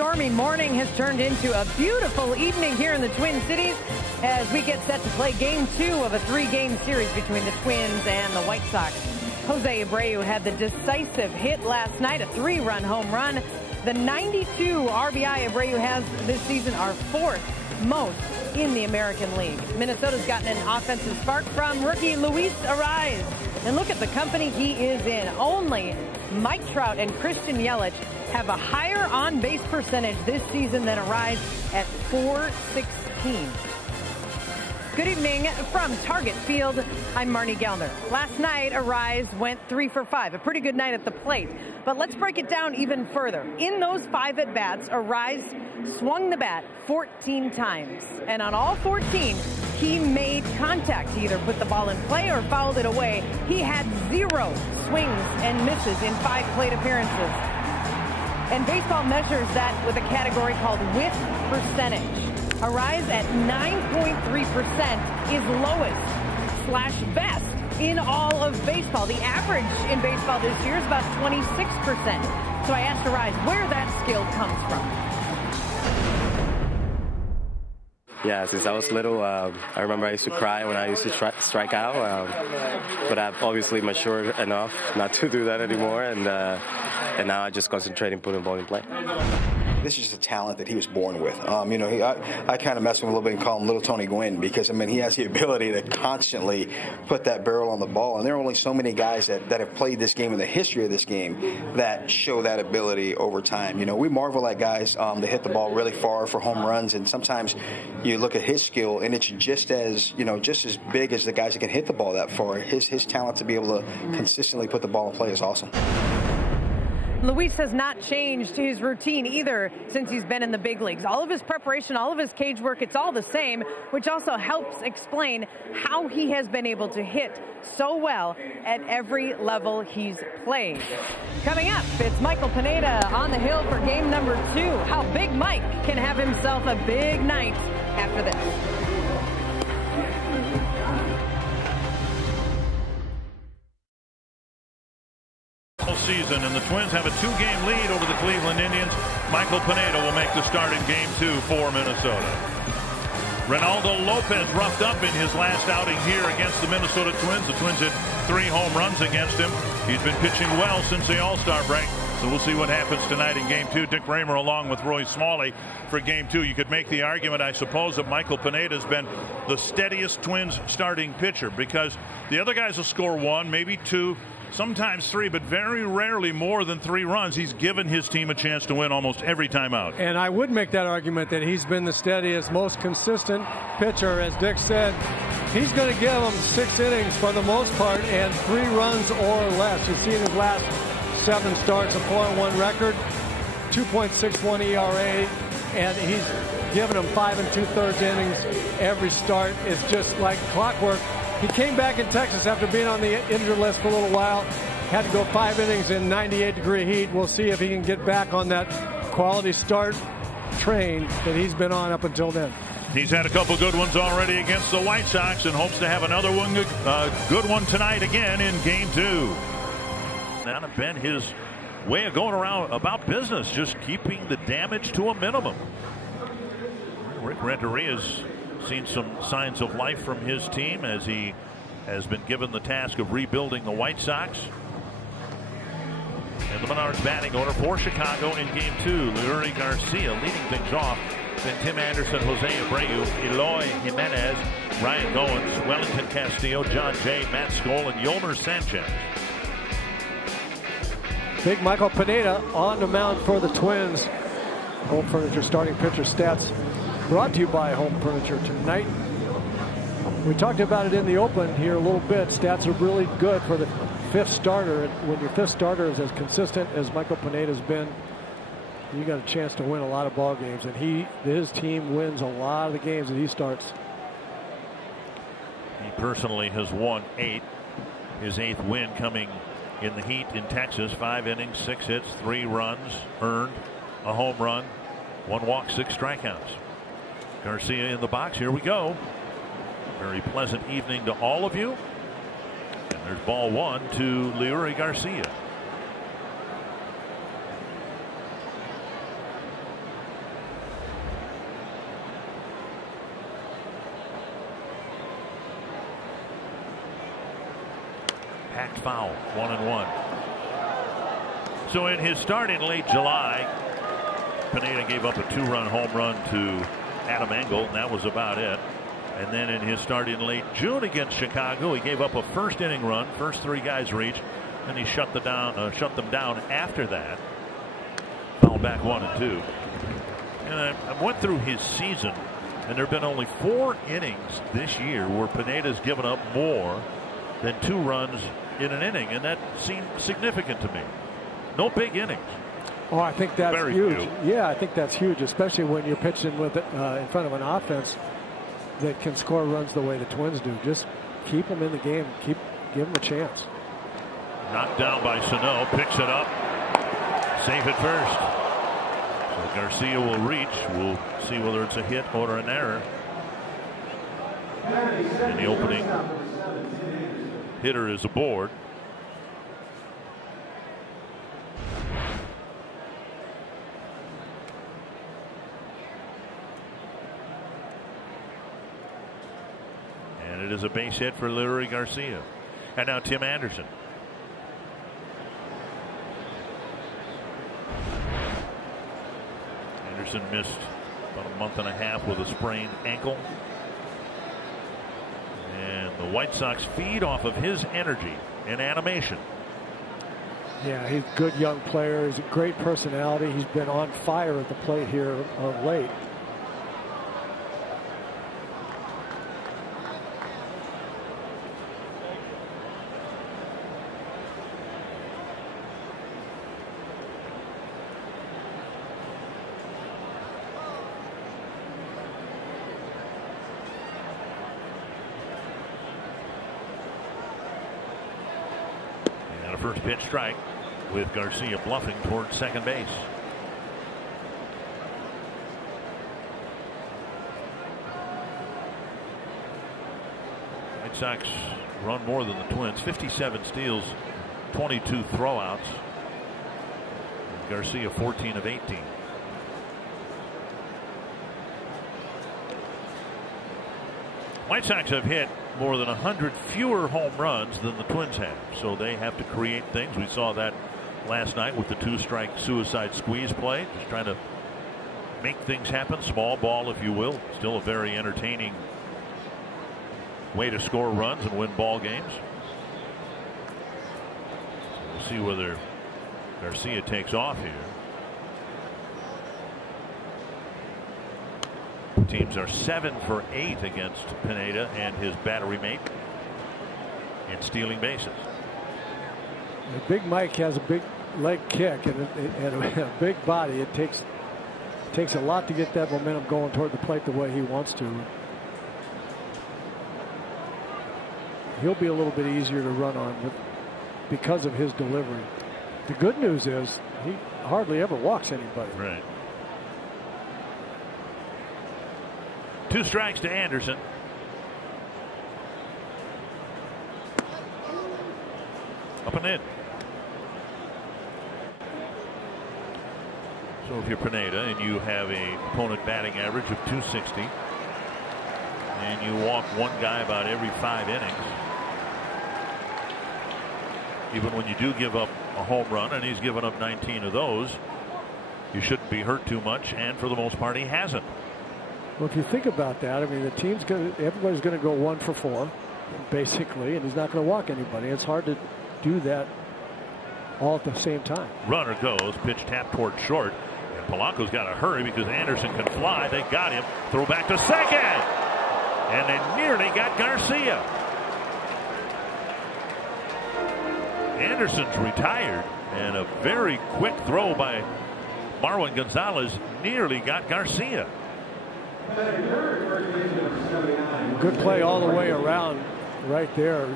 stormy morning has turned into a beautiful evening here in the Twin Cities as we get set to play Game 2 of a 3-game series between the Twins and the White Sox. Jose Abreu had the decisive hit last night, a 3-run home run. The 92 RBI Abreu has this season are 4th most in the American League. Minnesota's gotten an offensive spark from rookie Luis Arraez. And look at the company he is in. Only Mike Trout and Christian Yelich have a higher on-base percentage this season than Arraez at .416. Good evening from Target Field. I'm Marnie Gellner. Last night, Arraez went 3 for 5, a pretty good night at the plate. But let's break it down even further. In those 5 at-bats, Arraez swung the bat 14 times. And on all 14, he made contact. He either put the ball in play or fouled it away. He had 0 swings and misses in 5 plate appearances. And baseball measures that with a category called whiff percentage. Arraez at 9.3% is lowest/best in all of baseball. The average in baseball this year is about 26%. So I asked Arraez where that skill comes from. Yeah, since I was little, I remember I used to cry when I used to strike out, but I've obviously matured enough not to do that anymore, and now I just concentrate on putting the ball in play. This is just a talent that he was born with. I kind of mess with him a little bit and call him Little Tony Gwynn because, he has the ability to constantly put that barrel on the ball. And there are only so many guys that have played this game in the history of this game that show that ability over time. We marvel at guys that hit the ball really far for home runs. And sometimes you look at his skill and it's just as big as the guys that can hit the ball that far. His talent to be able to consistently put the ball in play is awesome. Luis has not changed his routine either since he's been in the big leagues. All of his preparation, all of his cage work, it's all the same, which also helps explain how he has been able to hit so well at every level he's played. Coming up, it's Michael Pineda on the hill for game number 2. How Big Mike can have himself a big night after this. Season, and the Twins have a 2-game lead over the Cleveland Indians. Michael Pineda will make the start in game 2 for Minnesota. Ronaldo Lopez roughed up in his last outing here against the Minnesota Twins. The Twins hit 3 home runs against him. He's been pitching well since the All-Star break. So we'll see what happens tonight in game 2. Dick Raymer along with Roy Smalley for game 2. You could make the argument, I suppose, that Michael Pineda has been the steadiest Twins starting pitcher because the other guys will score 1, maybe 2, sometimes 3, but very rarely more than 3 runs. He's given his team a chance to win almost every time out. And I would make that argument that he's been the steadiest, most consistent pitcher. As Dick said, he's going to give them 6 innings for the most part and 3 runs or less. You see in his last 7 starts, a 4-1 record, 2.61 ERA, and he's given them 5 2/3 innings every start. It's just like clockwork. He came back in Texas after being on the injured list for a little while. Had to go 5 innings in 98-degree heat. We'll see if he can get back on that quality start train that he's been on up until then. He's had a couple good ones already against the White Sox and hopes to have another one, good one tonight again in game 2. Now have been his way of going around about business, just keeping the damage to a minimum. Rick Renteria's seen some signs of life from his team as he has been given the task of rebuilding the White Sox. And the Menards batting order for Chicago in game 2. Leury Garcia leading things off. Then Tim Anderson, Jose Abreu, Eloy Jimenez, Ryan Goins, Wellington Castillo, John Jay, Matt Skoll, and Yolmer Sanchez. Big Michael Pineda on the mound for the Twins. Home Furniture starting pitcher stats brought to you by Home Furniture tonight. We talked about it in the open here a little bit. Stats are really good for the 5th starter. When your 5th starter is as consistent as Michael Pineda's been, you got a chance to win a lot of ball games. And his team wins a lot of the games that he starts. He personally has won 8. His 8th win coming in the heat in Texas. 5 innings, 6 hits, 3 runs earned, a home run, 1 walk, 6 strikeouts. Garcia in the box. Here we go. Very pleasant evening to all of you. And there's ball 1 to Leury Garcia. Hacked foul, 1-1. So in his start in late July, Pineda gave up a 2-run home run to Adam Engel, and that was about it. And then in his start in late June against Chicago, he gave up a first inning run. First 3 guys reached, and he shut them down after that. Fouled back 1 and 2. And I went through his season, and there have been only 4 innings this year where Pineda's given up more than 2 runs in an inning, and that seemed significant to me. No big innings. Oh, I think that's Very huge. few. Yeah, I think that's huge, especially when you're pitching with in front of an offense that can score runs the way the Twins do. Just keep them in the game. Give them a chance. Knocked down by Sano. Picks it up. Safe at first. So Garcia will reach. We'll see whether it's a hit or an error. And the opening hitter is aboard. And it is a base hit for Leury Garcia. And now Tim Anderson. Anderson missed about a month and a half with a sprained ankle. And the White Sox feed off of his energy and animation. Yeah, he's a good young player. He's a great personality. He's been on fire at the plate here of late. First pitch strike with Garcia bluffing towards second base. White Sox run more than the Twins. 57 steals, 22 throwouts. Garcia 14 of 18. White Sox have hit more than 100 fewer home runs than the Twins have, so they have to create things. We saw that last night with the 2-strike suicide squeeze play, just trying to make things happen. Small ball, if you will. Still a very entertaining way to score runs and win ball games. So we'll see whether Garcia takes off here. Teams are 7 for 8 against Pineda and his battery mate in stealing bases. Big Mike has a big leg kick and a big body. It takes a lot to get that momentum going toward the plate the way he wants to. He'll be a little bit easier to run on because of his delivery. The good news is he hardly ever walks anybody. Right. 2 strikes to Anderson. Up and in. So if you're Pineda and you have a opponent batting average of 260 and you walk one guy about every 5 innings, even when you do give up a home run, and he's given up 19 of those, you shouldn't be hurt too much, and for the most part he hasn't. Well, if you think about that, I mean, everybody's going to go 1 for 4, basically, and he's not going to walk anybody. It's hard to do that all at the same time. Runner goes, pitch tapped toward short, and Polanco's got to hurry because Anderson can fly. They got him. Throw back to second, and they nearly got Garcia. Anderson's retired, and a very quick throw by Marwin Gonzalez nearly got Garcia. Good play all the way around right there.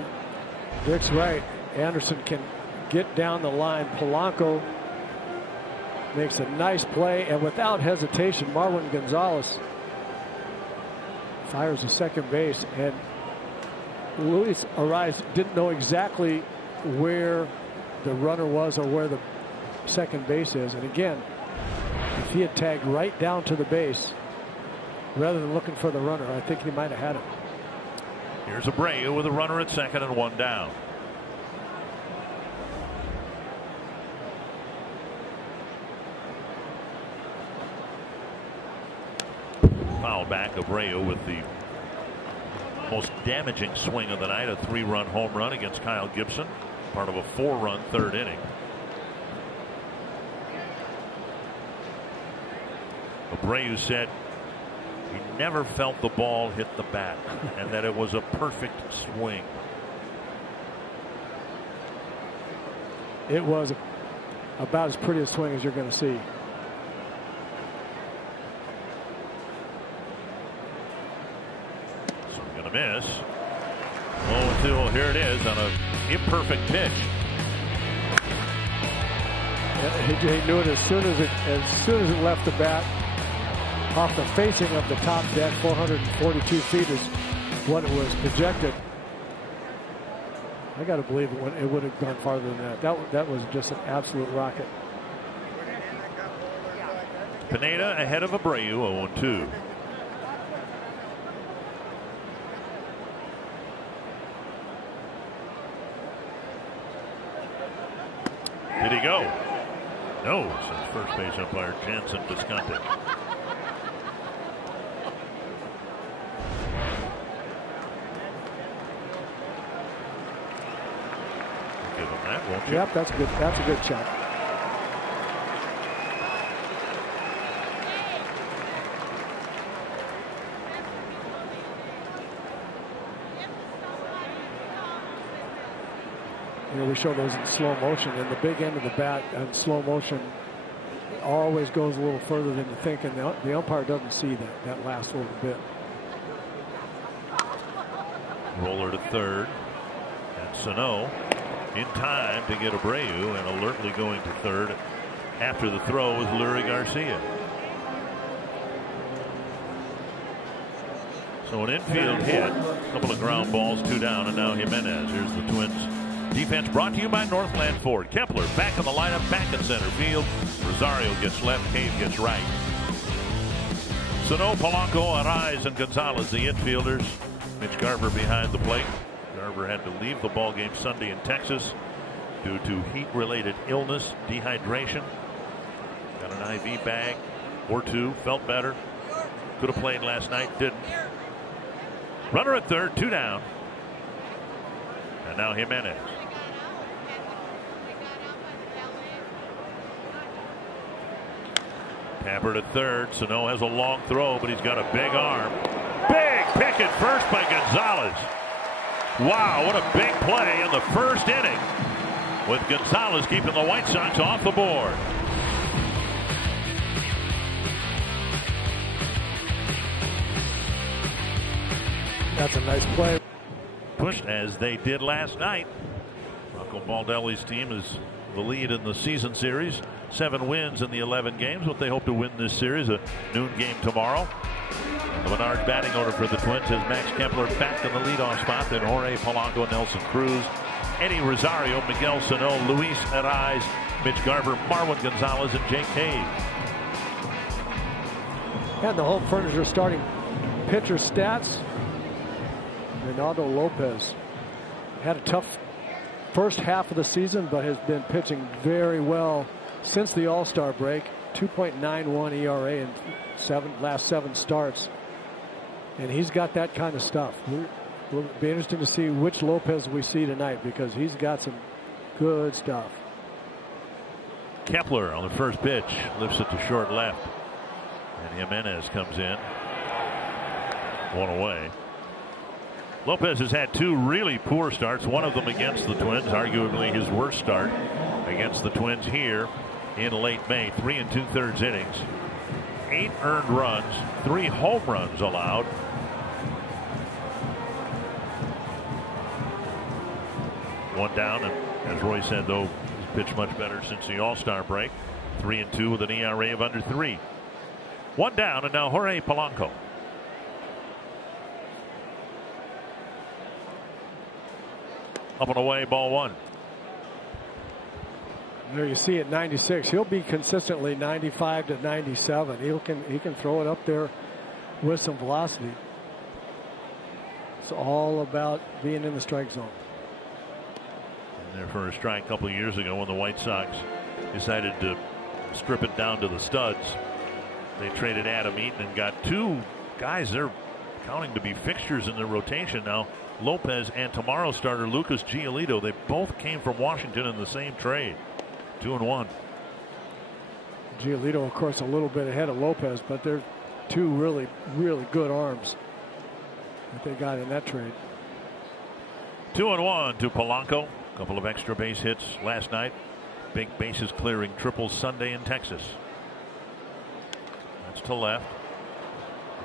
Dick's right. Anderson can get down the line. Polanco makes a nice play, and without hesitation, Marwin Gonzalez fires to second base, and Luis Arraez didn't know exactly where the runner was or where the second base is. And again, if he had tagged right down to the base rather than looking for the runner, I think he might have had it. Here's Abreu with a runner at second and 1 down. foul back. Abreu with the most damaging swing of the night, a 3-run home run against Kyle Gibson, part of a 4-run third inning. Abreu said he never felt the ball hit the bat and that it was a perfect swing. It was about as pretty a swing as you're going to see. Swing and a miss. 0-2. Here it is on an imperfect pitch. He knew it as soon as it left the bat. Off the facing of the top deck, 442 feet is what it was projected. I got to believe it would have gone farther than that. That was just an absolute rocket. Pineda ahead of Abreu, 0-2. Did he go? No, says first base umpire Jansen Visconti. Give him that, won't you? Yep, that's good. That's a good shot. You know, we show those in slow motion, and the big end of the bat in slow motion always goes a little further than you think, and the umpire doesn't see that last little bit. Roller to third, and Sano in time to get Abreu, and alertly going to third after the throw was Lurie Garcia. So an infield hit, a couple of ground balls, 2 down, and now Jimenez. Here's the Twins defense brought to you by Northland Ford. Kepler back in the lineup, back in center field. Rosario gets left, Cave gets right. Sano, Polanco, Arraez, and Gonzalez, the infielders. Mitch Garver behind the plate. Garver had to leave the ball game Sunday in Texas due to heat-related illness, dehydration. Got an IV bag or 2, felt better. Could have played last night, didn't. Runner at third, 2 down. And now Jimenez. Tapper at third. Sano has a long throw, but he's got a big arm. Big pick at first by Gonzalez. Wow, what a big play in the first inning, with Gonzalez keeping the White Sox off the board. That's a nice play. Pushed as they did last night. Rocco Baldelli's team is the lead in the season series. 7 wins in the 11 games. What they hope to win this series, a noon game tomorrow. The Menards batting order for the Twins has Max Kepler back in the leadoff spot. Then Jorge Polanco, Nelson Cruz, Eddie Rosario, Miguel Sano, Luis Arraez, Mitch Garver, Marwin Gonzalez, and Jake Cave. And the Home Furniture starting pitcher stats. Reynaldo Lopez had a tough first half of the season, but has been pitching very well since the All-Star break. 2.91 ERA in last 7 starts. And he's got that kind of stuff. It'll be interesting to see which Lopez we see tonight, because he's got some good stuff. Kepler on the first pitch lifts it to short left. And Jimenez comes in. 1 away. Lopez has had 2 really poor starts, one of them against the Twins, arguably his worst start against the Twins here in late May. 3 2/3 innings, 8 earned runs, 3 home runs allowed. One down, and as Roy said, though, he's pitched much better since the All-Star break. 3 2 with an ERA of under 3. 1 down, and now Jorge Polanco. Up and away, ball 1. There you see at 96. He'll be consistently 95 to 97. He can throw it up there with some velocity. It's all about being in the strike zone. And there for a strike a couple of years ago when the White Sox decided to strip it down to the studs. They traded Adam Eaton and got 2 guys they're counting to be fixtures in their rotation now. Lopez and tomorrow's starter Lucas Giolito, they both came from Washington in the same trade. 2-1. Giolito, of course, a little bit ahead of Lopez, but they're two really, really good arms that they got in that trade. 2-1 to Polanco. A couple of extra base hits last night. Big bases clearing triple Sunday in Texas. That's to left.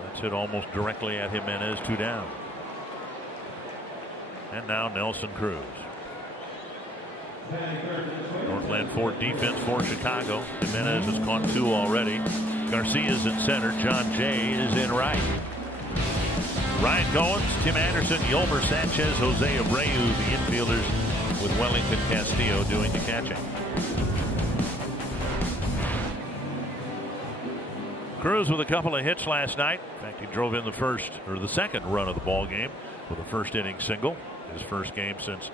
That's hit almost directly at Jimenez. 2 down. And now Nelson Cruz. Northland Ford defense for Chicago. Jimenez has caught 2 already. Garcia's in center. John Jay is in right. Ryan Goins, Tim Anderson, Yolmer Sanchez, Jose Abreu, the infielders, with Wellington Castillo doing the catching. Cruz with a couple of hits last night. In fact, he drove in the second run of the ball game with a first inning single. His first game since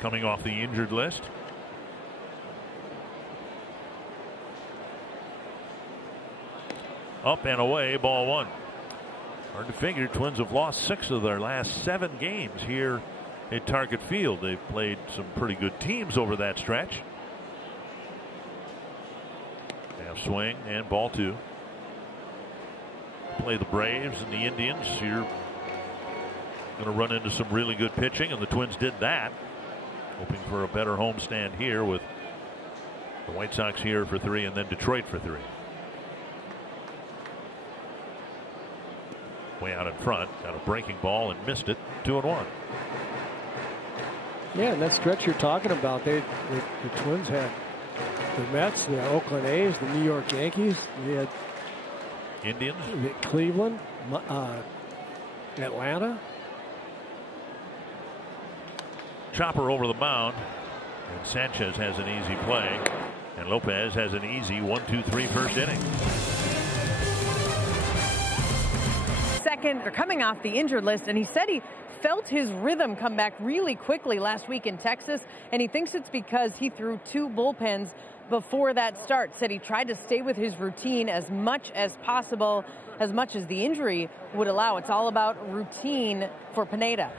coming off the injured list. Up and away, ball 1. Hard to figure. Twins have lost 6 of their last 7 games here at Target Field. They've played some pretty good teams over that stretch. Half swing and ball 2. Play the Braves and the Indians. You're going to run into some really good pitching, and the Twins did that. Hoping for a better homestand here with the White Sox here for 3 and then Detroit for 3. Way out in front, got a breaking ball and missed it. 2-1. Yeah, and that stretch you're talking about, the Twins had the Mets, the Oakland A's, the New York Yankees, they had Indians, Cleveland, Atlanta. Chopper over the mound, and Sanchez has an easy play, and Lopez has an easy 1-2-3 first inning. Second, they're coming off the injured list, and he said he felt his rhythm come back really quickly last week in Texas, and he thinks it's because he threw 2 bullpens before that start. Said he tried to stay with his routine as much as possible, as much as the injury would allow. It's all about routine for Pineda.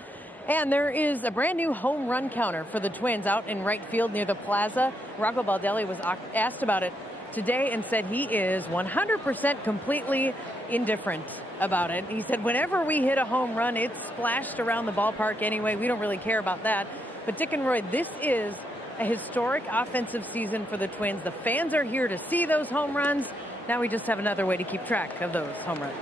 And there is a brand new home run counter for the Twins out in right field near the plaza. Rocco Baldelli was asked about it today and said he is 100% completely indifferent about it. He said whenever we hit a home run, it's splashed around the ballpark anyway. We don't really care about that. But Dick and Roy, this is a historic offensive season for the Twins. The fans are here to see those home runs. Now we just have another way to keep track of those home runs.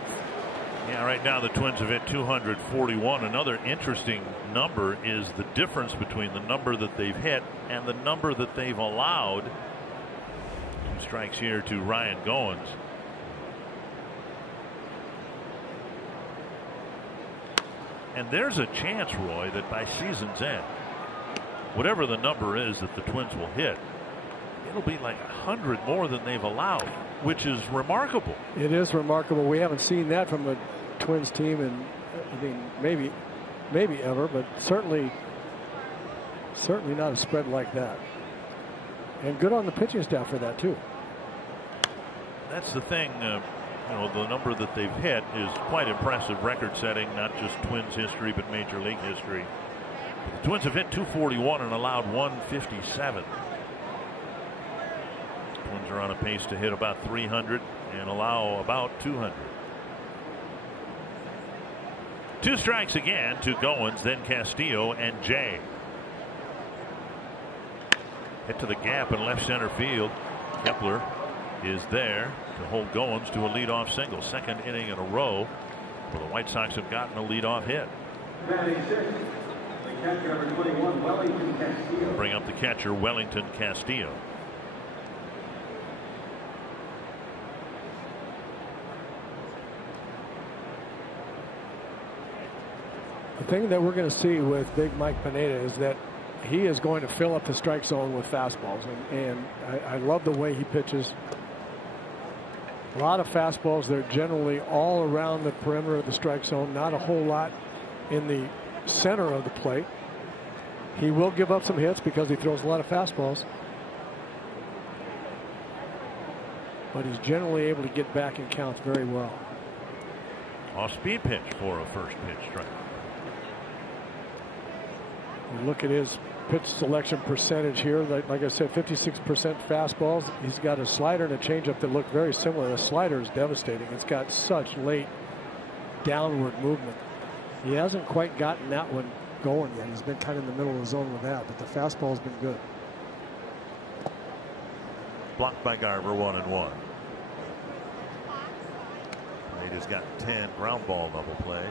Yeah, right now the Twins have hit 241. Another interesting number is the difference between the number that they've hit and the number that they've allowed. 2 strikes here to Ryan Goins. And there's a chance, Roy, that by season's end, whatever the number is that the Twins will hit, it'll be like 100 more than they've allowed, which is remarkable. It is remarkable. We haven't seen that from a Twins team in, I mean, maybe ever, but certainly not a spread like that. And good on the pitching staff for that too. That's the thing. The number that they've hit is quite impressive, record-setting, not just Twins history, but Major League history. The Twins have hit 241 and allowed 157. Twins are on a pace to hit about 300 and allow about 200. 2 strikes again to Goins, then Castillo and Jay. Hit to the gap in left center field. Kepler is there to hold Goins to a leadoff single. Second inning in a row where the White Sox have gotten a leadoff hit. Bring up the catcher, Wellington Castillo. The thing that we're going to see with Big Mike Pineda is that he is going to fill up the strike zone with fastballs, and I love the way he pitches. A lot of fastballs. They're generally all around the perimeter of the strike zone, not a whole lot in the center of the plate. He will give up some hits because he throws a lot of fastballs, but he's generally able to get back in counts very well. Off-speed pitch for a first pitch strike. You look at his pitch selection percentage here. Like I said, 56% fastballs. He's got a slider and a changeup that look very similar. The slider is devastating. It's got such late downward movement. He hasn't quite gotten that one going yet. He's been kind of in the middle of the zone with that, but the fastball's been good. Blocked by Garver, 1-1. He's got 10 ground ball double plays.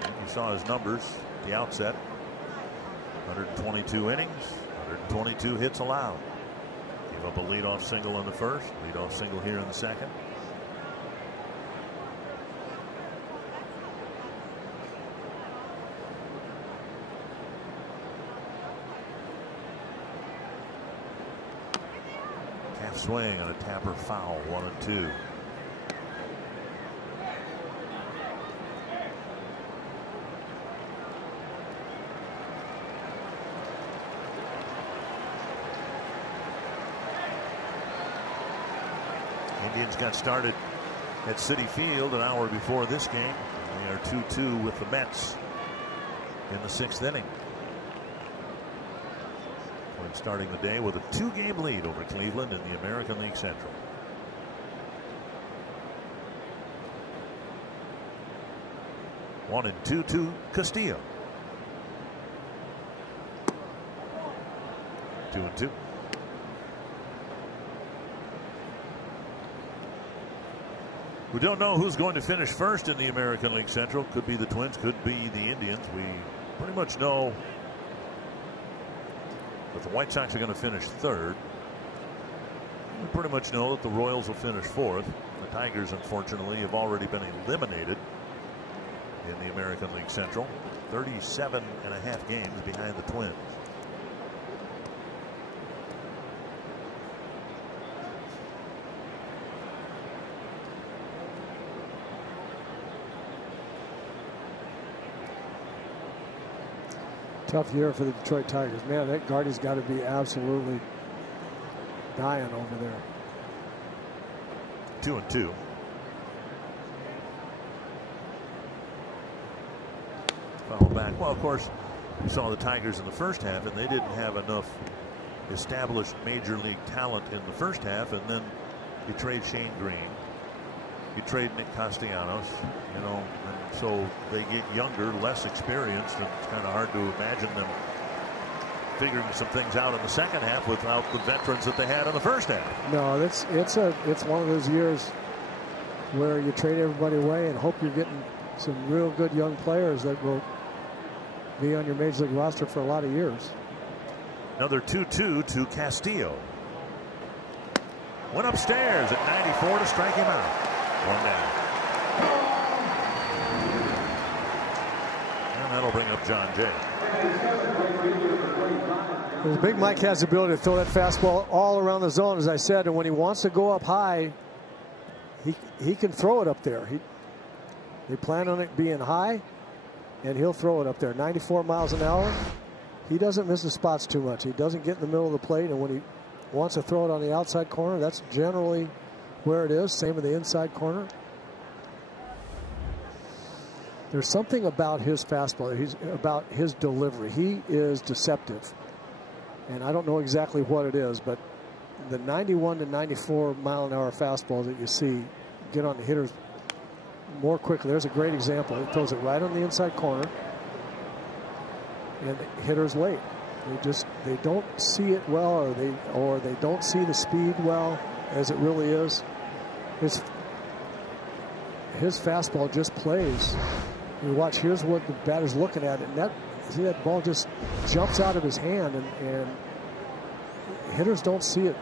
You saw his numbers at the outset. 122 innings, 122 hits allowed. Gave up a leadoff single in the first, leadoff single here in the second. Half swing on a tapper foul, 1-2. Indians got started at Citi Field an hour before this game. They are 2-2 with the Mets in the 6th inning. When starting the day with a 2-game lead over Cleveland in the American League Central. One and two to Castillo. 2-2. We don't know who's going to finish first in the American League Central. Could be the Twins, could be the Indians. We pretty much know that the White Sox are going to finish third. We pretty much know that the Royals will finish fourth. The Tigers, unfortunately, have already been eliminated in the American League Central. 37.5 games behind the Twins. Tough year for the Detroit Tigers. Man, that Gardy's got to be absolutely dying over there. 2-2. Foul back. Well, of course, we saw the Tigers in the first half, and they didn't have enough established major league talent in the first half. And then you trade Shane Green, you trade Nick Castellanos, you know, and so they get younger, less experienced, and it's kind of hard to imagine them figuring some things out in the second half without the veterans that they had in the first half. No, it's one of those years where you trade everybody away and hope you're getting some real good young players that will be on your major league roster for a lot of years. Another 2-2 to Castillo. Went upstairs at 94 to strike him out. One down. And that'll bring up John Jay. Well, Big Mike has the ability to throw that fastball all around the zone, as I said, and when he wants to go up high, he can throw it up there. They plan on it being high, and he'll throw it up there. 94 miles an hour. He doesn't miss the spots too much. He doesn't get in the middle of the plate, and when he wants to throw it on the outside corner, that's generally where it is. Same in the inside corner. There's something about his fastball, about his delivery. He is deceptive, and I don't know exactly what it is, but the 91 to 94 mile an hour fastball that you see get on the hitters more quickly. There's a great example. He throws it right on the inside corner, and the hitter's late. They don't see it well, or they don't see the speed well as it really is. His fastball just plays. You watch, here's what the batter's looking at, and that ball just jumps out of his hand, and hitters don't see it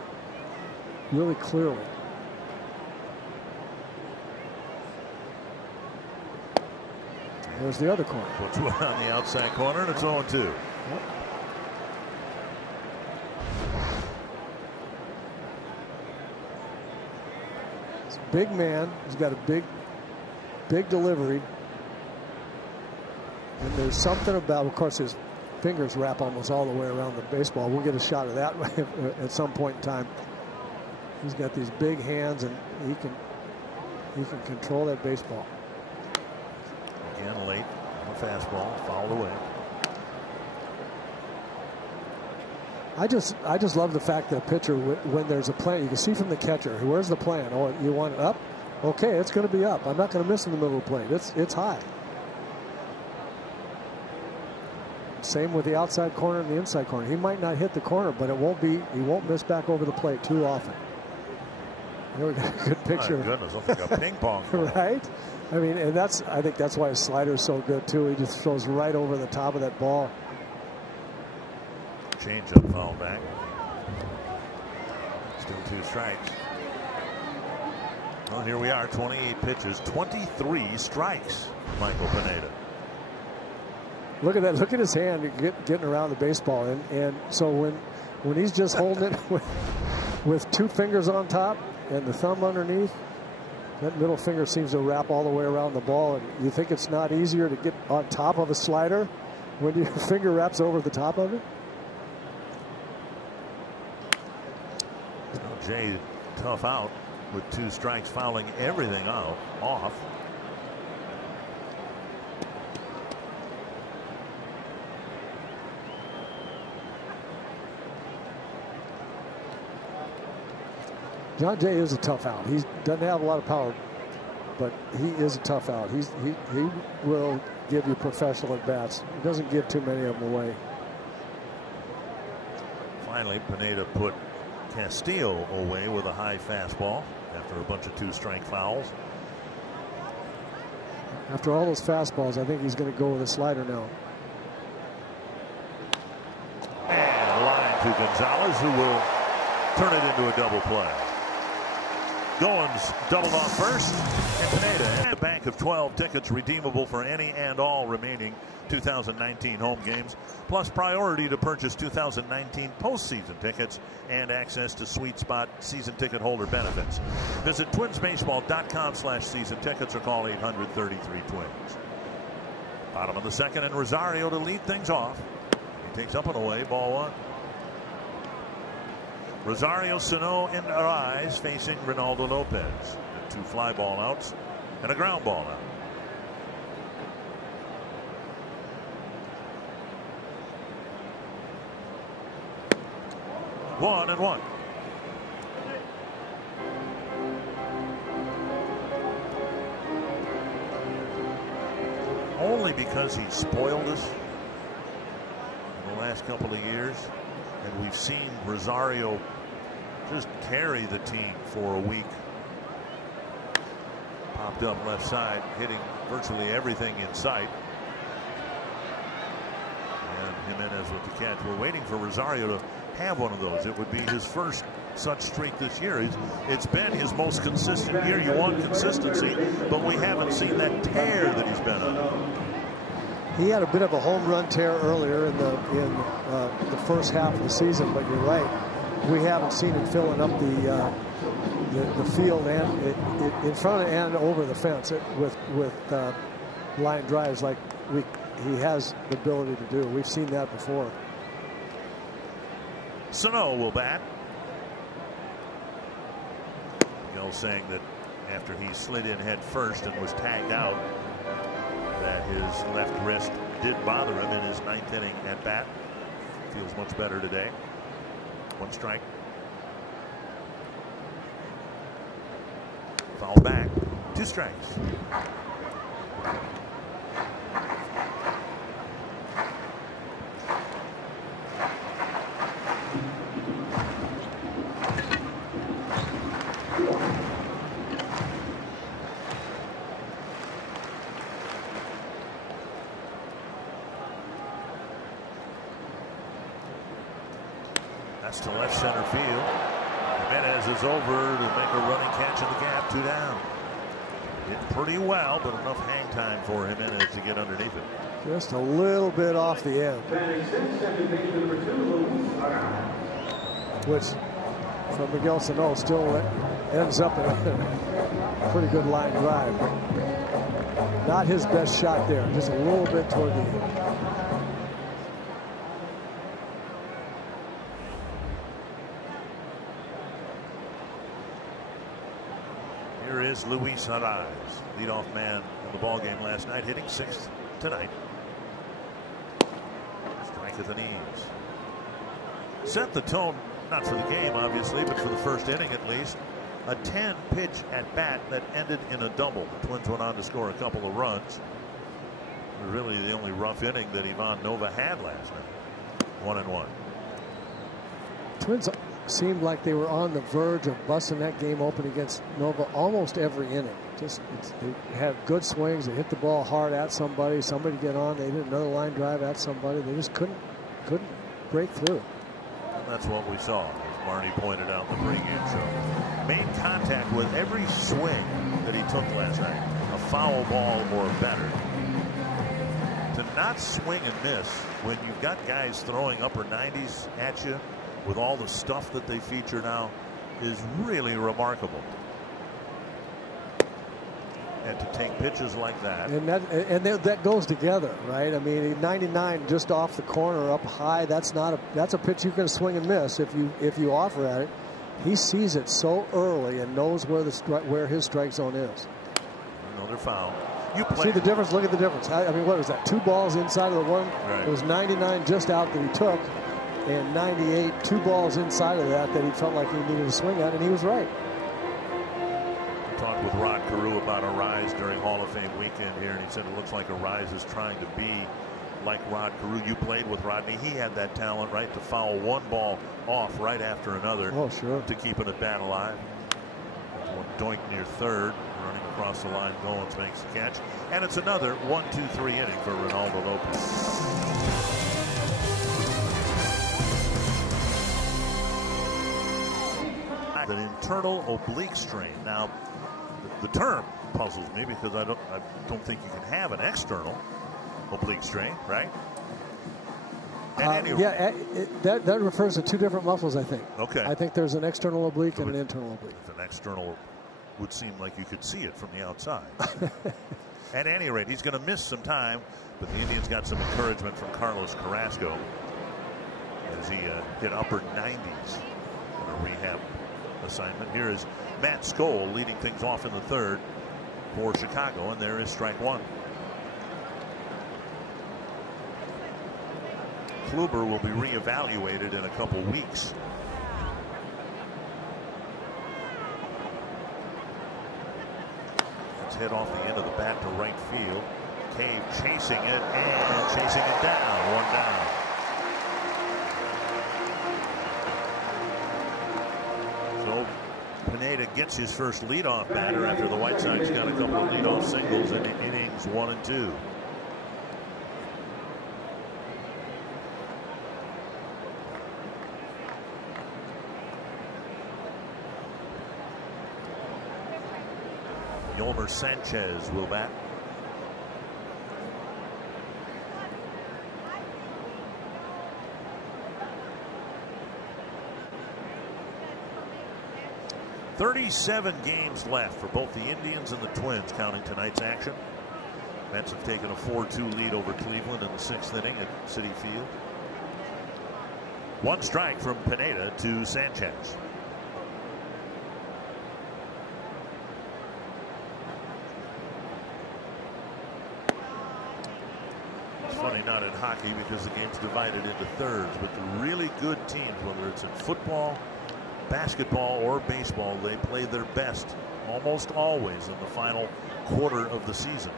really clearly. There's the other corner. Puts one on the outside corner, and it's 0-2. Yep. It's a big man. He's got a big delivery. And there's something about, of course, his fingers wrap almost all the way around the baseball. We'll get a shot of that at some point in time. He's got these big hands, and he can control that baseball. Again, late on the fastball, fouled away. I just love the fact that a pitcher, when there's a plan, you can see from the catcher, where's the plan? Oh, you want it up? Okay, it's going to be up. I'm not going to miss in the middle of the plate. It's high. Same with the outside corner and the inside corner. He might not hit the corner, but he won't miss back over the plate too often. There we got a good picture. My goodness, looks like a ping pong ball. Right? I mean, and I think that's why his slider is so good too. He just throws right over the top of that ball. Change up, foul back. Still 2 strikes. Well, here we are, 28 pitches, 23 strikes. Michael Pineda. Look at that! Look at his hand getting around the baseball, and so when he's just holding it with 2 fingers on top and the thumb underneath, that middle finger seems to wrap all the way around the ball. And you think it's not easier to get on top of a slider when your finger wraps over the top of it? Jay, tough out with 2 strikes, fouling everything off. Jon Jay is a tough out. He doesn't have a lot of power, but he is a tough out. He will give you professional at bats. He doesn't give too many of them away. Finally, Pineda put Castillo away with a high fastball after a bunch of 2-strike fouls. After all those fastballs, I think he's going to go with a slider now. And a line to Gonzalez, who will turn it into a double play. Goins doubled on first, and Pineda had a bank of 12 tickets redeemable for any and all remaining 2019 home games, plus priority to purchase 2019 postseason tickets and access to Sweet Spot season ticket holder benefits. Visit twinsbaseball.com/season tickets or call 800-33-TWINS. Bottom of the second, and Rosario to lead things off. He takes up and away, ball 1. Rosario, Sano, and Arraez facing Reynaldo Lopez. 2 fly ball outs and a ground ball out. One and one. Only because he spoiled us in the last couple of years. And we've seen Rosario just carry the team for a week. Popped up left side, hitting virtually everything in sight. And Jimenez with the catch. We're waiting for Rosario to have one of those. It would be his first such streak this year. It's been his most consistent year. You want consistency, but we haven't seen that tear that he's been on. He had a bit of a home run tear earlier in the first half of the season, but you're right. We haven't seen him filling up the field and in front of and over the fence with line drives like he has the ability to do. We've seen that before. Sano will bat. Gill saying that after he slid in head first and was tagged out, that his left wrist did bother him in his 9th inning at bat. Feels much better today. 1 strike. Foul back. 2 strikes. To left center field. Jimenez is over to make a running catch in the gap. 2 down. Did pretty well, but enough hang time for Jimenez to get underneath it. Just a little bit off the end, which from Miguel Sano still ends up in a pretty good line drive. Not his best shot there, just a little bit toward the end. Here is Luis Arraez, leadoff man in the ball game last night, hitting 6th tonight. Strike at the knees. Set the tone, not for the game obviously, but for the first inning at least. A 10-pitch at bat that ended in a double. The Twins went on to score a couple of runs. Really the only rough inning that Ivan Nova had last night. 1-1. Twins seemed like they were on the verge of busting that game open against Nova almost every inning. They had good swings. They hit the ball hard at somebody. Somebody get on. They did another line drive at somebody. They just couldn't break through. And that's what we saw, as Marty pointed out in the pregame show. Made contact with every swing that he took last night. A foul ball or better. To not swing and miss when you've got guys throwing upper 90s at you with all the stuff that they feature now is really remarkable. And to take pitches like that. And that goes together, right? I mean, 99 just off the corner up high. That's a pitch you can swing and miss if you offer at it. He sees it so early and knows where his strike zone is. Another foul. See the difference? Look at the difference. I mean, what was that? 2 balls inside of the one. Right. It was 99 just out that he took, and 98 2 balls inside of that he felt like he needed to swing at, and he was right. I talked with Rod Carew about Arraez during Hall of Fame weekend here, and he said it looks like Arraez is trying to be like Rod Carew. You played with Rodney. He had that talent, right, to foul one ball off right after another. Oh, sure. To keep an at bat alive. One doink near third. Running across the line, Goins makes the catch, and it's another 1-2-3 inning for Reynaldo Lopez. An internal oblique strain. Now, the term puzzles me because I don't think you can have an external oblique strain, right? Yeah, that refers to 2 different muscles, I think. Okay. I think there's an external oblique and an internal oblique. An external would seem like you could see it from the outside. At any rate, he's going to miss some time, but the Indians got some encouragement from Carlos Carrasco as he hit upper 90s on a rehab assignment. Here is Matt Skoll leading things off in the third for Chicago, and there is strike 1. Kluber will be reevaluated in a couple weeks. Hit off the end of the bat to right field. Cave chasing it and chasing it down. 1 down. So Pineda gets his first leadoff batter after the White Sox got a couple of leadoff singles in innings 1 and 2. Yolmer Sanchez will bat. "37 games left for both the Indians and the Twins, counting tonight's action. Mets have taken a 4-2 lead over Cleveland in the 6th inning at Citi Field. 1 strike from Pineda to Sanchez. Funny, not in hockey because the game's divided into thirds, but the really good teams, whether it's in football, basketball, or baseball, they play their best almost always in the final quarter of the season.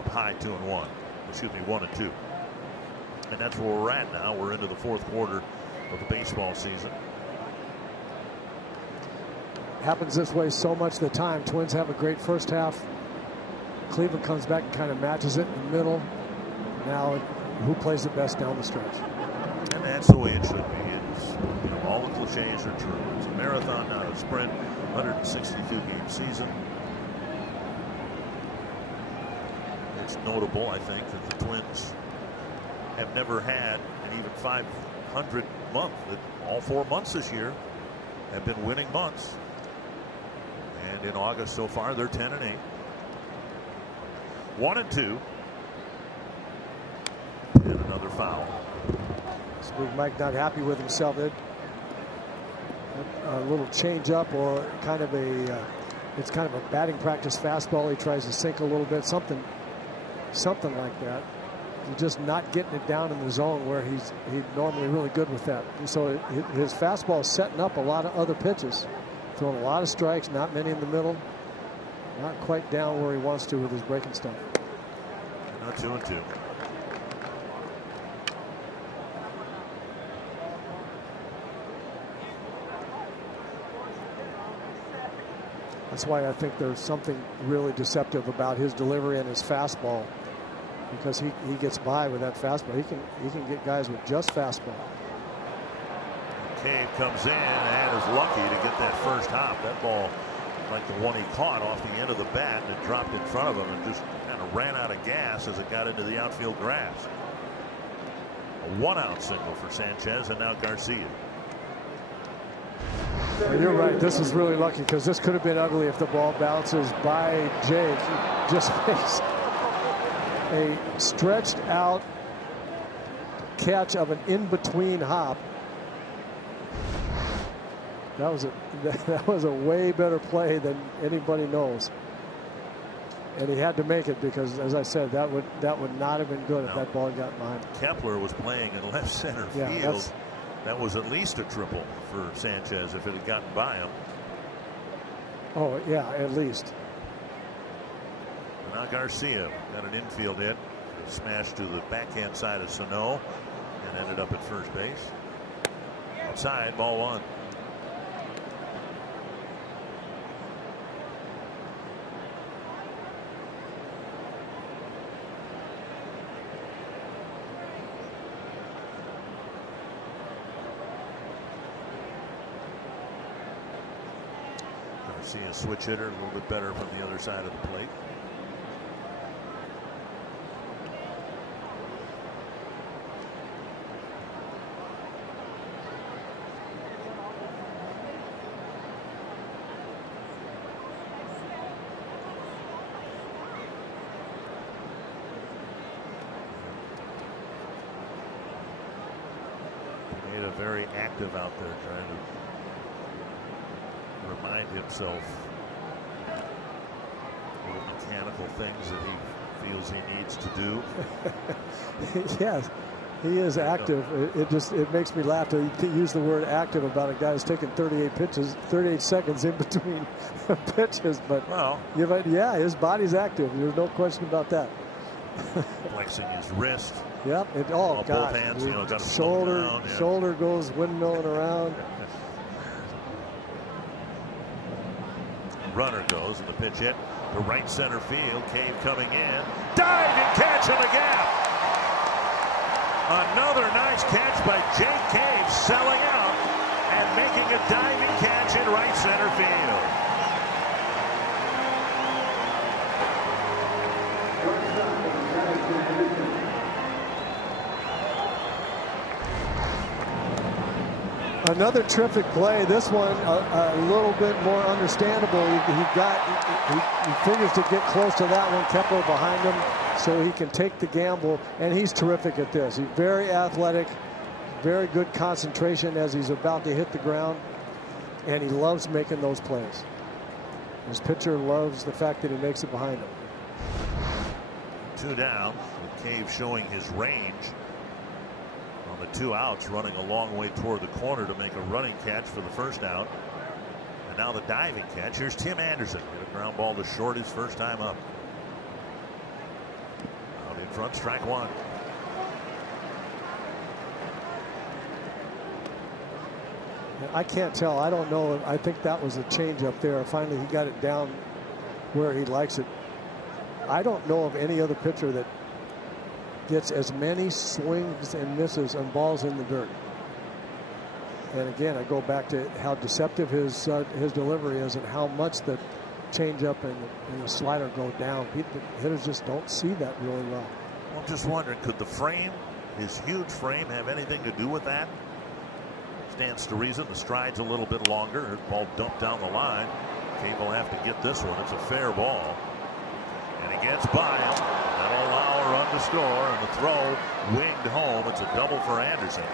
Up high 2-1. Excuse me, 1-2. And that's where we're at now. We're into the 4th quarter of the baseball season. Happens this way so much of the time. Twins have a great first half. Cleveland comes back and kind of matches it in the middle. Now, who plays it best down the stretch? And that's the way it should be. All the cliches are true. It's a marathon, not a sprint. 162-game season. It's notable, I think, that the Twins have never had an even 500 month. That all 4 months this year have been winning months. And in August so far, they're 10-8. 1-2. And another foul. Smooth Mike not happy with himself. a little change up or kind of a it's kind of a batting practice fastball. He tries to sink a little bit, something like that. He's just not getting it down in the zone where he's normally really good with that. And so his fastball is setting up a lot of other pitches, throwing a lot of strikes, not many in the middle, not quite down where he wants to with his breaking stuff. Not 2-2. That's why I think there's something really deceptive about his delivery and his fastball, because he gets by with that fastball. He can get guys with just fastball. Cave comes in and is lucky to get that first hop. That ball, like the one he caught off the end of the bat, and it dropped in front of him and just kind of ran out of gas as it got into the outfield grass. A 1-out single for Sanchez, and now Garcia. You're right. This is really lucky because this could have been ugly if the ball bounces by Jake. He just makes a stretched out catch of an in-between hop. That was a way better play than anybody knows. And he had to make it because, as I said, that would not have been good if that ball had gotten behind him. Kepler was playing in left center field. That was at least a triple for Sanchez if it had gotten by him. Oh, yeah, at least. Now Garcia got an infield hit, smashed to the backhand side of Sano, and ended up at first base. Outside, ball 1. See a switch hitter, a little bit better from the other side of the plate. Pineda very active out there trying to remind himself of the mechanical things that he feels he needs to do. Yes, he is active. It makes me laugh to use the word active about a guy who's taking 38 seconds in between pitches. But yeah, his body's active. There's no question about that. Flexing his wrist. Yep. God. Both hands, got shoulder goes windmilling around. Runner goes, and the pitch hit to right center field. Cave coming in, dive and catch in the gap. Another nice catch by Jake Cave, selling out and making a diving catch in right center field. Another terrific play. This one a little bit more understandable. He figures to get close to that one. Kepler behind him, so he can take the gamble. And he's terrific at this. He's very athletic, very good concentration as he's about to hit the ground, and he loves making those plays. His pitcher loves the fact that he makes it behind him. 2 down. With Cave showing his range. On the 2 outs, running a long way toward the corner to make a running catch for the first out. And now the diving catch. Here's Tim Anderson. Hit a ground ball to short his first time up. Out in front, strike 1. I can't tell. I don't know. I think that was a change up there. Finally, he got it down where he likes it. I don't know of any other pitcher that gets as many swings and misses on balls in the dirt. And again, I go back to how deceptive his delivery is and how much the changeup and the slider go down. Hitters just don't see that really well. I'm just wondering, could the frame, his huge frame, have anything to do with that? Stands to reason. The stride's a little bit longer. Ball dumped down the line. Cave will have to get this one. It's a fair ball. And he gets by him. That'll allow a run to score, and the throw winged home. It's a double for Anderson.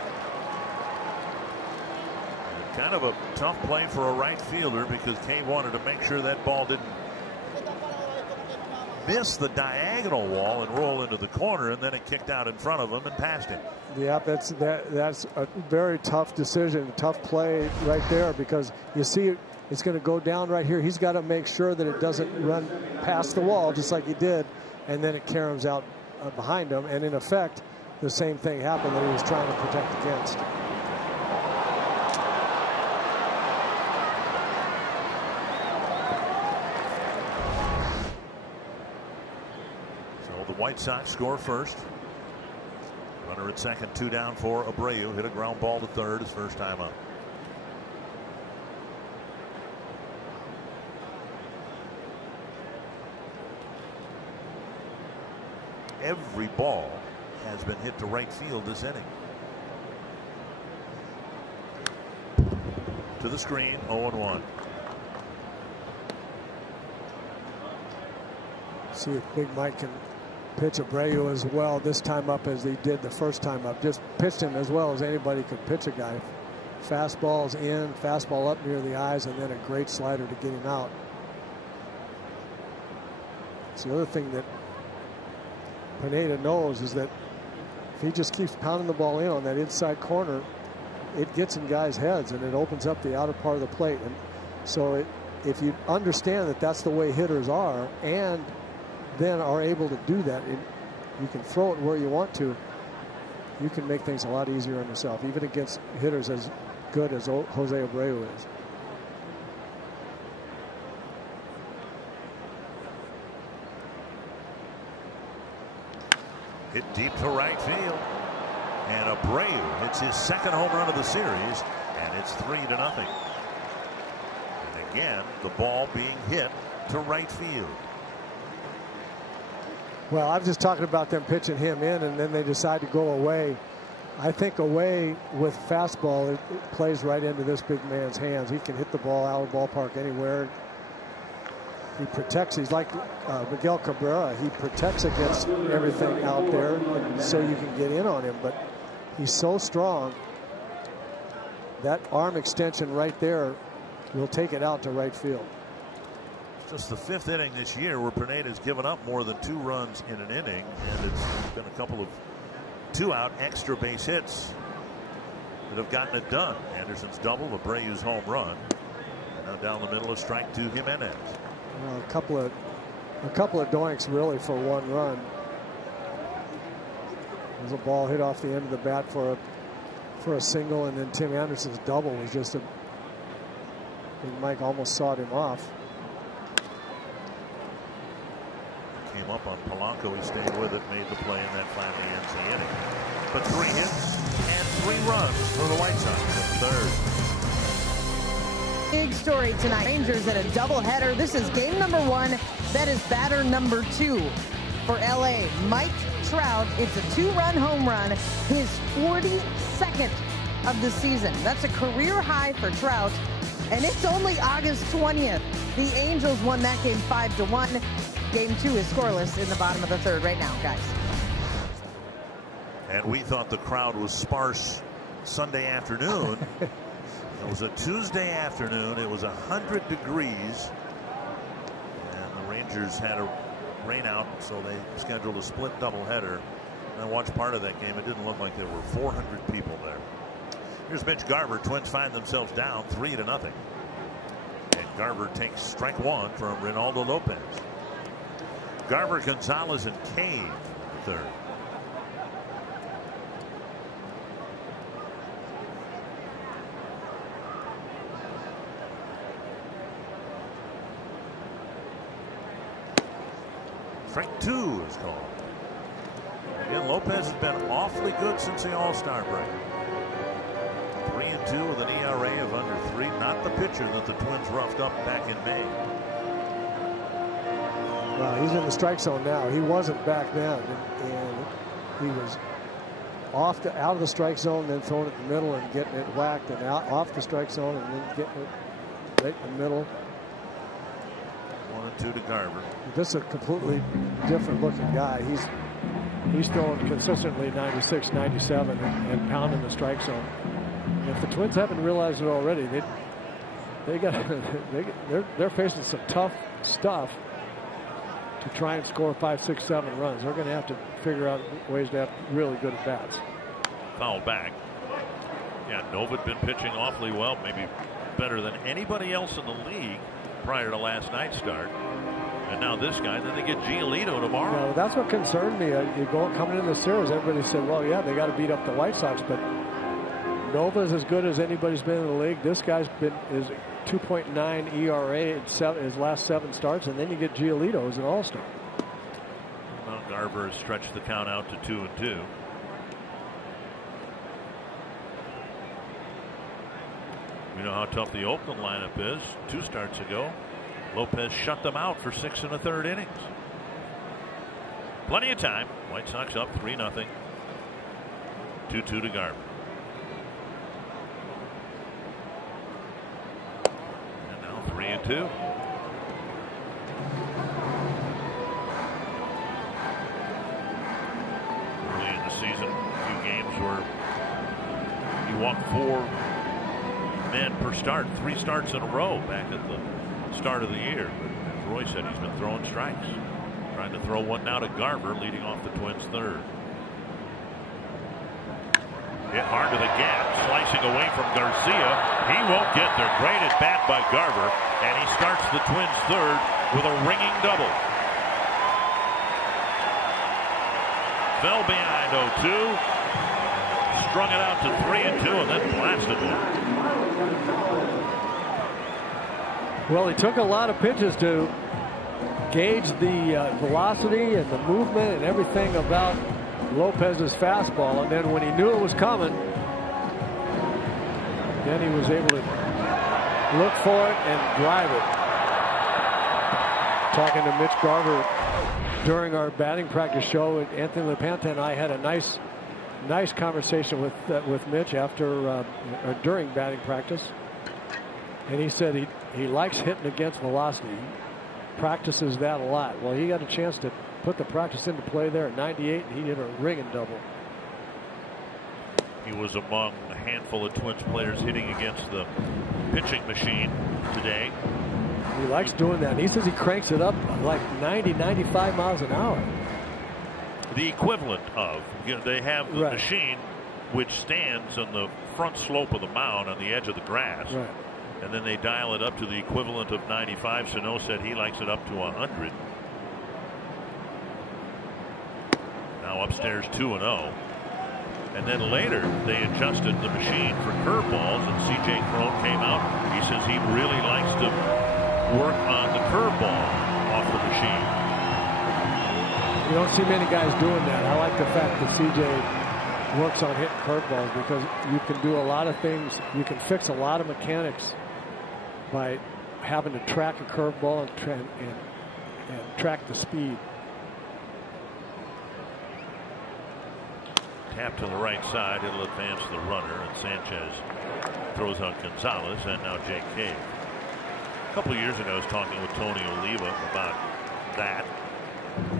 And Kind of a tough play for a right fielder because Kay wanted to make sure that ball didn't miss the diagonal wall and roll into the corner, and then it kicked out in front of him and past him. Yeah, that's a very tough decision, tough play right there, because you see it's going to go down right here. He's got to make sure that it doesn't run past the wall just like he did, and then it caroms out behind him, and in effect the same thing happened that he was trying to protect against. So the White Sox score first. Runner at second, 2 down for Abreu. Hit a ground ball to third his first time up. Every ball has been hit to right field this inning. To the screen, 0-1. See if Big Mike can pitch Abreu as well this time up as he did the first time up. Just pitched him as well as anybody could pitch a guy. Fastball's in, fastball up near the eyes, and then a great slider to get him out. It's the other thing that Pineda knows is that if he just keeps pounding the ball in on that inside corner, it gets in guys' heads and it opens up the outer part of the plate. And so if you understand that that's the way hitters are, and then are able to do that, you can throw it where you want to, you can make things a lot easier on yourself, even against hitters as good as Jose Abreu is. Hit deep to right field, and Abreu hits his second home run of the series, and it's 3-0. And again, the ball being hit to right field. Well, I'm just talking about them pitching him in, and then they decide to go away. I think away with fastball, it plays right into this big man's hands. He can hit the ball out of the ballpark anywhere. He protects. He's like Miguel Cabrera. He protects against everything out there so you can get in on him. But he's so strong. That arm extension right there will take it out to right field. Just the 5th inning this year where Pineda's given up more than 2 runs in an inning, and it's been a couple of 2-out extra base hits that have gotten it done. Anderson's double, Abreu's home run, and now down the middle, a strike to Jimenez. Well, a couple of doinks really for 1 run. There's a ball hit off the end of the bat for a single, and then Tim Anderson's double was just a. Mike almost sawed him off. Came up on Polanco, he stayed with it, made the play, and that finally ends the inning. But 3 hits and 3 runs for the White Sox in the third. Big story tonight. Rangers in a doubleheader. This is game number 1. That is batter number 2 for LA. Mike Trout. It's a 2-run home run. His 42nd of the season. That's a career high for Trout. And it's only August 20th. The Angels won that game 5-1. Game 2 is scoreless in the bottom of the third right now, guys. And we thought the crowd was sparse Sunday afternoon. It was a Tuesday afternoon. It was 100 degrees. And the Rangers had a rain out, so they scheduled a split doubleheader. And I watched part of that game. It didn't look like there were 400 people there. Here's Mitch Garver. Twins find themselves down 3-0. And Garver takes strike 1 from Reynaldo Lopez. Garver, Gonzalez, and Cave third. Strike 2 is called. Again, Lopez has been awfully good since the All-Star break. 3-2 with an ERA of under 3. Not the pitcher that the Twins roughed up back in May. Well, he's in the strike zone now. He wasn't back then, and he was out of the strike zone, then throwing it in the middle and getting it whacked, and out off the strike zone, and then getting it right in the middle. 1-2 to Garver. This is a completely different looking guy. He's throwing consistently 96, 97 and pounding the strike zone. if the Twins haven't realized it already, they're facing some tough stuff to try and score 5, 6, 7 runs. They're going to have to figure out ways to have really good at bats. Foul back. Yeah, Nova had been pitching awfully well, maybe better than anybody else in the league prior to last night's start. And now this guy, then they get Giolito tomorrow. Yeah, well, that's what concerned me. Coming into the series, everybody said, well, yeah, they got to beat up the White Sox, but Nova's as good as anybody's been in the league. This guy's is 2.9 ERA in his last 7 starts, and then you get Giolito as an all-star. Well, Garver has stretched the count out to 2-2. We know how tough the Oakland lineup is. 2 starts ago, Lopez shut them out for 6 1/3 innings. Plenty of time. White Sox up 3-0. 2-2 to Garver. And now 3-2. Early in the season, a few games where he walked 4 men per start, 3 starts in a row back at the start of the year. But as Roy said, he's been throwing strikes. Trying to throw one now to Garver, leading off the Twins' 3rd. Hit hard to the gap, slicing away from Garcia. He won't get there. Great at bat by Garver, and he starts the Twins' 3rd with a ringing double. Fell behind 0-2. Strung it out to 3-2 and then blasted one. Well, he took a lot of pitches to gauge the velocity and the movement and everything about Lopez's fastball, and then when he knew it was coming, then he was able to look for it and drive it. Talking to Mitch Garver during our batting practice show, Anthony LaPanta and I had a nice conversation with Mitch after during batting practice, and he said he likes hitting against velocity. He practices that a lot. Well, he got a chance to put the practice into play there at 98, and he did a ringing double. He was among a handful of Twins players hitting against the pitching machine today. He likes doing that. He says he cranks it up like 90, 95 miles an hour. The equivalent of, they have the machine which stands on the front slope of the mound on the edge of the grass. Right. And then they dial it up to the equivalent of 95. Sano said he likes it up to 100. Now upstairs 2-0. And then later they adjusted the machine for curveballs, and C.J. Cron came out. He says he really likes to work on the curveball off the machine. You don't see many guys doing that. I like the fact that C.J. works on hitting curveballs, because you can do a lot of things. You can fix a lot of mechanics by having to track a curveball and track the speed. Tap to the right side. It'll advance the runner, and Sanchez throws out Gonzalez, and now Jake Cave. A couple of years ago, I was talking with Tony Oliva about that,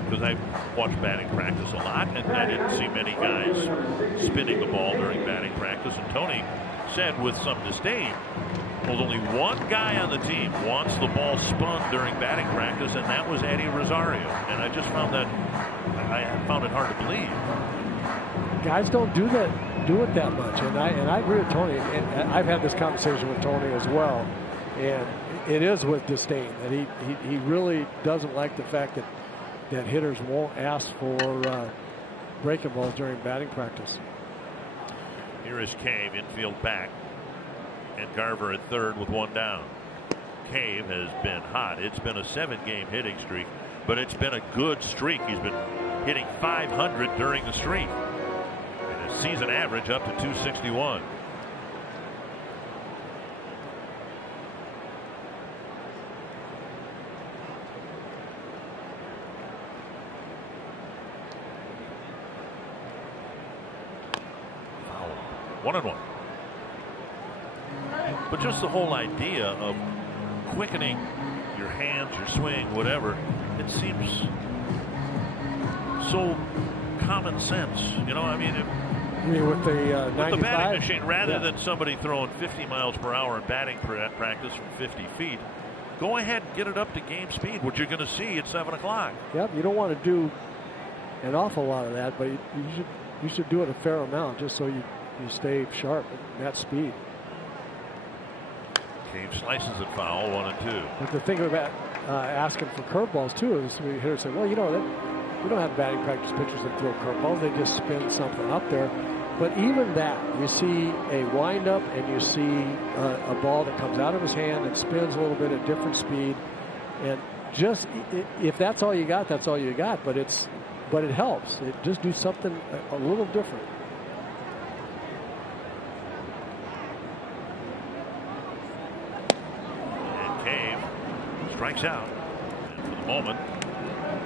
because I watched batting practice a lot, and I didn't see many guys spinning the ball during batting practice. And Tony said with some disdain, well, only one guy on the team wants the ball spun during batting practice, and that was Eddie Rosario. And I just found it hard to believe. Guys don't do it that much, and I agree with Tony. And I've had this conversation with Tony as well, and it is with disdain that he really doesn't like the fact that hitters won't ask for breaking balls during batting practice. Here is Cave, infield back, and Garver at third with 1 down. Cave has been hot. It's been a 7-game hitting streak, but it's been a good streak. He's been hitting .500 during the streak, and his season average up to .261. Foul. 1-1. But just the whole idea of quickening your hands, your swing, whatever, it seems so common sense. You know, I mean, You mean with the 95? With the batting machine, rather than somebody throwing 50 miles per hour in batting practice from 50 feet, go ahead and get it up to game speed, which you're going to see at 7 o'clock. Yep, you don't want to do an awful lot of that, but you should do it a fair amount just so you stay sharp at that speed. Cave slices it foul, 1-2. But the thing about asking for curveballs too is we hitters say, well, you know, we don't have batting practice pitchers that throw curveballs. They just spin something up there. But even that, you see a windup and you see a ball that comes out of his hand and spins a little bit at different speed. And just if that's all you got, that's all you got. But it helps. Just do something a little different. And Cave strikes out. And for the moment,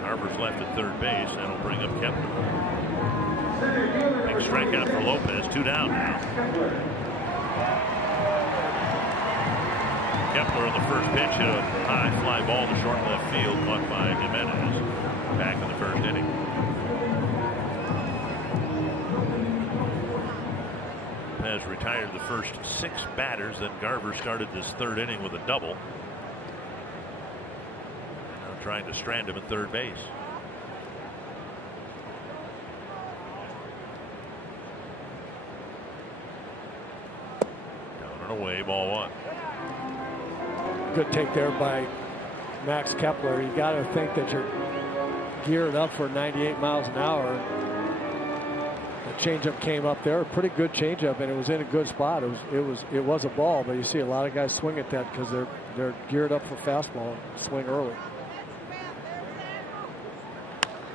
Garver's left at third base. That'll bring up Kepler. Big strikeout for Lopez. 2 down now. Kepler on the first pitch hit a high fly ball to short left field, caught by Jimenez. Back in the first inning. Lopez retired the first 6 batters. Then Garver started this third inning with a double. Now trying to strand him at third base. Away, ball 1. Good take there by Max Kepler. You got to think that you're geared up for 98 miles an hour. The changeup came up there, a pretty good changeup, and it was in a good spot. It was a ball, but you see a lot of guys swing at that because they're geared up for fastball and swing early.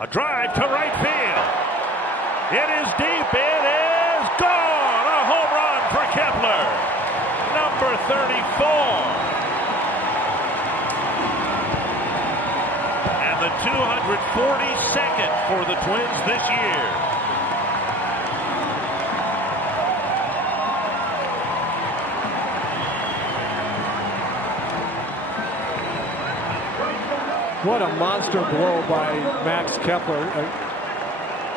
A drive to right field. It is deep. It is gone. A home run for Kepler. Number 34. And the 242nd for the Twins this year. What a monster blow by Max Kepler.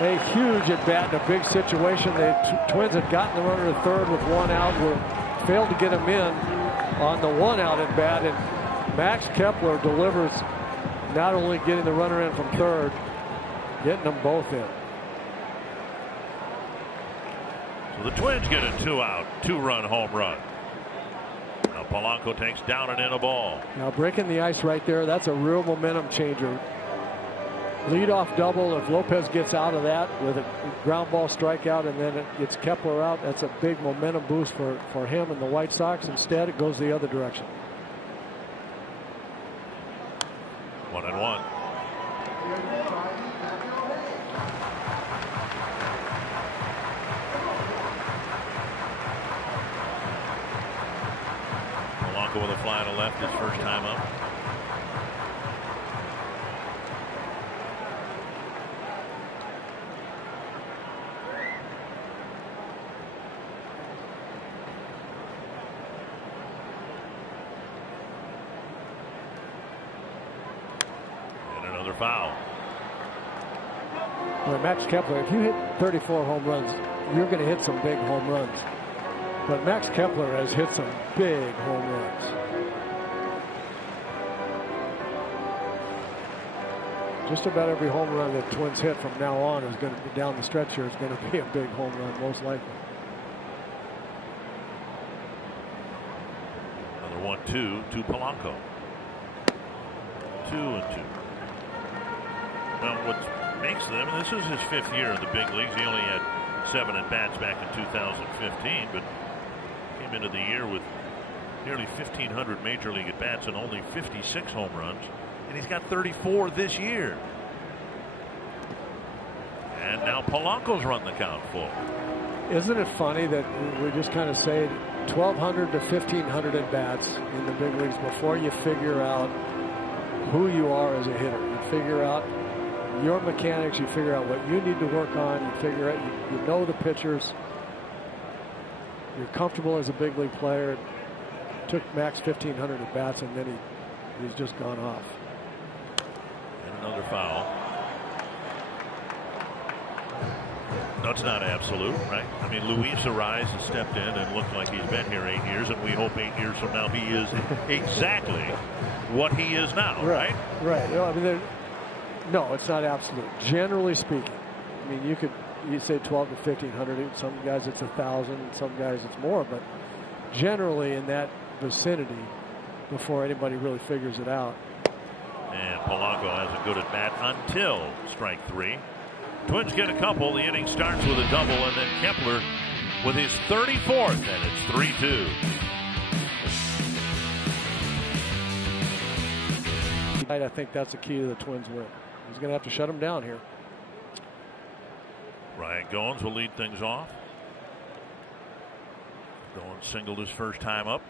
A huge at bat in a big situation. The Twins had gotten the runner to third with 1 out. Failed to get him in on the 1 out at bat, and Max Kepler delivers, not only getting the runner in from third, getting them both in. So the Twins get a 2-out, 2-run home run. Now Polanco takes down and in a ball. Now breaking the ice right there, that's a real momentum changer. Leadoff double. If Lopez gets out of that with a ground ball strikeout and then it gets Kepler out, that's a big momentum boost for him and the White Sox. Instead, it goes the other direction. 1-1. Polanco with a fly to left his first time up. Foul. Well, Max Kepler, if you hit 34 home runs, you're going to hit some big home runs. But Max Kepler has hit some big home runs. Just about every home run that Twins hit from now on is going to be down the stretch here is going to be a big home run, most likely. Another 1-2 to Polanco. 2-2. Now, what makes them, and this is his 5th year in the big leagues. He only had 7 at-bats back in 2015, but came into the year with nearly 1,500 major league at-bats and only 56 home runs, and he's got 34 this year. And now Polanco's run the count full. Isn't it funny that we just kind of say 1,200 to 1,500 at-bats in the big leagues before you figure out who you are as a hitter. You figure out your mechanics, you figure out what you need to work on, you figure out, you know the pitchers, you're comfortable as a big league player. It took Max 1,500 at bats and then he's just gone off. And another foul. No, it's not absolute, right? I mean, Luis Arraez has stepped in and looked like he's been here 8 years, and we hope 8 years from now he is exactly what he is now, right? Right. No, I mean, no, it's not absolute. Generally speaking, I mean, you say 12 to 1,500. Some guys it's 1,000. Some guys it's more, but generally in that vicinity before anybody really figures it out. And Polanco has a good at bat until strike 3. Twins get a couple. The inning starts with a double, and then Kepler with his 34th, and it's 3-2. I think that's the key to the Twins win. He's going to have to shut him down here. Ryan Goins will lead things off. Goins singled his first time up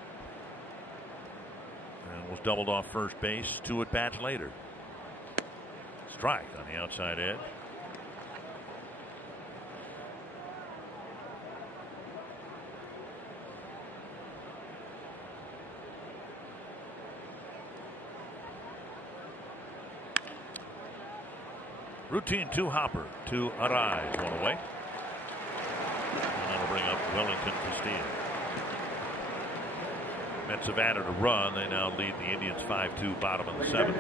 and was doubled off first base 2 at bats later. Strike on the outside edge. Routine 2 hopper to Arraez, 1 away. And that'll bring up Wellington Castillo. Mets have added a run. They now lead the Indians 5-2, bottom of the 7th.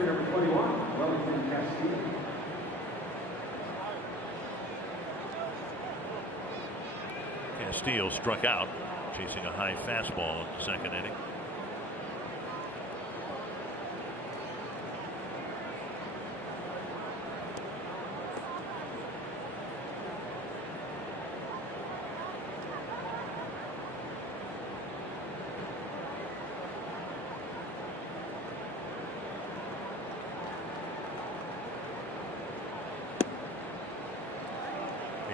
Castillo struck out, chasing a high fastball in the second inning.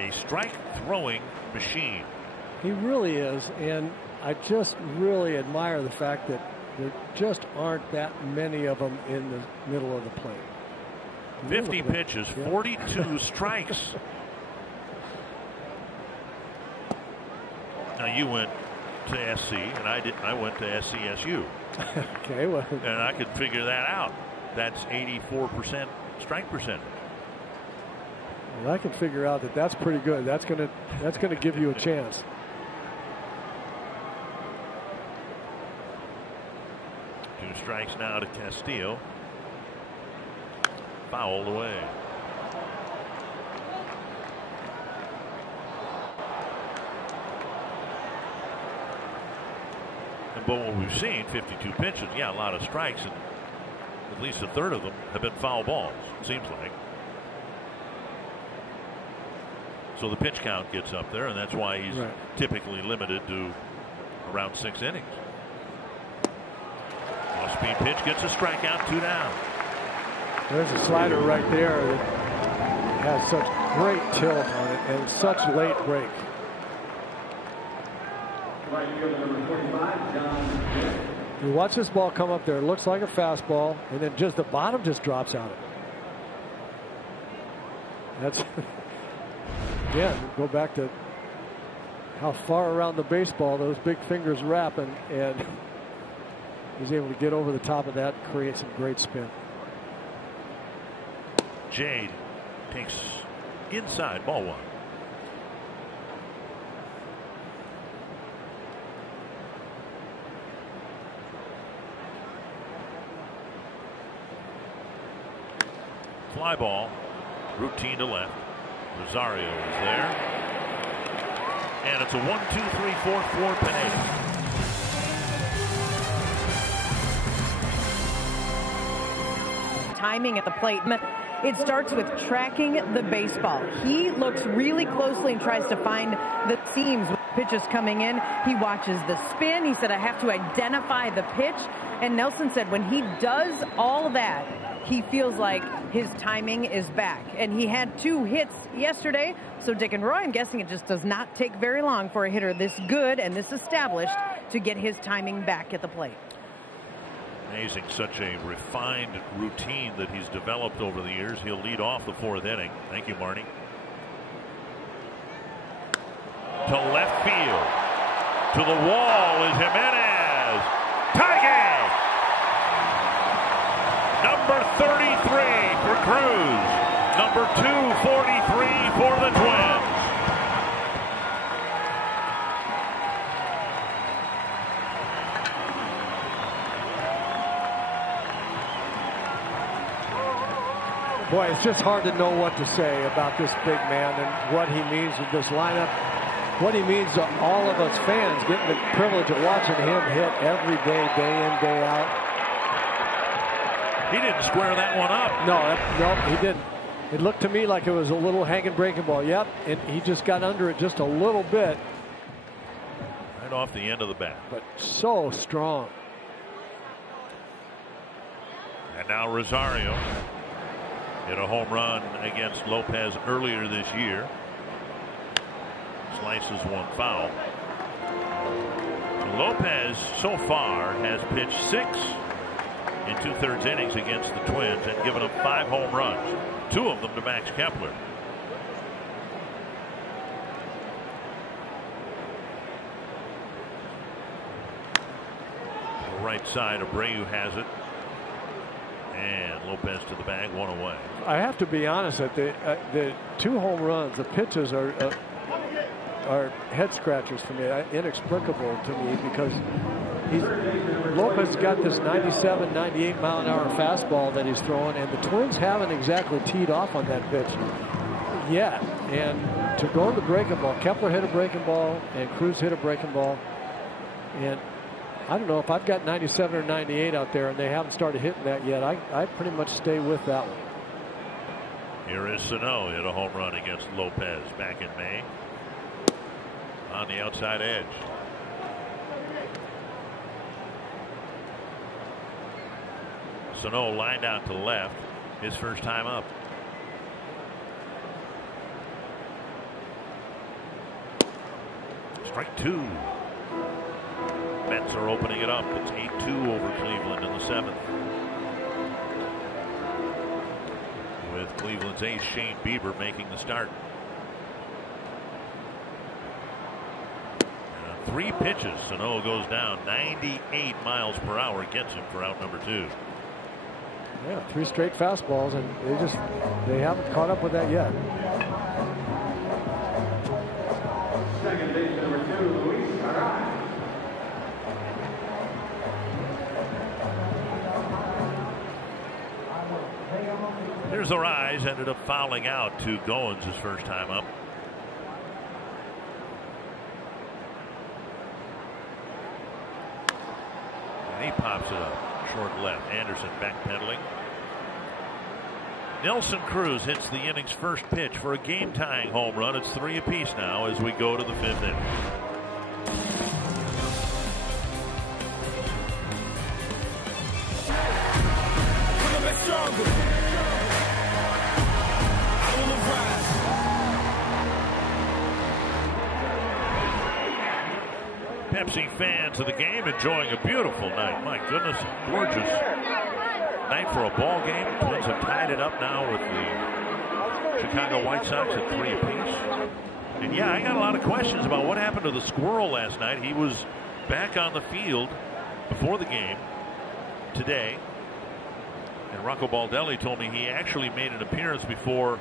A strike throwing machine. He really is, and I just really admire the fact that there just aren't that many of them in the middle of the plate. 50 pitches, 42 strikes. Now you went to SC, and I went to SCSU. Okay, well, and I could figure that out. That's 84% strike percentage. I can figure out that that's pretty good. That's gonna give you a chance. Two strikes now to Castillo. Fouled away. But what we've seen, 52 pitches, yeah, a lot of strikes, and at least a third of them have been foul balls, it seems like. So the pitch count gets up there, and that's why he's typically limited to around 6 innings. Off-speed pitch gets a strikeout, 2 down. There's a slider right there that has such great tilt on it and such late break. You watch this ball come up there. It looks like a fastball, and then just the bottom just drops out. That's again, go back to how far around the baseball those big fingers wrap, and he's able to get over the top of that and create some great spin. Jade takes inside, ball 1. Fly ball, routine to left. Rosario is there. And it's a 1-2-3-4 for Pineda. Timing at the plate. It starts with tracking the baseball. He looks really closely and tries to find the seams with pitches coming in. He watches the spin. He said, I have to identify the pitch. And Nelson said when he does all that, he feels like his timing is back. And he had 2 hits yesterday. So Dick and Roy, I'm guessing it just does not take very long for a hitter this good and this established to get his timing back at the plate. Amazing, such a refined routine that he's developed over the years. He'll lead off the 4th inning. Thank you, Marnie. To left field. To the wall is Jimenez. Tie game! Number 33 for Cruz. Number 243 for the Twins. Boy, it's just hard to know what to say about this big man and what he means with this lineup, what he means to all of us fans, getting the privilege of watching him hit every day, day in, day out. He didn't square that one up. No, he didn't. It looked to me like it was a little hanging breaking ball. Yep, and he just got under it just a little bit. Right off the end of the bat. But so strong. And now Rosario hit a home run against Lopez earlier this year. Slices one foul. So Lopez so far has pitched 6 in 2/3 innings against the Twins and given up 5 home runs, 2 of them to Max Kepler. The right side, Abreu has it. And Lopez to the bag, 1 away. I have to be honest, that the 2 home runs, the pitches are head scratchers for me, inexplicable to me, because Lopez got this 97, 98 mile an hour fastball that he's throwing, and the Twins haven't exactly teed off on that pitch yet. And to go in the breaking ball, Kepler hit a breaking ball, and Cruz hit a breaking ball, and I don't know if I've got 97 or 98 out there and they haven't started hitting that yet. I pretty much stay with that one. Here is Sano, hit a home run against Lopez back in May on the outside edge. Sano lined out to left, his first time up. Strike 2. Mets are opening it up. It's 8-2 over Cleveland in the 7th. With Cleveland's ace Shane Bieber making the start. 3 pitches. Sano goes down. 98 miles per hour gets him for out number 2. Yeah, 3 straight fastballs, and they haven't caught up with that yet. Second base number 2, Luis Arraez. Here's Arraez, ended up fouling out to Goins his first time up. And he pops it up. Short left. Anderson backpedaling. Nelson Cruz hits the inning's first pitch for a game-tying home run. It's 3 apiece now as we go to the 5th inning. Pepsi fans of the game enjoying a beautiful night. My goodness, gorgeous night for a ball game. Twins have tied it up now with the Chicago White Sox at 3 apiece. And yeah, I got a lot of questions about what happened to the Squirrel last night. He was back on the field before the game today. And Rocco Baldelli told me he actually made an appearance before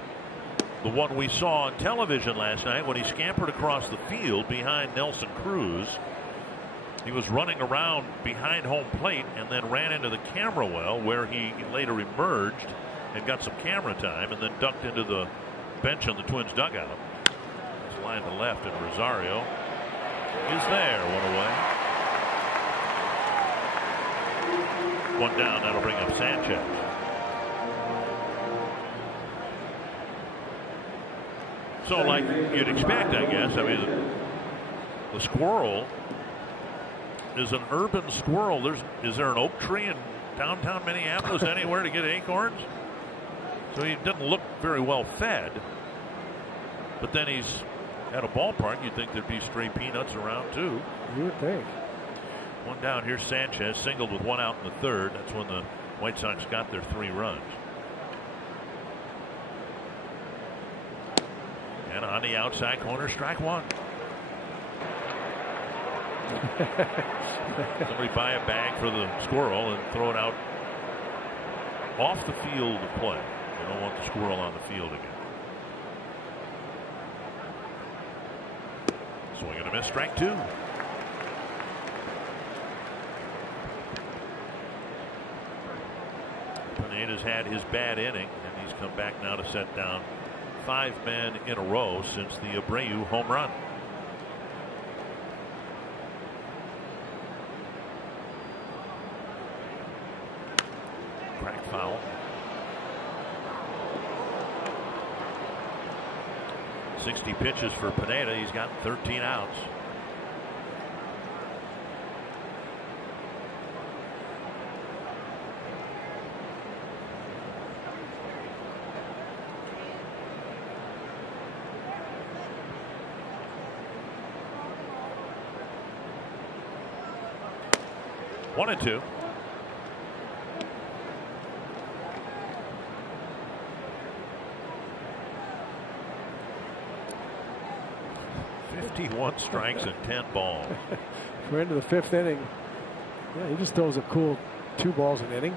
the one we saw on television last night when he scampered across the field behind Nelson Cruz. He was running around behind home plate and then ran into the camera well, where he later emerged and got some camera time and then ducked into the bench on the Twins dugout. It's line to left, and Rosario is there. 1 away. 1 down. That'll bring up Sanchez. So like you'd expect, I guess. I mean, the Squirrel is an urban squirrel. Is there an oak tree in downtown Minneapolis anywhere to get acorns? So he doesn't look very well fed. But then he's at a ballpark. You'd think there'd be stray peanuts around too. You would think. 1 down. Here's Sanchez, singled with 1 out in the 3rd. That's when the White Sox got their 3 runs. And on the outside corner, strike 1. Somebody buy a bag for the Squirrel and throw it out off the field of play. They don't want the Squirrel on the field again. Swing and a miss, strike 2. Pineda's had his bad inning, and he's come back now to set down 5 men in a row since the Abreu home run. Crack foul. 60 pitches for Pineda. He's got 13 outs. One and two. .51 strikes and 10 balls. We're into the 5th inning. Yeah, he just throws a cool 2 balls an inning.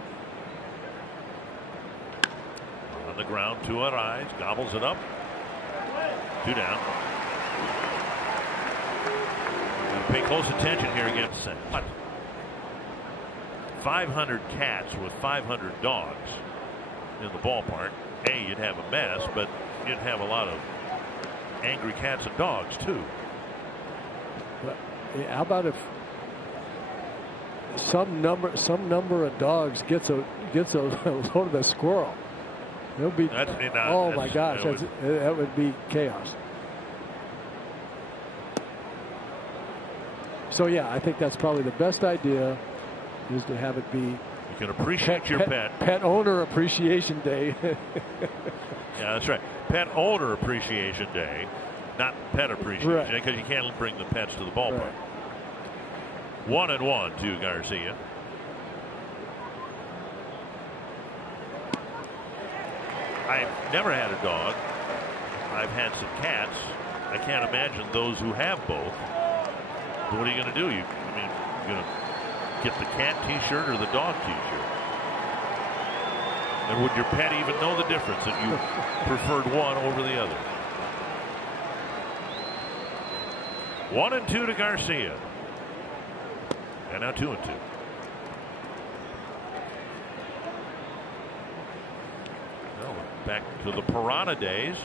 On the ground, 2 eyes, gobbles it up. 2 down. Gotta pay close attention here against 500 cats with 500 dogs in the ballpark. You'd have a mess, but you'd have a lot of angry cats and dogs too. But how about if some number of dogs gets a load of a squirrel? It'll be oh my gosh, that would be chaos. So yeah, I think that's probably the best idea, is to have it be. You can appreciate your pet. Pet owner appreciation day. Yeah, that's right. Pet owner appreciation day, not pet appreciation day, because you can't bring the pets to the ballpark. Right. 1-1 to Garcia. I've never had a dog. I've had some cats. I can't imagine those who have both. What are you going to do? You're going to get the cat T-shirt or the dog T-shirt? And would your pet even know the difference if you preferred one over the other? 1-2 to Garcia. And now 2-2. Well, back to the Piranha days.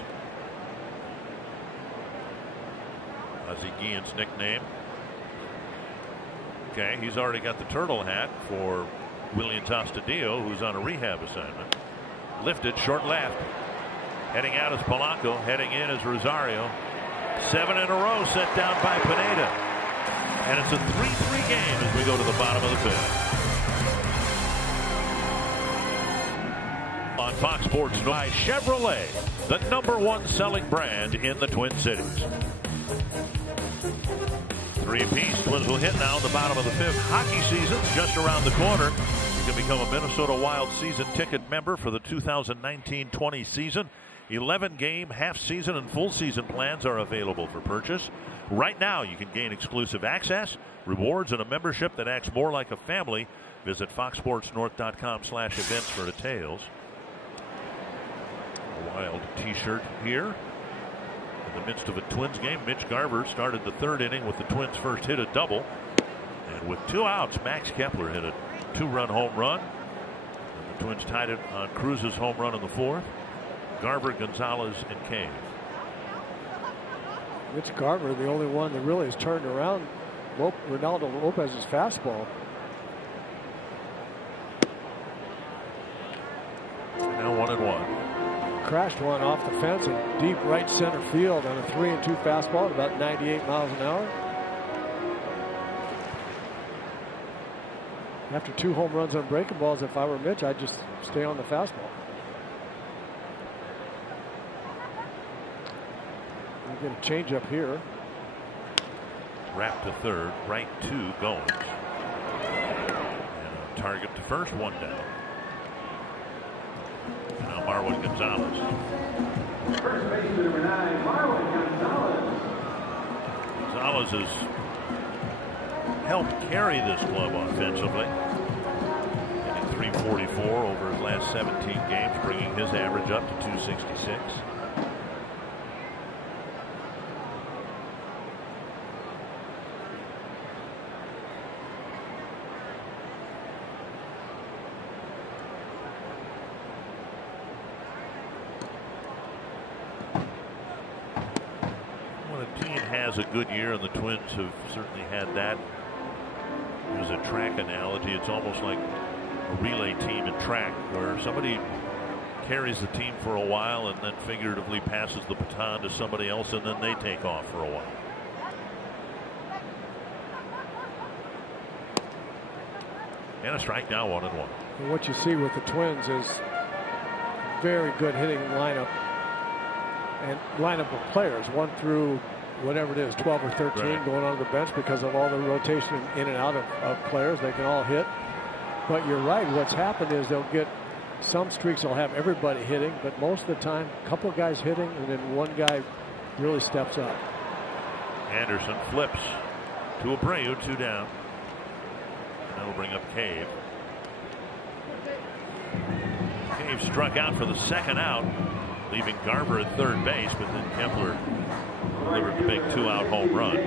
Ozzie Guillen's nickname. Okay, he's already got the turtle hat for Williams Astudillo, who's on a rehab assignment. Lifted, short left. Heading out is Polanco. Heading in is Rosario. 7 in a row set down by Pineda. And it's a 3-3 game as we go to the bottom of the 5th. On Fox Sports by Chevrolet, the #1 selling brand in the Twin Cities. 3 apiece. Twins will hit now in the bottom of the 5th. Hockey season's just around the corner. You can become a Minnesota Wild season ticket member for the 2019-20 season. 11-game, half-season, and full-season plans are available for purchase. Right now, you can gain exclusive access, rewards, and a membership that acts more like a family. Visit foxsportsnorth.com/events for details. A Wild T-shirt here. In the midst of a Twins game, Mitch Garver started the 3rd inning with the Twins' first hit, a double. And with 2 outs, Max Kepler hit a 2-run home run. And the Twins tied it on Cruz's home run in the 4th. Garver, Gonzalez, and Cave. Mitch Garver, the only one that really has turned around Ronaldo Lopez's fastball. And now 1-1. Crashed one off the fence in deep right center field on a 3-2 fastball at about 98 miles an hour. After 2 home runs on breaking balls, if I were Mitch, I'd just stay on the fastball. We'll get a change up here. Wrapped to 3rd, right to Goins. And a target to first, 1 down. And now Marwin Gonzalez. First baseman number 9, Marwin Gonzalez. Gonzalez has helped carry this club offensively. Hitting .344 over his last 17 games, bringing his average up to .266. has a good year, and the Twins have certainly had that. There's a track analogy. It's almost like a relay team in track where somebody carries the team for a while and then figuratively passes the baton to somebody else, and then they take off for a while. And a strike now, 1-1. And what you see with the Twins is very good hitting lineup and lineup of players, 1 through whatever it is, 12 or 13, right, going on the bench because of all the rotation in and out of players. They can all hit. But you're right. What's happened is they'll get some streaks will have everybody hitting, but most of the time, a couple of guys hitting, and then one guy really steps up. Anderson flips to Abreu, 2 down. That'll bring up Cave. Cave struck out for the second out, leaving Garver at third base, but then Kepler delivered the big 2-out home run.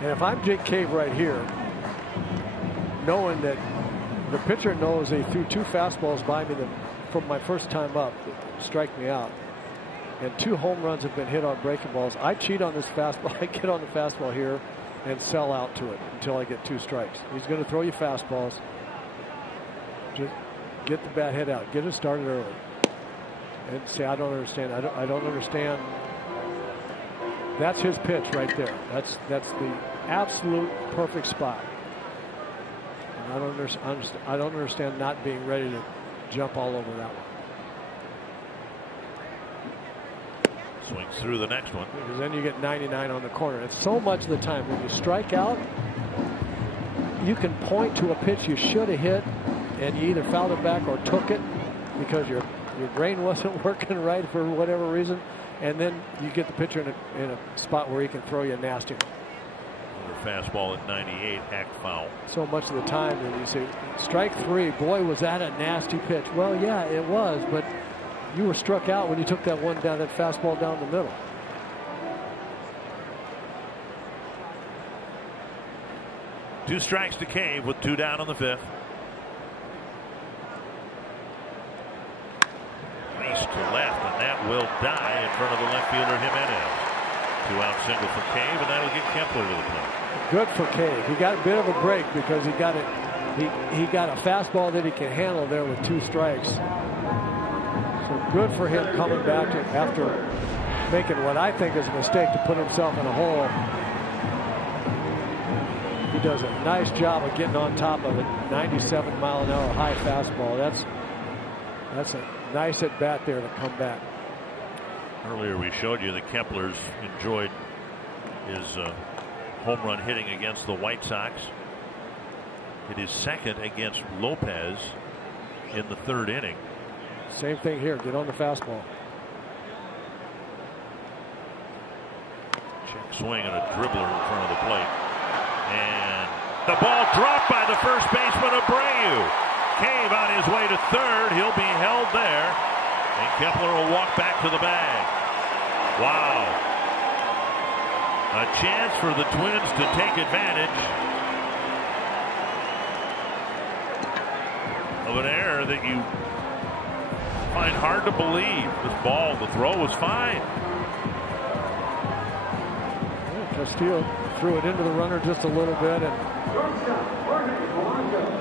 And if I'm Jake Cave right here, knowing that the pitcher knows they threw 2 fastballs by me that from my first time up strike me out, and 2 home runs have been hit on breaking balls, I cheat on this fastball. I get on the fastball here and sell out to it until I get 2 strikes. He's going to throw you fastballs. Just get the bat head out. Get it started early. And say, I don't understand. I don't understand. That's his pitch right there. That's the absolute perfect spot. And I don't understand not being ready to jump all over that one. Swings through the next one. Because then you get 99 on the corner. It's so much of the time when you strike out, you can point to a pitch you should have hit, and you either fouled it back or took it because your brain wasn't working right for whatever reason, and then you get the pitcher in a spot where he can throw you a nasty one. Another fastball at 98, hack foul. So much of the time when you say strike 3, boy, was that a nasty pitch. Well, yeah, it was, but you were struck out when you took that one down, that fastball down the middle. Two strikes to Cave with 2 down on the 5th. Reese to left, and that will die in front of the left fielder Jimenez. 2-out single for Cave, and that'll get Kepler to the plate. Good for Cave. He got a bit of a break because he got it. He got a fastball that he can handle there with 2 strikes. So good for him coming back after making what I think is a mistake to put himself in a hole. He does a nice job of getting on top of a 97-mile-an-hour high fastball. That's a nice at bat there to come back. Earlier we showed you that Kepler's enjoyed his home run hitting against the White Sox. It is second against Lopez in the 3rd inning. Same thing here. Get on the fastball. Check swing and a dribbler in front of the plate. And the ball dropped by the first baseman Abreu. Cave on his way to 3rd. He'll be held there. And Kepler will walk back to the bag. Wow. A chance for the Twins to take advantage of an error that you find hard to believe. This ball, the throw was fine. Castillo threw it into the runner just a little bit, and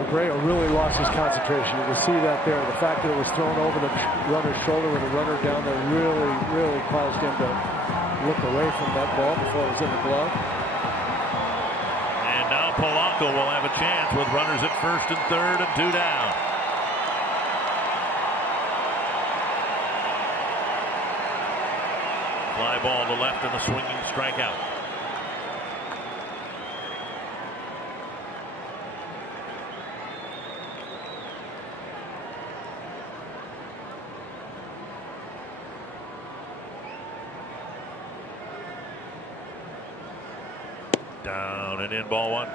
Abreu really lost his concentration. You can see that there. The fact that it was thrown over the runner's shoulder with the runner down there really caused him to look away from that ball before it was in the glove. And now Polanco will have a chance with runners at 1st and 3rd and 2 down. Fly ball to left and a swinging strikeout. Down and in, ball 1.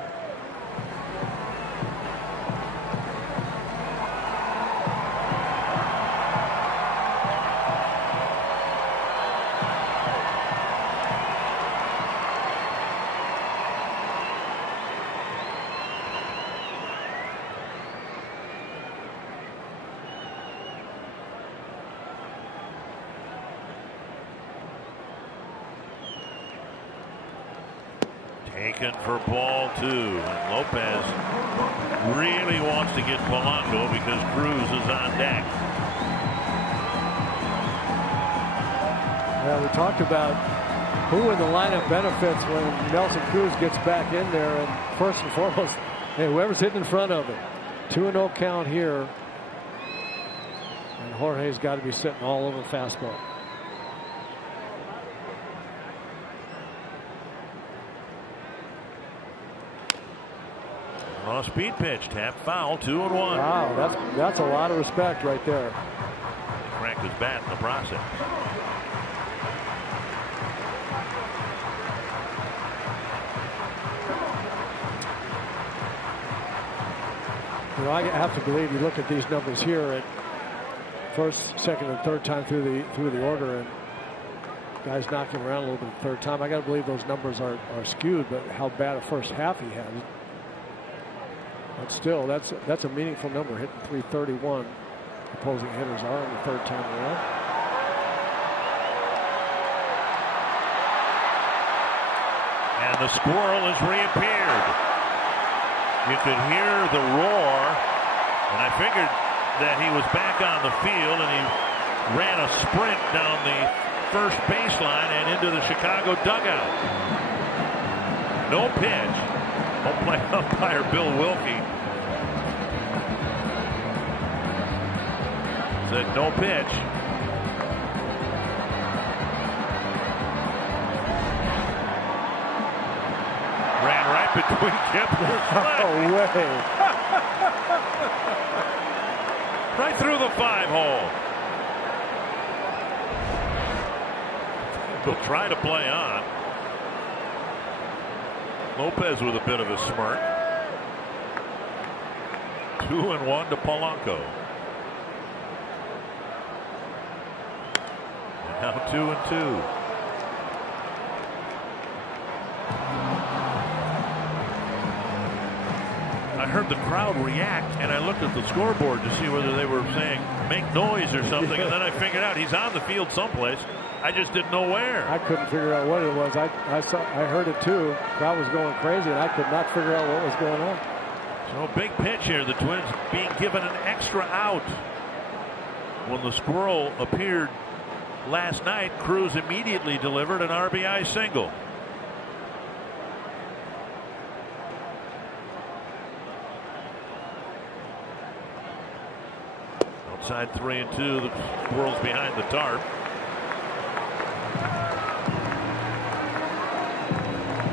taken for ball 2. And Lopez really wants to get Polanco because Cruz is on deck. Yeah, we talked about who in the lineup benefits when Nelson Cruz gets back in there. And first and foremost, hey, whoever's hitting in front of him. 2-0 count here. And Jorge's got to be sitting all over the fastball. Speed pitch, tap foul, 2-1. Wow, that's a lot of respect right there. He cracked his bat in the process. You know, I have to believe you look at these numbers here at first, second, and third time through the order, and guys knocking around a little bit the third time. I got to believe those numbers are skewed, but how bad a first half he has. But still, that's a meaningful number, hitting 331. Opposing hitters are in the third time around. And the squirrel has reappeared. You could hear the roar, and I figured that he was back on the field, and he ran a sprint down the first baseline and into the Chicago dugout. No pitch. Home plate umpire Bill Wilkie said no pitch. Ran right between Kepler's legs. No way. Right through the 5-hole. He'll try to play on. Lopez with a bit of a smirk. 2-1 to Polanco. And now 2-2. I heard the crowd react, and I looked at the scoreboard to see whether they were saying make noise or something, and then I figured out he's on the field someplace. I just didn't know where. I couldn't figure out what it was. I heard it too. Crowd was going crazy, and I could not figure out what was going on. So a big pitch here. The Twins being given an extra out. When the squirrel appeared last night, Cruz immediately delivered an RBI single. Outside 3-2. The squirrel's behind the tarp.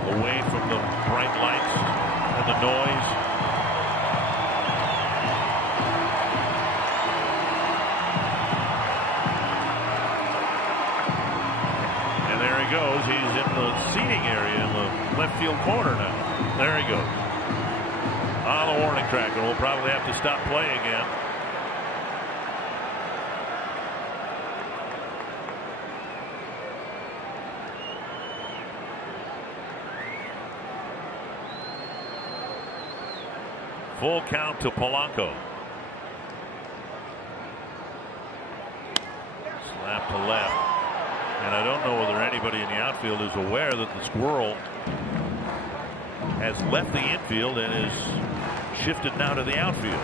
Away from the bright lights and the noise. And there he goes. He's in the seating area in the left field corner now. There he goes. On the warning track, and we'll probably have to stop play again. Full count to Polanco. Slap to left. And I don't know whether anybody in the outfield is aware that the squirrel has left the infield and is shifted now to the outfield.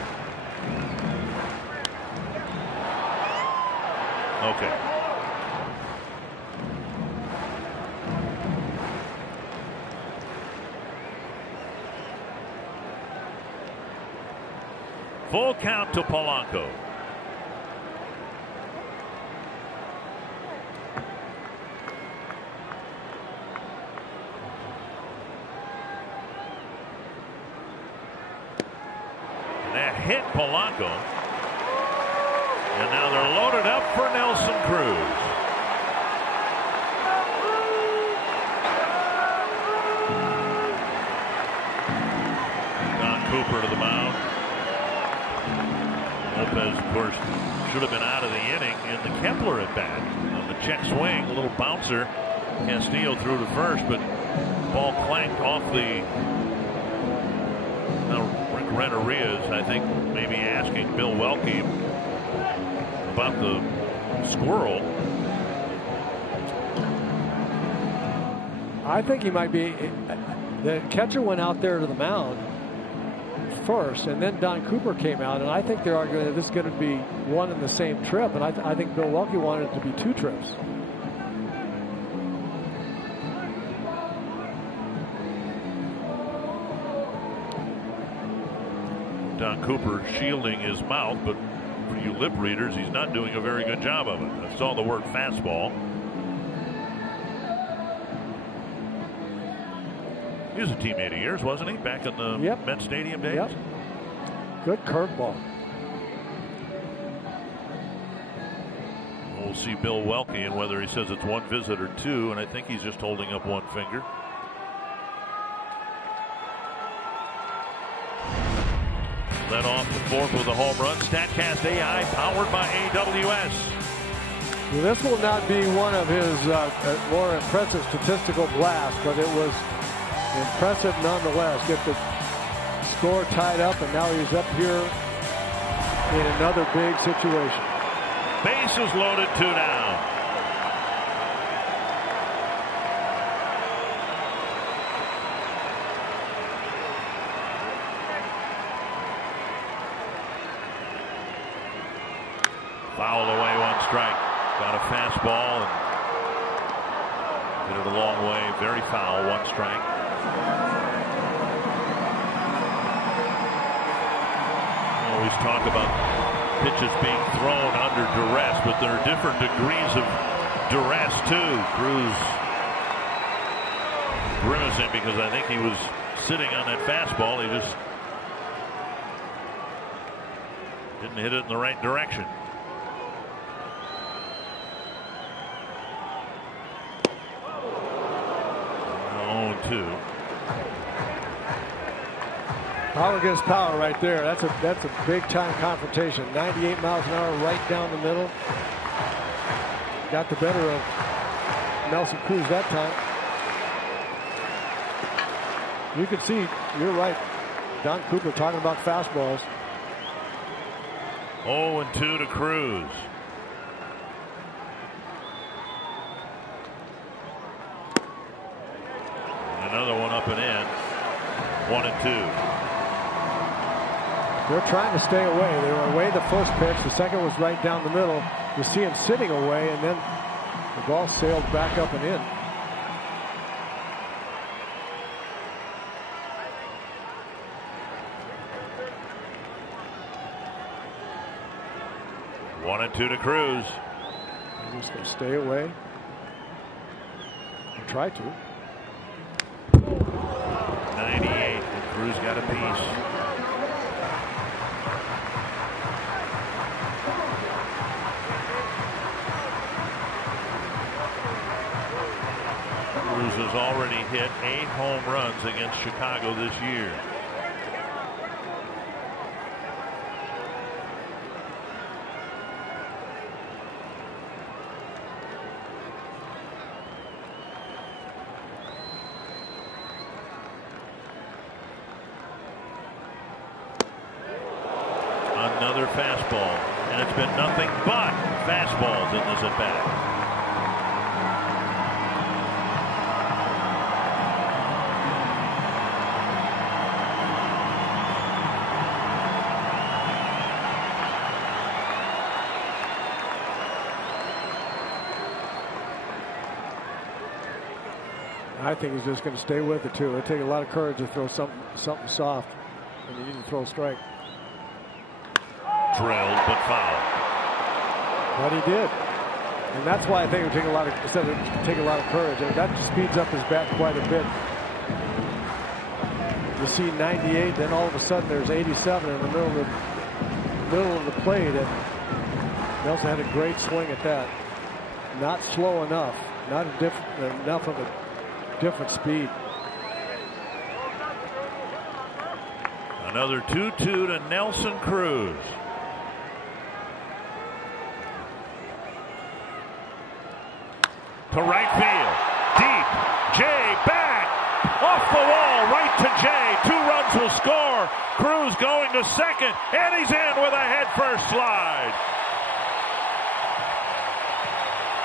Okay. Full count to Polanco. And that hit Polanco. And now they're loaded up for Nelson Cruz. Don Cooper to the mound. Lopez, of course, should have been out of the inning in the Kepler at bat. On the check swing, a little bouncer. Castillo threw to first, but ball clanked off the. Now, Rick Renteria's, I think, maybe asking Bill Welke about the squirrel. I think he might be. The catcher went out there to the mound first, and then Don Cooper came out, and I think they're arguing that this is going to be one and the same trip, and I think Bill Welke wanted it to be 2 trips. Don Cooper shielding his mouth, but for you lip readers, he's not doing a very good job of it. I saw the word fastball. He was a teammate of yours, wasn't he? Back in the Met Stadium days? Yep. Good curveball. We'll see Bill Welke and whether he says it's 1 visit or 2, and I think he's just holding up 1 finger. Led off the 4th with a home run. StatCast AI powered by AWS. Well, this will not be one of his more impressive statistical blasts, but it was impressive nonetheless. Get the score tied up, and now he's up here in another big situation. Bases loaded, 2 down. Fouled away, 1 strike. Got a fastball and hit it a long way. Very foul, 1 strike. Always talk about pitches being thrown under duress, but there are different degrees of duress too. Cruz grimacing because I think he was sitting on that fastball. He just didn't hit it in the right direction. 0-2. Power against power right there. That's a big time confrontation. 98 miles an hour right down the middle. Got the better of Nelson Cruz that time. You can see, you're right, Don Cooper talking about fastballs. 0-2 to Cruz. And another one up and in. 1-2. They're trying to stay away. They were away the first pitch. The second was right down the middle. You see him sitting away, and then the ball sailed back up and in. One and 2 to Cruz. He's just going to stay away. And try to. 98. And Cruz got a piece. Cruz has already hit 8 home runs against Chicago this year. Another fastball, and it's been nothing but fastballs in this at bat. I think he's just going to stay with it too. It'll take a lot of courage to throw something soft, and you need to throw a strike. Drilled but foul. But he did, and that's why I think it would take a lot of courage. And that speeds up his bat quite a bit. You see 98, then all of a sudden there's 87 in the middle of the plate, and Nelson had a great swing at that. Not slow enough, not enough of a different speed. Another 2-2 to Nelson Cruz. To right field, deep, Jay back, off the wall, right to Jay. 2 runs will score. Cruz going to second, and he's in with a head-first slide.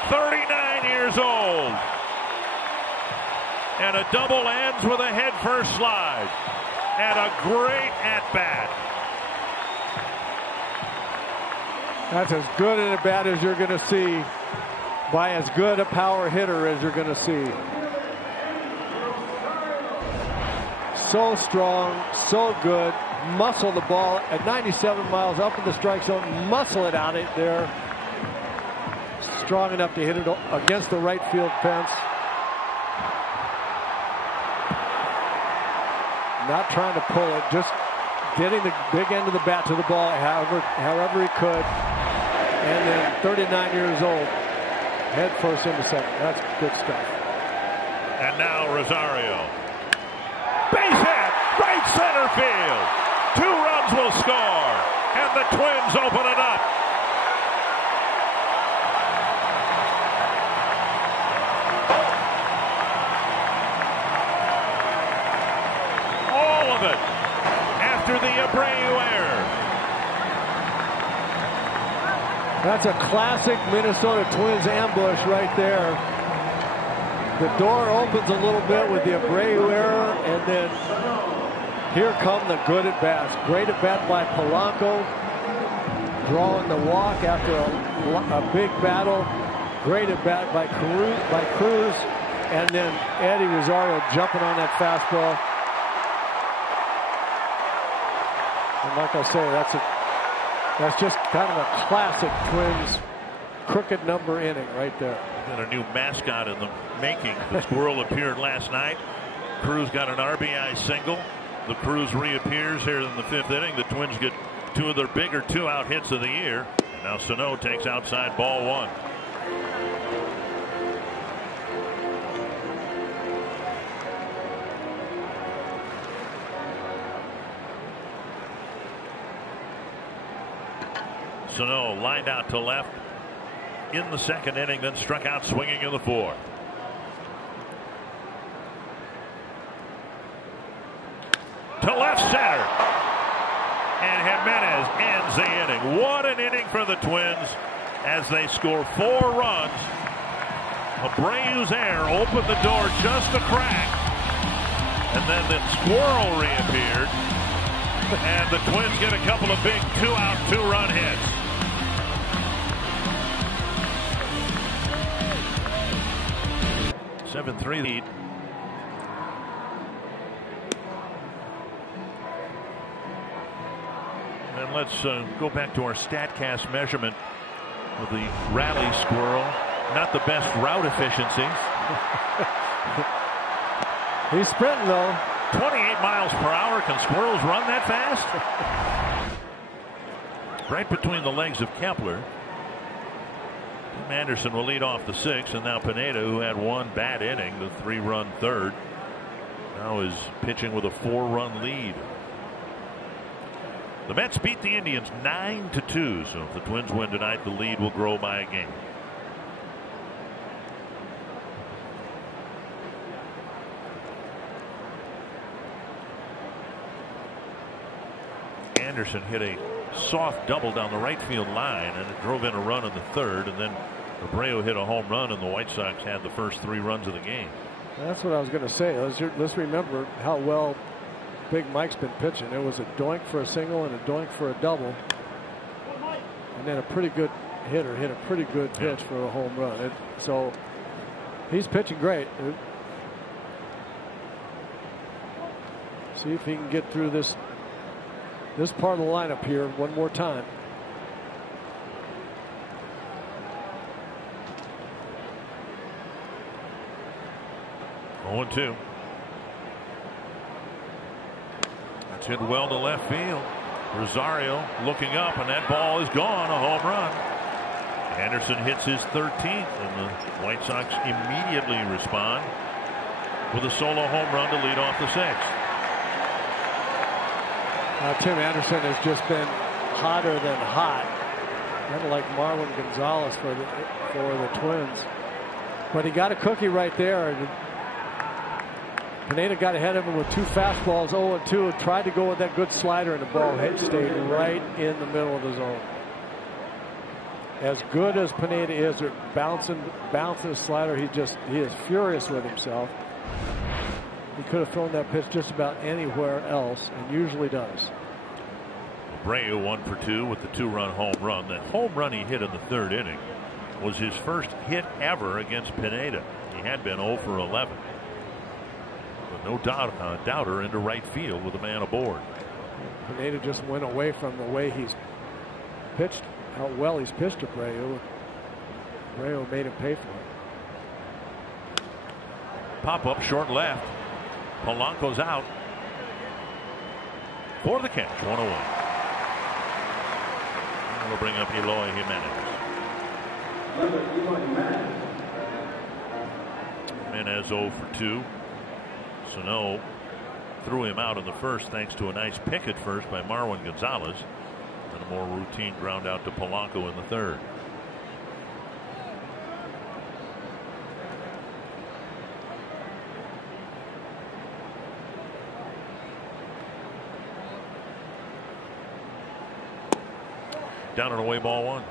39 years old. And a double ends with a head-first slide. And a great at-bat. That's as good an at-bat as you're going to see by as good a power hitter as you're going to see. So strong, so good. Muscle the ball at 97 miles up in the strike zone. Muscle it out there. Strong enough to hit it against the right field fence. Not trying to pull it, just getting the big end of the bat to the ball however he could. And then 39 years old, head first into second. That's good stuff. And now Rosario. Base hit, right center field. 2 runs will score, and the Twins open it up. All of it after the Abreu error. That's a classic Minnesota Twins ambush right there. The door opens a little bit with the Abreu error, and then here come the good at-bats. Great at-bat by Polanco, drawing the walk after a big battle. Great at-bat by Cruz, and then Eddie Rosario jumping on that fastball. And like I say, that's just kind of a classic Twins crooked number inning right there. Got a new mascot in the making. The squirrel appeared last night. Cruz got an RBI single. The Cruz reappears here in the 5th inning. The Twins get 2 of their bigger 2-out hits of the year. And now Sano takes outside ball 1. Sano lined out to left in the 2nd inning, then struck out swinging in the 4th. To left center. And Jimenez ends the inning. What an inning for the Twins as they score 4 runs. Abreu's error opened the door just a crack. And then the squirrel reappeared. And the Twins get a couple of big 2-out, 2-run hits. (7-3) lead. And let's go back to our StatCast measurement of the rally squirrel. Not the best route efficiency. He's sprinting though. 28 miles per hour. Can squirrels run that fast? Right between the legs of Kepler. Tim Anderson will lead off the 6th, and now Pineda, who had 1 bad inning, the 3-run 3rd, now is pitching with a 4-run lead. The Mets beat the Indians 9-2, so if the Twins win tonight, the lead will grow by a game. Anderson hit a soft double down the right field line, and it drove in a run in the 3rd, and then Abreu hit a home run, and the White Sox had the first 3 runs of the game. That's what I was going to say. Let's remember how well Big Mike's been pitching. It was a doink for a single and a doink for a double, and then a pretty good hitter hit a pretty good pitch for a home run. So he's pitching great. See if he can get through this part of the lineup here one more time. Oh, 2. That's hit well to left field. Rosario looking up, and that ball is gone. A home run. Anderson hits his 13th, and the White Sox immediately respond with a solo home run to lead off the 6th. Tim Anderson has just been hotter than hot, kind of like Marwin Gonzalez for the Twins. But he got a cookie right there. Pineda got ahead of him with 2 fastballs, 0-2, tried to go with that good slider, and the ball stayed right in the middle of the zone. As good as Pineda is at bouncing the slider, he is furious with himself. He could have thrown that pitch just about anywhere else, and usually does. Abreu 1 for 2 with the 2-run home run. That home run he hit in the 3rd inning was his first hit ever against Pineda. He had been 0 for 11. But no doubter into right field with a man aboard. Pineda just went away from the way he's pitched, how well he's pitched Abreu. Abreu made him pay for it. Pop up short left. Polanco's out for the catch. 1-away. We'll bring up Eloy Jimenez. Jimenez 0 for 2. Sano threw him out in the first thanks to a nice pick at first by Marwin Gonzalez, and a more routine ground out to Polanco in the 3rd. Down and away, ball 1.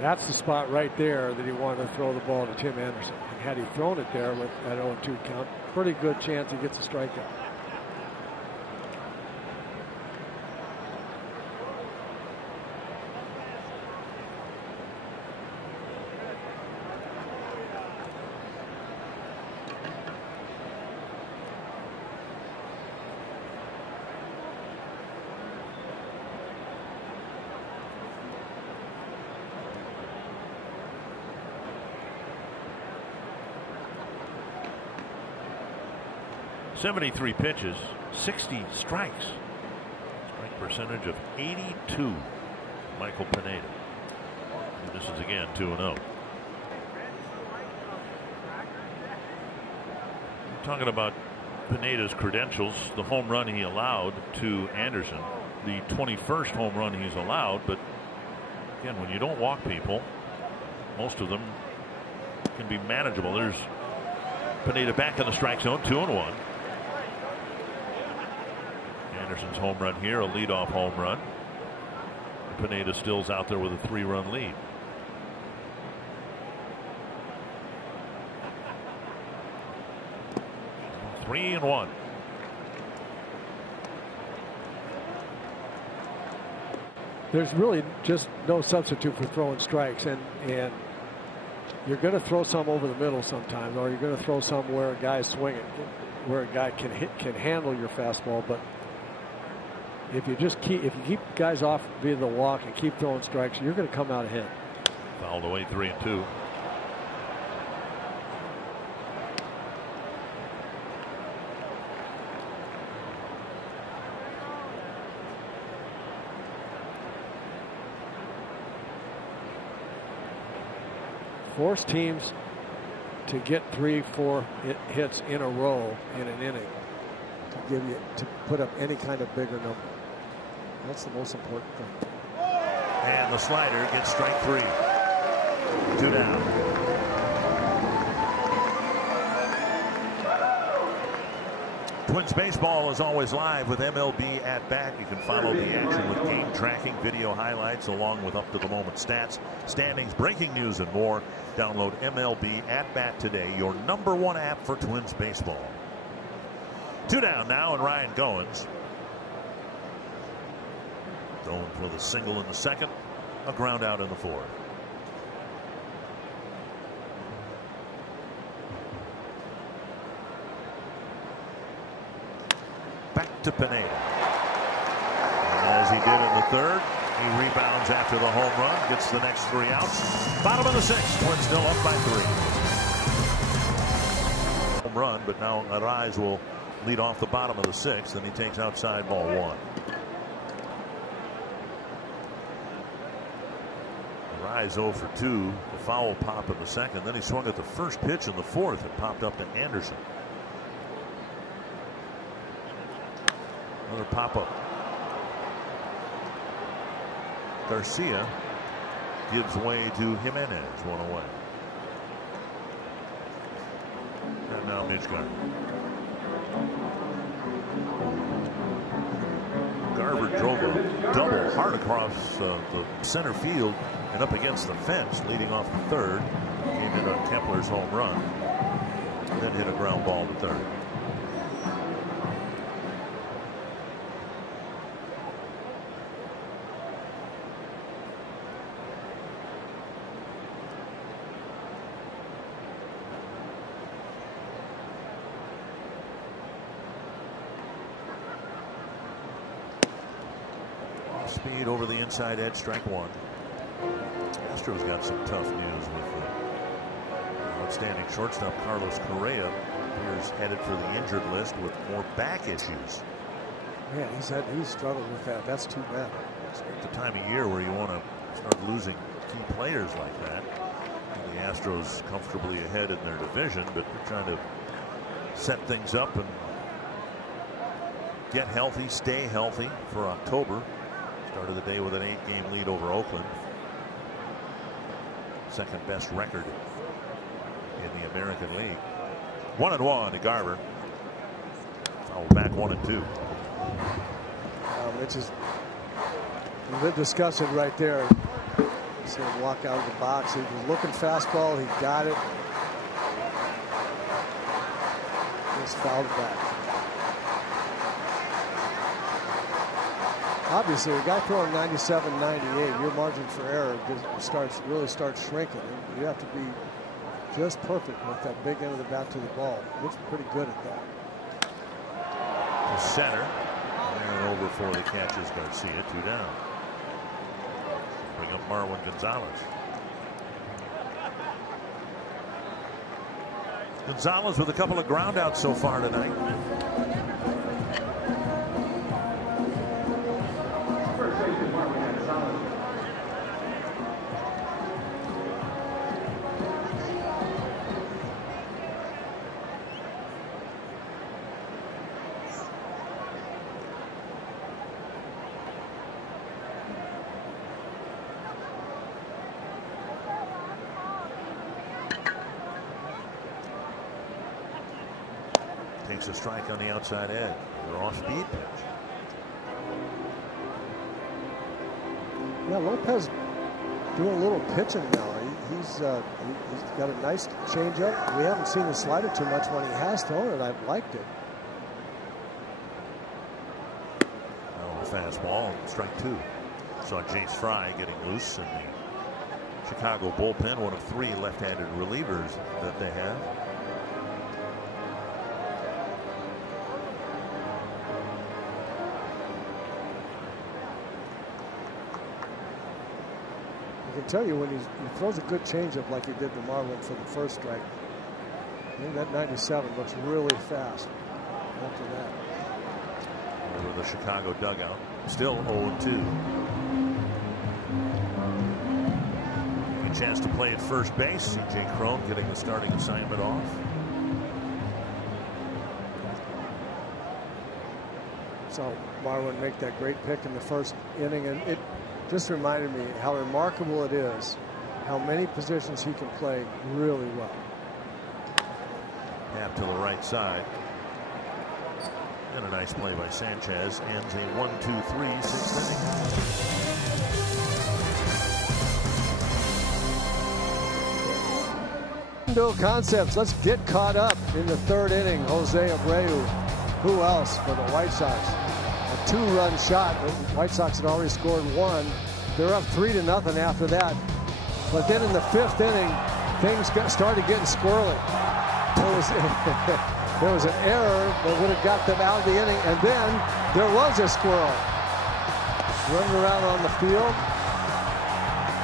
That's the spot right there that he wanted to throw the ball to Tim Anderson. And had he thrown it there with that 0-2 count, pretty good chance he gets a strikeout. .73 pitches, 60 strikes. Strike percentage of 82. Michael Pineda. And this is again 2-0. Talking about Pineda's credentials, the home run he allowed to Anderson, the 21st home run he's allowed. But again, when you don't walk people, most of them can be manageable. There's Pineda back in the strike zone, 2-1. Anderson's home run here, a leadoff home run. Pineda still's out there with a 3-run lead. Three and 1. There's really just no substitute for throwing strikes, and you're going to throw some over the middle sometimes, or you're going to throw some where a guy's swinging, where a guy can handle your fastball. But if you keep guys off via the walk and keep throwing strikes, you're going to come out ahead. Fouled away, 3-2. Force teams to get 3-4 hits in a row in an inning to put up any kind of bigger number. That's the most important thing. And the slider gets strike 3. 2 down. Twins baseball is always live with MLB At Bat. You can follow the action with game tracking, video highlights, along with up-to-the-moment stats, standings, breaking news, and more. Download MLB At Bat today, your #1 app for Twins baseball. 2 down now, and Ryan Goins. Goins with a single in the 2nd, a ground out in the 4th. Back to Pineda. And as he did in the 3rd, he rebounds after the home run, gets the next 3 outs. Bottom of the 6th, Twins still up by 3. Home run, but now Arraez will lead off the bottom of the 6th, and he takes outside ball 1. Arraez 0 for 2, the foul pop in the 2nd. Then he swung at the first pitch in the 4th. It popped up to Anderson. Another pop-up. Garcia gives way to Jimenez, 1 away. And now Mitch Garver. Garver drove a double hard across the center field and up against the fence, leading off the 3rd. Came in on Kepler's home run, and then hit a ground ball to 3rd. speed over the inside edge, strike one. Astros got some tough news with outstanding shortstop Carlos Correa. Appears headed for the injured list with more back issues. Yeah, he's struggled with that. That's too bad. It's the time of year where you want to start losing key players like that. And the Astros comfortably ahead in their division, but they're trying to set things up and get healthy, stay healthy for October. Started the day with an 8-game lead over Oakland. Second best record in the American League. 1-1 to Garver. Foul back 1-2. Which is the discussion right there. He's going to walk out of the box. He was looking fastball. He got it. Just fouled back. Obviously, a guy throwing 97, 98, your margin for error really starts shrinking. You have to be just perfect with that big end of the bat to the ball. Looks pretty good at that. To center. And over for the catches Garcia. 2 down. Bring up Marwin Gonzalez. Gonzalez with a couple of groundouts so far tonight. Takes a strike on the outside edge. They're off speed pitch. Yeah, Lopez doing a little pitching now. He's got a nice changeup. We haven't seen the slider too much. When he has thrown it, I've liked it. Fastball, strike 2. Saw Jace Fry getting loose in the Chicago bullpen, one of 3 left-handed relievers that they have. I can tell you when he throws a good changeup like he did to Marwin for the first strike. I think that 97 looks really fast after that. Over the Chicago dugout. Still 0-2. A chance to play at first base. C.J. Cron getting the starting assignment off. Saw Marwin make that great pick in the first inning, and it just reminded me how remarkable it is how many positions he can play really well. Tap to the right side. And a nice play by Sanchez ends a 1-2-3 6th inning. No concepts. Let's get caught up in the 3rd inning. Jose Abreu. Who else for the White Sox? A 2-run shot. The White Sox had already scored 1. They're up 3-0 after that. But then in the 5th inning, things started getting squirrely. There was an error that would have got them out of the inning, and then there was a squirrel running around on the field.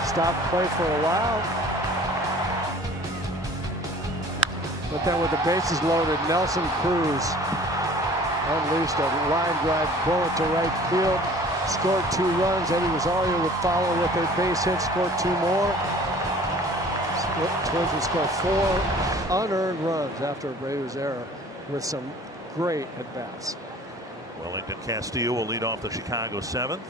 Stopped play for a while. But then with the bases loaded, Nelson Cruz unleashed a line drive bullet to right field. Scored 2 runs. Eddie Rosario would follow with a base hit, scored 2 more. Twins would score 4 unearned runs after Abreu's error with some great at-bats. Wellington Castillo will lead off the Chicago 7th.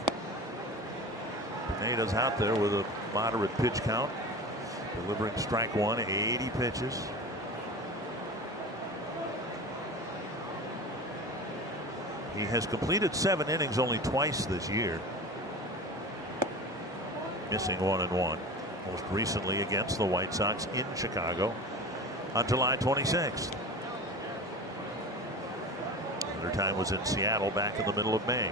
Pineda's out there with a moderate pitch count, delivering strike 1, 80 pitches. He has completed 7 innings only twice this year, missing 1 and 1. Most recently against the White Sox in Chicago on July 26th. Another time was in Seattle back in the middle of May.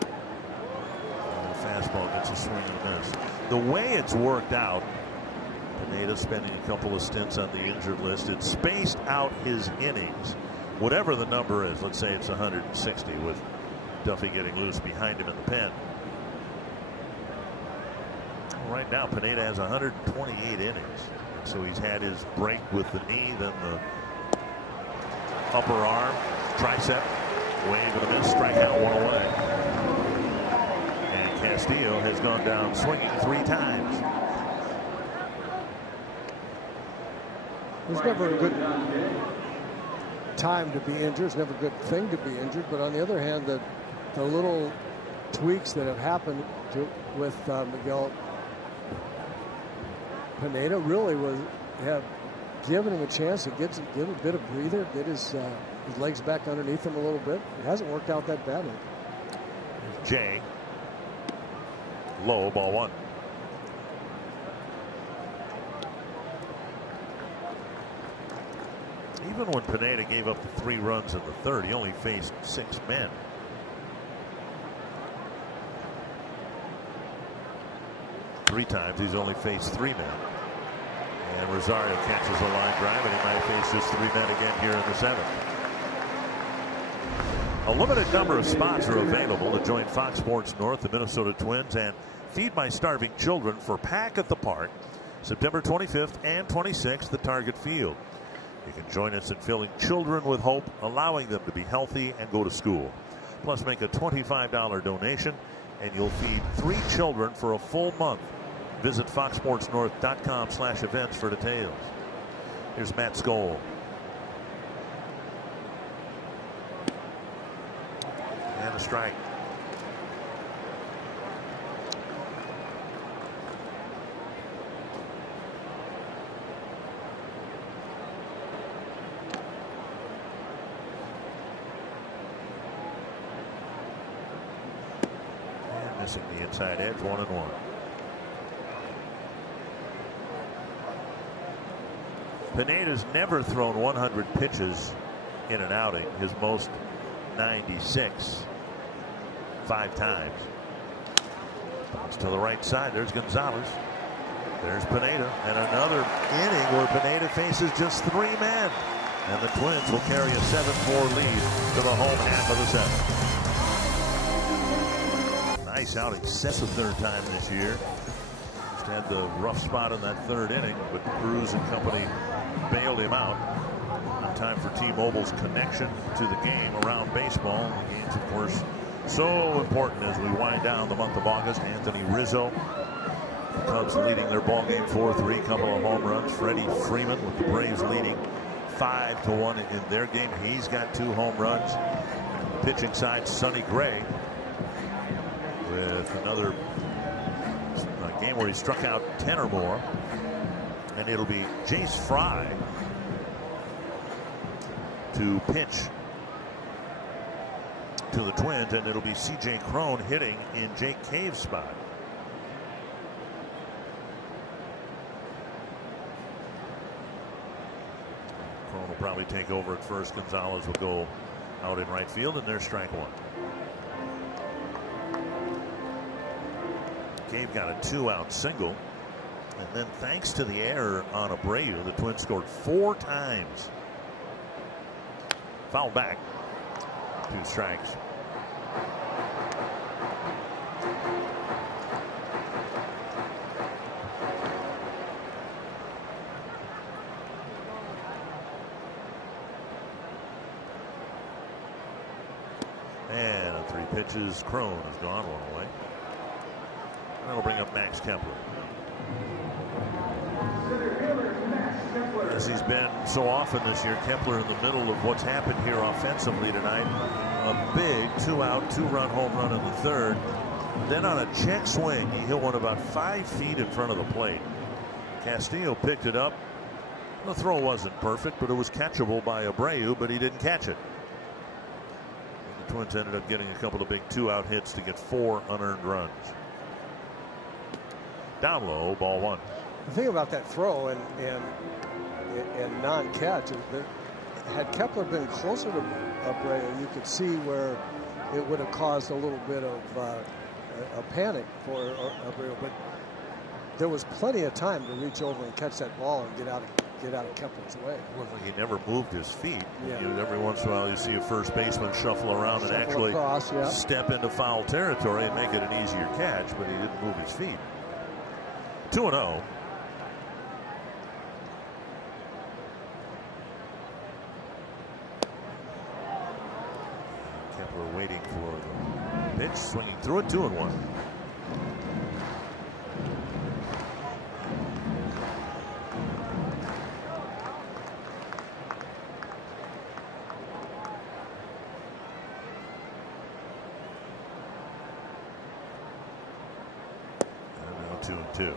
The fastball gets a swing and a miss. The way it's worked out, Pineda spending a couple of stints on the injured list. It spaced out his innings, whatever the number is. Let's say it's 160 with Duffy getting loose behind him in the pen. Right now, Pineda has 128 innings. So he's had his break with the knee, then the upper arm, tricep, wave and a miss, strikeout, one away. And Castillo has gone down swinging 3 times. It's never a good time to be injured. It's never a good thing to be injured. But on the other hand, the little tweaks that have happened with Miguel Pineda really have given him a chance to get a bit of breather, get his legs back underneath him a little bit. It hasn't worked out that badly. Here's Jay. Low, ball 1. Even when Pineda gave up the 3 runs in the 3rd, he only faced 6 men. Three times he's only faced 3 men. And Rosario catches a line drive, and he might face just 3 men again here in the 7th. A limited number of spots are available to join Fox Sports North, the Minnesota Twins, and Feed My Starving Children for Pack at the Park, September 25th and 26th at Target Field. You can join us in filling children with hope, allowing them to be healthy and go to school. Plus, make a $25 donation, and you'll feed 3 children for a full month. Visit foxsportsnorth.com/events for details. Here's Matt Skoll. And a strike. And missing the inside edge, 1-1. Pineda's never thrown 100 pitches in an outing. His most 96, 5 times. Bounce to the right side. There's Gonzalez. There's Pineda. And another inning where Pineda faces just 3 men. And the Twins will carry a 7-4 lead to the home half of the 7th. Nice outing. Sets the 3rd time this year. Just had the rough spot in that 3rd inning, but Cruz and company bailed him out. Time for T-Mobile's connection to the game around baseball. The game's, of course, so important as we wind down the month of August. Anthony Rizzo, the Cubs leading their ball game 4-3, couple of home runs. Freddie Freeman with the Braves leading 5-1 in their game. He's got 2 home runs. Pitching side, Sonny Gray with another game where he struck out 10 or more. And it'll be Jace Fry to pitch to the Twins, and it'll be C.J. Cron hitting in Jake Cave's spot. Cron will probably take over at first. Gonzalez will go out in right field, and there's strike 1. Cave got a 2-out single. And then thanks to the error on Abreu, the Twins scored 4 times. Foul back. 2 strikes. And on 3 pitches, Cron is gone, 1 away. And that'll bring up Max Kepler. As he's been so often this year, Kepler in the middle of what's happened here offensively tonight. A big 2-out, 2-run home run in the 3rd. Then on a check swing, he hit one about 5 feet in front of the plate. Castillo picked it up. The throw wasn't perfect, but it was catchable by Abreu, but he didn't catch it. And the Twins ended up getting a couple of big 2-out hits to get 4 unearned runs. Down low, ball 1. The thing about that throw and non-catch is that had Kepler been closer to Abreu, you could see where it would have caused a little bit of a panic for Abreu. But there was plenty of time to reach over and catch that ball and get out of Kepler's way. Well, he never moved his feet. Yeah. Every once in a while you see a first baseman shuffle around and actually across, yeah. step into foul territory and make it an easier catch, but he didn't move his feet. 2-0. Kepler waiting for the pitch, swinging through it. 2-1. And now 2-2.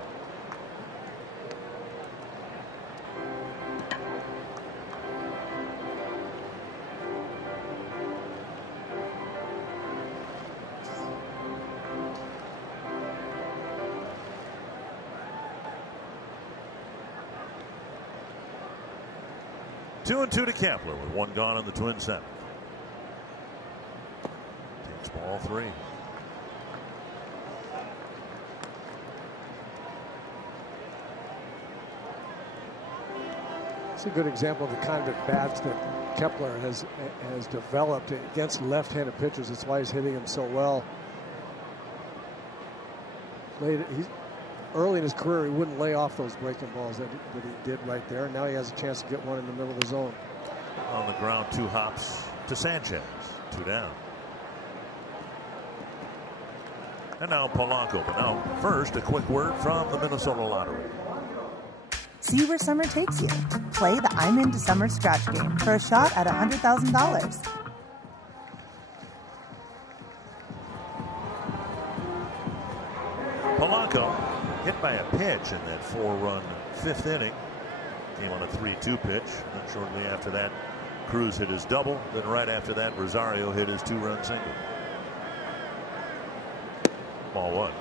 Two and two to Kepler with one gone in the Twins' seventh. Takes ball 3. It's a good example of the kind of bats that Kepler has developed against left-handed pitchers. That's why he's hitting them so well. Early in his career, he wouldn't lay off those breaking balls that he did right there. And now he has a chance to get one in the middle of the zone. On the ground, 2 hops to Sanchez. 2 down. And now Polanco. But now, first, a quick word from the Minnesota Lottery. See where summer takes you. Play the I'm Into Summer scratch game for a shot at $100,000. Polanco hit by a pitch in that 4-run 5th inning. Came on a 3-2 pitch. And then shortly after that, Cruz hit his double. Then right after that, Rosario hit his 2-run single. Ball 1.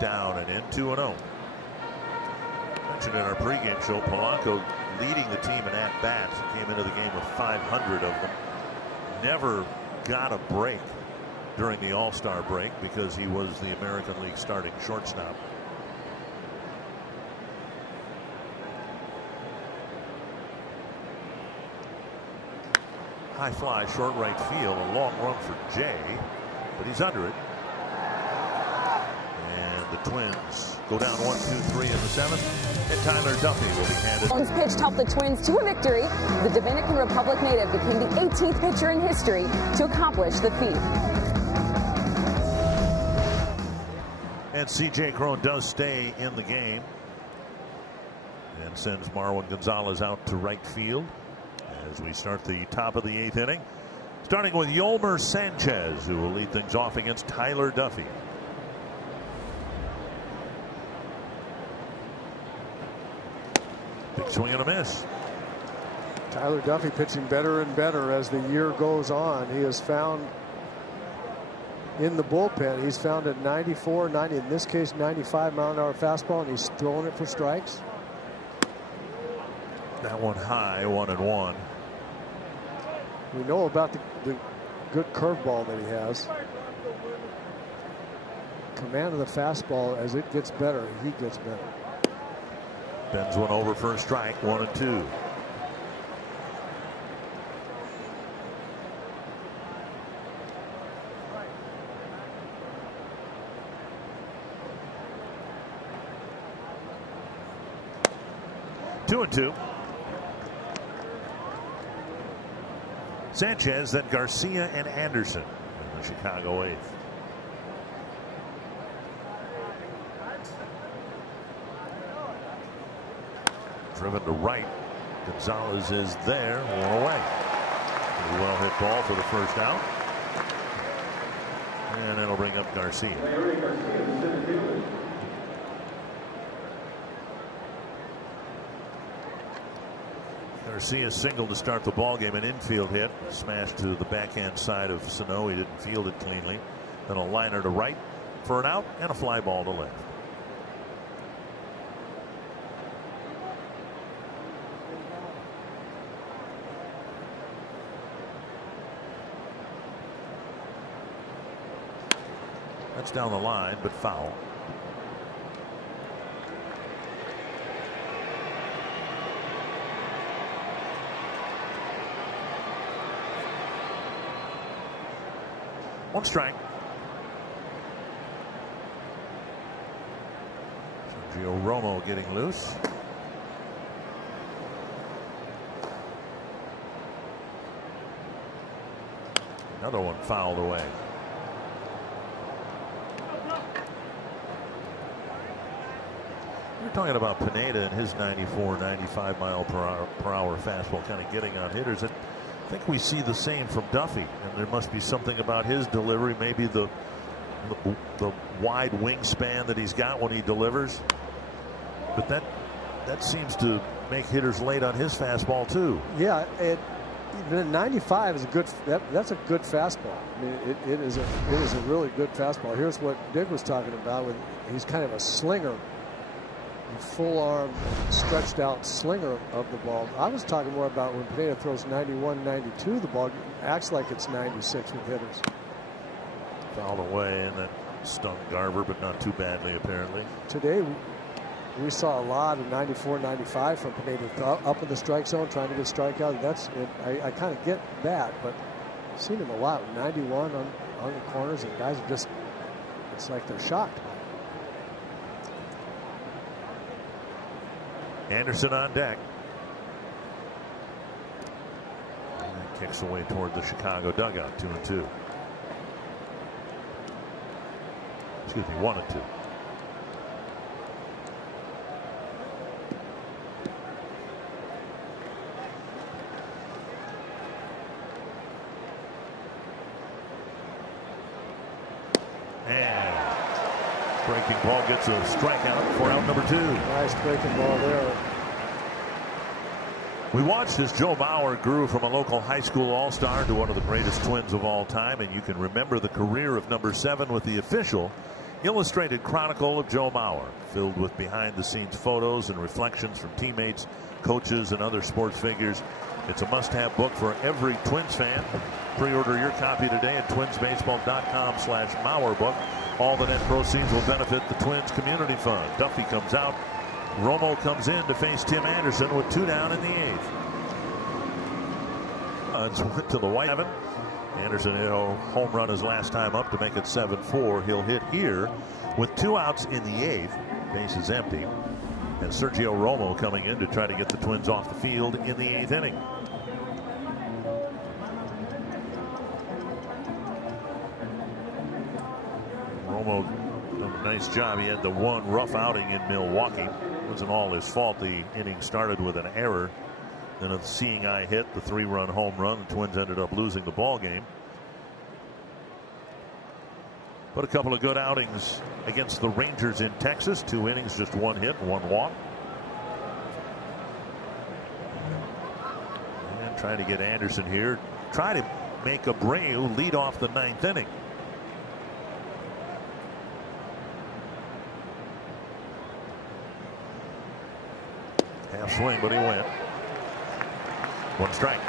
Down and in. 2-0. Mentioned in our pregame show, Polanco leading the team in at-bats. Came into the game with 500 of them. Never got a break during the All-Star break because he was the American League starting shortstop. High fly, short right field. A long run for Jay, but he's under it. The Twins go down 1-2-3 in the 7th, and Tyler Duffy will be handed. Jones pitched helped the Twins to a victory. The Dominican Republic native became the 18th pitcher in history to accomplish the feat. And C.J. Cron does stay in the game and sends Marwin Gonzalez out to right field as we start the top of the 8th inning, starting with Yolmer Sanchez, who will lead things off against Tyler Duffy. Big swing and a miss. Tyler Duffy pitching better and better as the year goes on. He has found in the bullpen, he's found a 94, 90, in this case 95-mile-an-hour fastball, and he's throwing it for strikes. That one high, 1-1. We know about the good curveball that he has. Command of the fastball, as it gets better, he gets better. Bends one over for a strike. 1-2. Two and two. Sanchez, then Garcia and Anderson in the Chicago 8th. Driven to right. Gonzalez is there. One away. A well hit ball for the first out. And it'll bring up Garcia. Garcia singled to start the ball game, an infield hit, smashed to the backhand side of Sano. He didn't field it cleanly. Then a liner to right for an out and a fly ball to left. That's down the line, but foul. One strike. Sergio Romo getting loose. Another one fouled away. We're talking about Pineda and his 94, 95 mile per hour fastball kind of getting on hitters. I think we see the same from Duffy, and there must be something about his delivery, maybe the wide wingspan that he's got when he delivers. But that seems to make hitters late on his fastball too. Yeah, 95 is a good. That's a good fastball. I mean, it is a really good fastball. Here's what Dick was talking about. He's kind of a slinger. Full arm, stretched out slinger of the ball. I was talking more about when Pineda throws 91, 92, the ball acts like it's 96 with hitters. Fouled away, and that stung Garver, but not too badly apparently. Today we saw a lot of 94, 95 from Pineda up in the strike zone trying to get strikeout. That's it. I kind of get that, but I've seen him a lot. 91 on the corners, and guys are just, it's like they're shocked. Anderson on deck. And kicks away toward the Chicago dugout. 2-2. Excuse me, 1-2. And breaking ball gets a strikeout for out number 2. Nice breaking ball there. We watched as Joe Mauer grew from a local high school all-star to one of the greatest Twins of all time, and you can remember the career of number 7 with the official Illustrated Chronicle of Joe Mauer, filled with behind-the-scenes photos and reflections from teammates, coaches, and other sports figures. It's a must-have book for every Twins fan. Pre-order your copy today at twinsbaseball.com/MauerBook. All the net proceeds will benefit the Twins Community Fund. Duffy comes out. Romo comes in to face Tim Anderson with 2 down in the 8th. Went to the white. Anderson hit a home run his last time up to make it 7-4. He'll hit here with 2 outs in the 8th. Base is empty. And Sergio Romo coming in to try to get the Twins off the field in the 8th inning. Romo done a nice job. He had the one rough outing in Milwaukee. It wasn't all his fault. The inning started with an error. Then a seeing eye hit, the 3-run home run. The Twins ended up losing the ball game. But a couple of good outings against the Rangers in Texas. 2 innings, just 1 hit, 1 walk. And trying to get Anderson here. Try to make Abreu lead off the 9th inning. Half swing, but he went. 1 strike.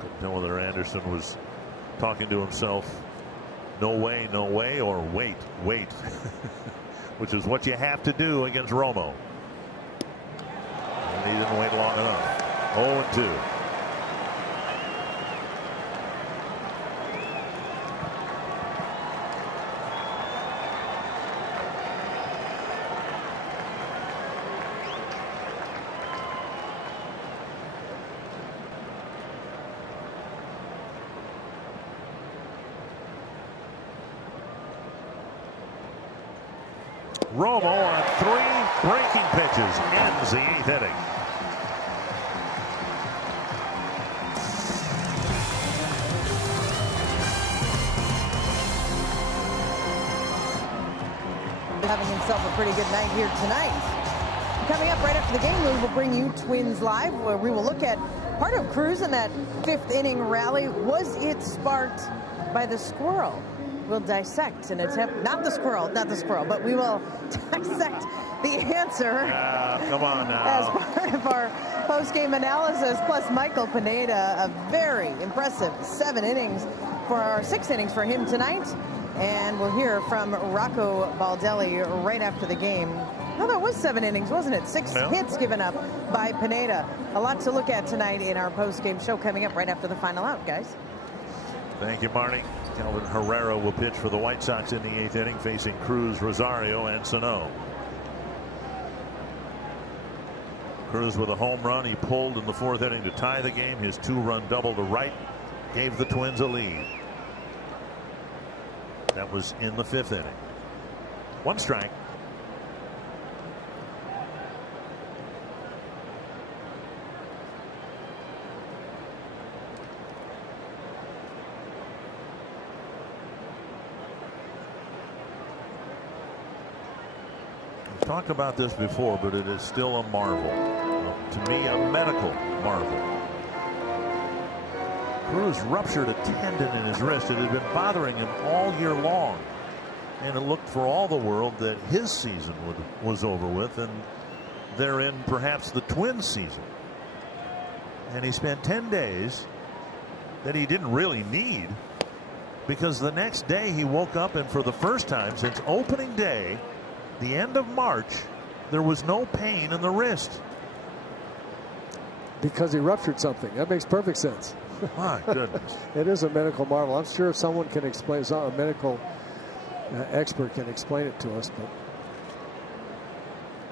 Couldn't tell whether Anderson was talking to himself, no way, or wait, which is what you have to do against Romo. And he didn't wait long enough. 0-2. Romo on 3 breaking pitches ends the 8th inning. having himself a pretty good night here tonight. Coming up right after the game, we will bring you Twins Live, where we will look at part of Cruz in that 5th inning rally. Was it sparked by the squirrel? We'll dissect and attempt, not the squirrel, but we will dissect the answer. Come on now. As part of our post-game analysis, plus Michael Pineda, a very impressive 6 innings for him tonight. And we'll hear from Rocco Baldelli right after the game. No, that was 7 innings, wasn't it? 6 hits given up by Pineda. A lot to look at tonight in our post-game show coming up right after the final out, guys. Thank you, Marty. Kelvin Herrera will pitch for the White Sox in the 8th inning, facing Cruz, Rosario, and Sano. Cruz with a home run. He pulled in the 4th inning to tie the game. His 2-run double to right gave the Twins a lead. That was in the 5th inning. 1 strike. We've talked about this before, but it is still a marvel. To me, a medical marvel. Cruz ruptured a tendon in his wrist. It had been bothering him all year long. And it looked for all the world that his season was over with, and therein perhaps the Twins' season. And he spent 10 days that he didn't really need, because the next day he woke up, and for the first time since opening day, the end of March, there was no pain in the wrist. Because he ruptured something. That makes perfect sense. My goodness. It is a medical marvel. I'm sure someone can explain, a medical expert can explain it to us. But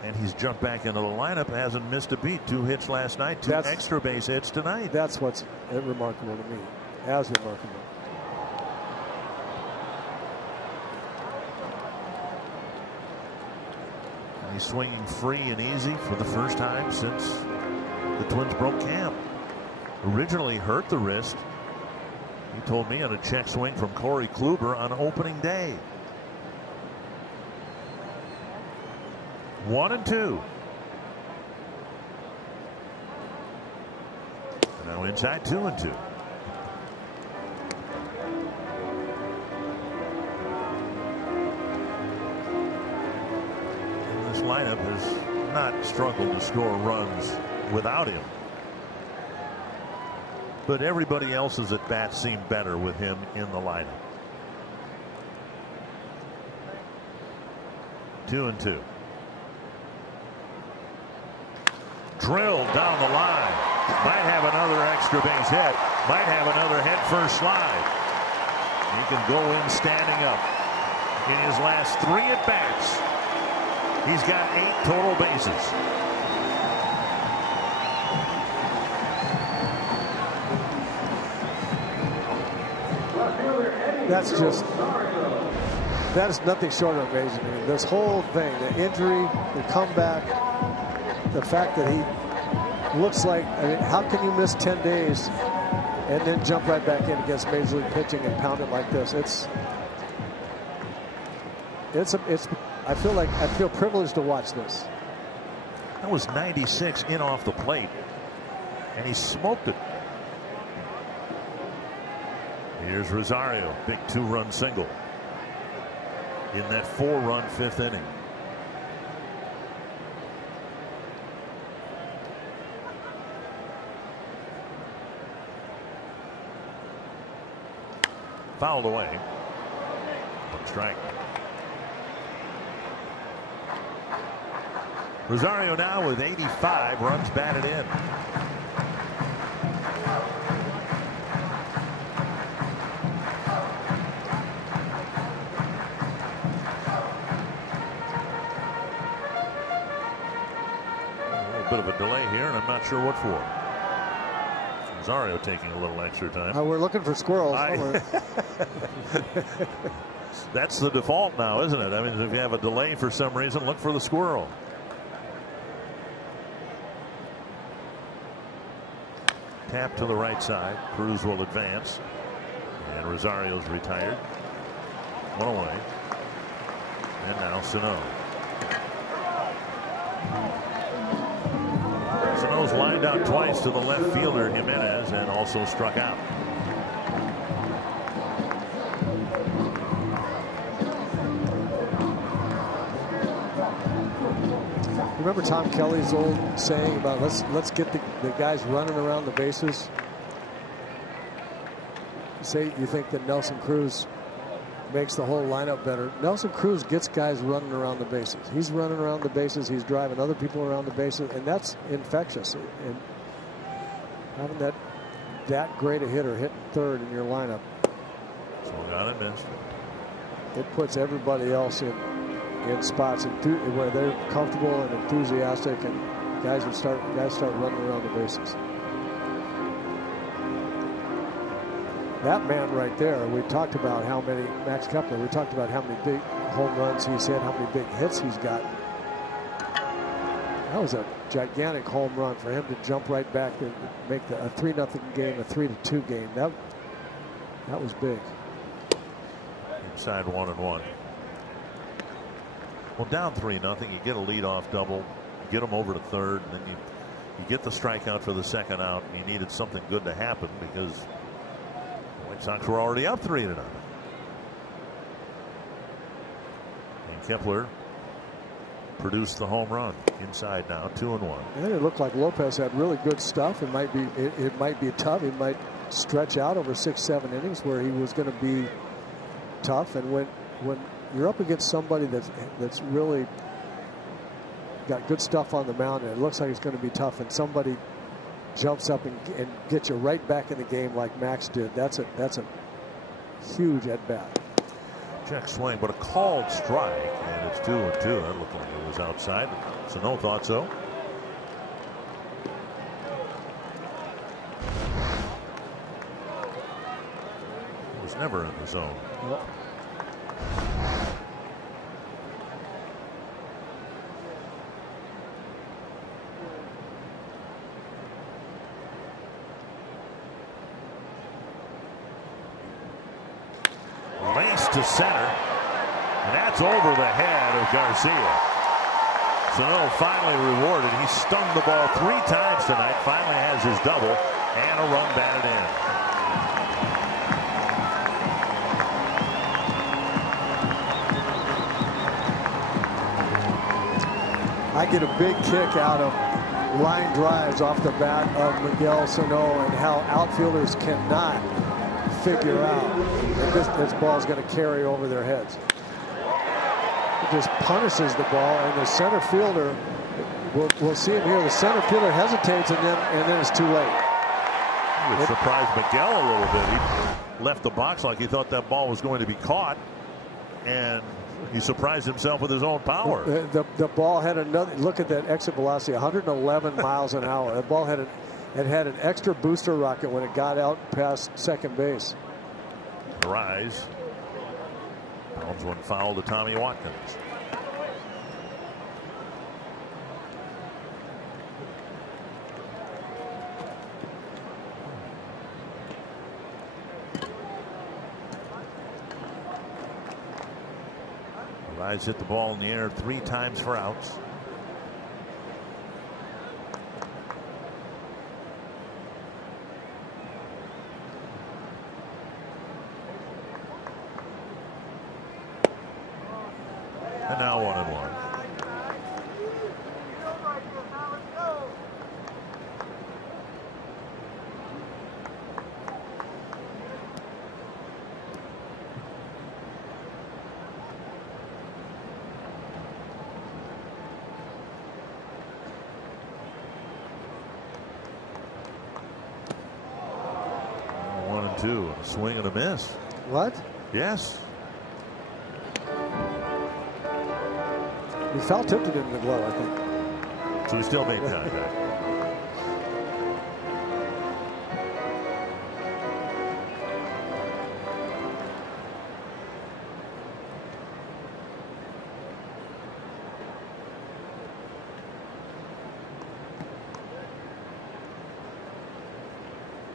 and he's jumped back into the lineup, hasn't missed a beat. 2 hits last night, 2 extra base hits tonight. That's what's remarkable to me. As remarkable. And he's swinging free and easy for the first time since the Twins broke camp. Originally hurt the wrist, he told me, on a check swing from Corey Kluber on opening day. 1-2. Now inside 2-2. And this lineup has not struggled to score runs without him. But everybody else's at bats seem better with him in the lineup. 2-2. Drilled down the line. Might have another extra base hit. Might have another head first slide. He can go in standing up. In his last 3 at bats, he's got 8 total bases. That is nothing short of amazing. This whole thing, the injury, the comeback, the fact that he looks like, how can you miss 10 days and then jump right back in against Major League pitching and pound it like this? I feel privileged to watch this. That was 96 in off the plate, and he smoked it. Here's Rosario, big 2-run single in that 4-run 5th inning. Fouled away. 1 strike. Rosario now with 85 runs batted in. Bit of a delay here, and I'm not sure what for. Rosario taking a little extra time. We're looking for squirrels. That's the default now, isn't it? I mean, if you have a delay for some reason, look for the squirrel. Tap to the right side. Cruz will advance, and Rosario's retired. 1 away. And now Sano. Sano's lined out twice to the left fielder Jimenez and also struck out. Remember Tom Kelly's old saying about let's get the guys running around the bases? Say you think that Nelson Cruz makes the whole lineup better. Nelson Cruz gets guys running around the bases. He's running around the bases. He's driving other people around the bases, and that's infectious. And having that great a hitter hitting third in your lineup, swung on and missed. It puts everybody else in spots where they're comfortable and enthusiastic, and guys start running around the bases. That man right there, we talked about how many, Max Kepler, we talked about how many big home runs he's hit, how many big hits he's got. That was a gigantic home run for him to jump right back and make a 3-0 game a 3-2 game. That was big. Inside 1-1. Well, down 3-0, you get a leadoff double, you get them over to third, and then you get the strikeout for the second out, and you needed something good to happen because the White Sox were already up 3-0. And Kepler produced the home run. Inside now, 2-1. And it looked like Lopez had really good stuff. It might be tough. It might stretch out over 6-7 innings where he was going to be tough. And when you're up against somebody that's really got good stuff on the mound and it looks like it's going to be tough, and somebody jumps up and gets you right back in the game like Max did, that's a huge at bat. Check swing, but a called strike, and it's 2-2. That looked like it was outside. So no thought so. It was never in the zone. Yep. Lace to center, and that's over the head of Garcia. Sano finally rewarded. He stung the ball 3 times tonight. Finally has his double and a run batted in. I get a big kick out of line drives off the bat of Miguel Sano and how outfielders cannot figure out that this ball is going to carry over their heads. It just punishes the ball, and the center fielder, we'll see him here, the center fielder hesitates, and then it's too late. It surprised Miguel a little bit. He left the box like he thought that ball was going to be caught, and he surprised himself with his own power. The ball had another, look at that exit velocity, 111 miles an hour. The ball had an extra booster rocket when it got out past second base. Rise. Pounds one foul to Tommy Watkins. Rise hit the ball in the air 3 times for outs. And now 1-1. A swing and a miss. What? Yes. He foul tipped it into the glove, I think. So he still made contact.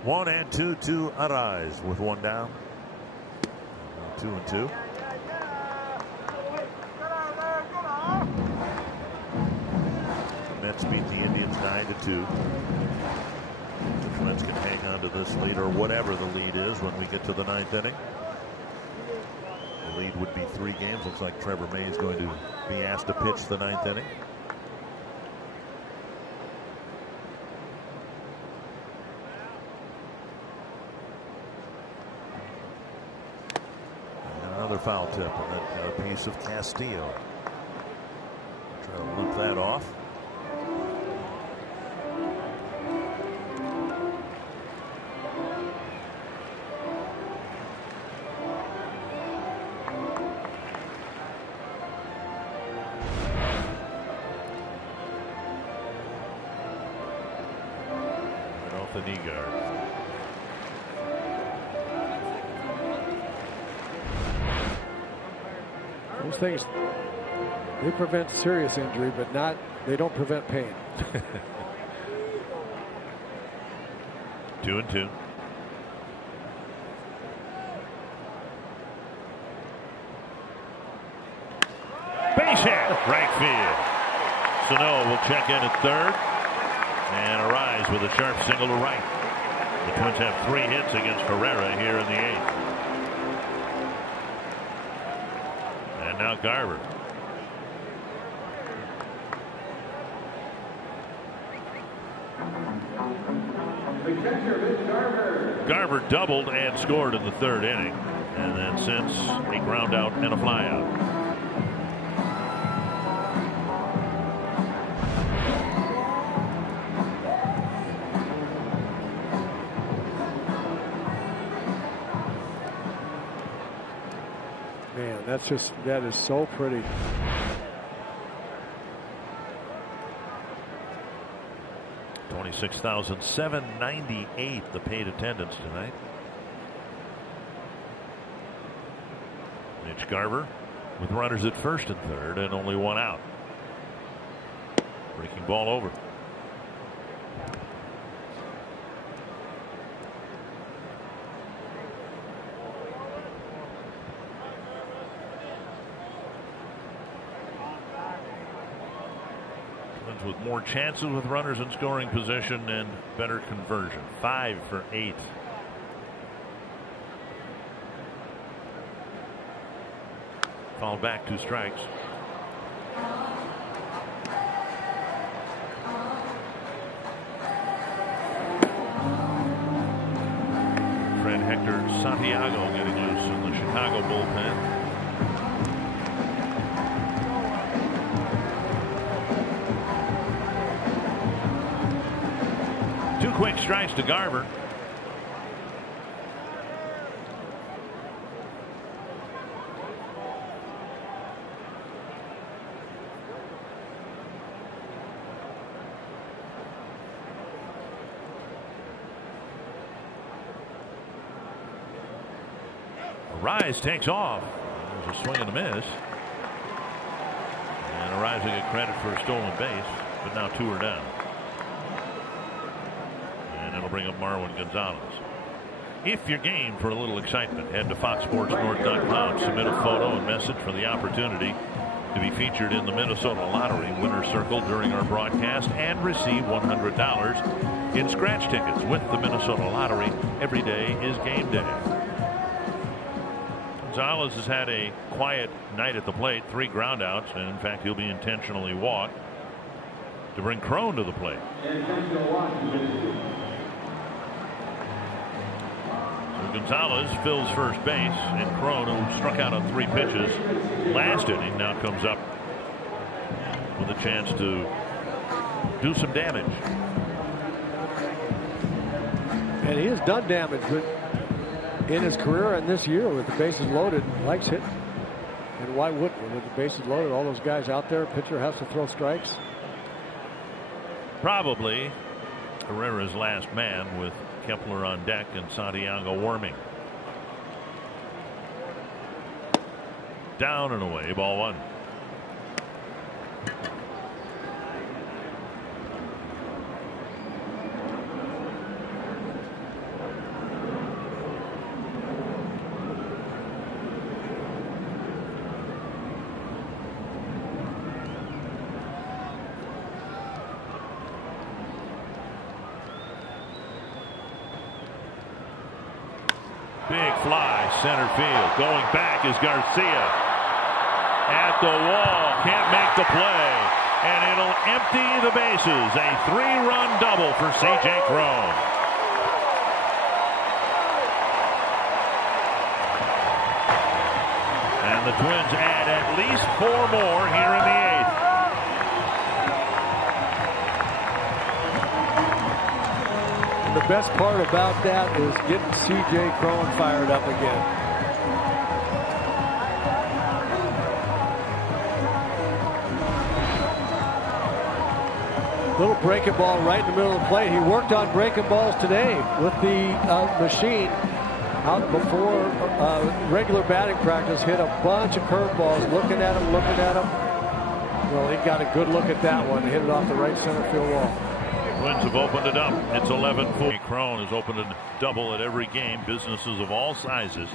One and two to Arise with one down. 2-2. The Mets beat the Indians 9-2. The Twins can hang on to this lead, or whatever the lead is, when we get to the 9th inning. The lead would be 3 games. Looks like Trevor May is going to be asked to pitch the 9th inning. And another foul tip, and then a piece of Castillo. Try to loop that off. The knee guard. Those things, they prevent serious injury, but they don't prevent pain. 2-2. Base hit, right field. Sano will check in at third. And Arise with a sharp single to right. The Twins have 3 hits against Herrera here in the 8th. And now Garver. Garver doubled and scored in the 3rd inning. And then since a ground out and a fly out. That is so pretty. $26,798 the paid attendance tonight. Mitch Garver with runners at first and third and only 1 out. Breaking ball over. With more chances with runners in scoring position and better conversion. 5 for 8. Fouled back, 2 strikes. Fred Hector Santiago getting loose in the Chicago bullpen. 2 quick strikes to Garver. Arise takes off. There's a swing and a miss. And Arise will get credit for a stolen base, but now 2 are down. It'll bring up Marwin Gonzalez. If you're game for a little excitement, head to FoxSportsNorth.com. Submit a photo and message for the opportunity to be featured in the Minnesota Lottery Winner's Circle during our broadcast and receive $100 in scratch tickets. With the Minnesota Lottery, every day is game day. Gonzalez has had a quiet night at the plate, 3 groundouts, and in fact he'll be intentionally walked to bring Cron to the plate. Gonzalez fills first base, and Cron, who struck out on 3 pitches last inning, now comes up with a chance to do some damage. And he has done damage, but in his career and this year with the bases loaded, likes hitting. And why wouldn't he? With the bases loaded, all those guys out there, pitcher has to throw strikes. Probably Herrera's last man with Kepler on deck and Santiago warming. Down and away, ball 1. fly, center field. Going back is Garcia. At the wall, can't make the play. And it'll empty the bases. A 3-run double for C.J. Cron. And the Twins add at least 4 more here in the 8th. And the best part about that is getting C.J. Cron fired up again. Little breaking ball right in the middle of the plate. He worked on breaking balls today with the machine out before regular batting practice. Hit a bunch of curveballs, looking at him. Well, he got a good look at that one. Hit it off the right center field wall. Twins have opened it up. It's 11-4. Cron has opened a double at every game. Businesses of all sizes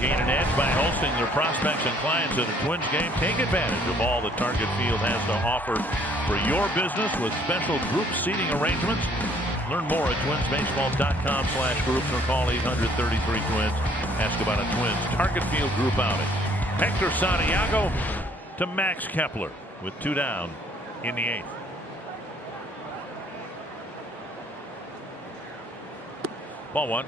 gain an edge by hosting their prospects and clients at a Twins game. Take advantage of all that Target Field has to offer for your business with special group seating arrangements. Learn more at twinsbaseball.com/groups or call 800-33-TWINS. Ask about a Twins Target Field group outing. Hector Santiago to Max Kepler with 2 down in the 8th. Ball 1.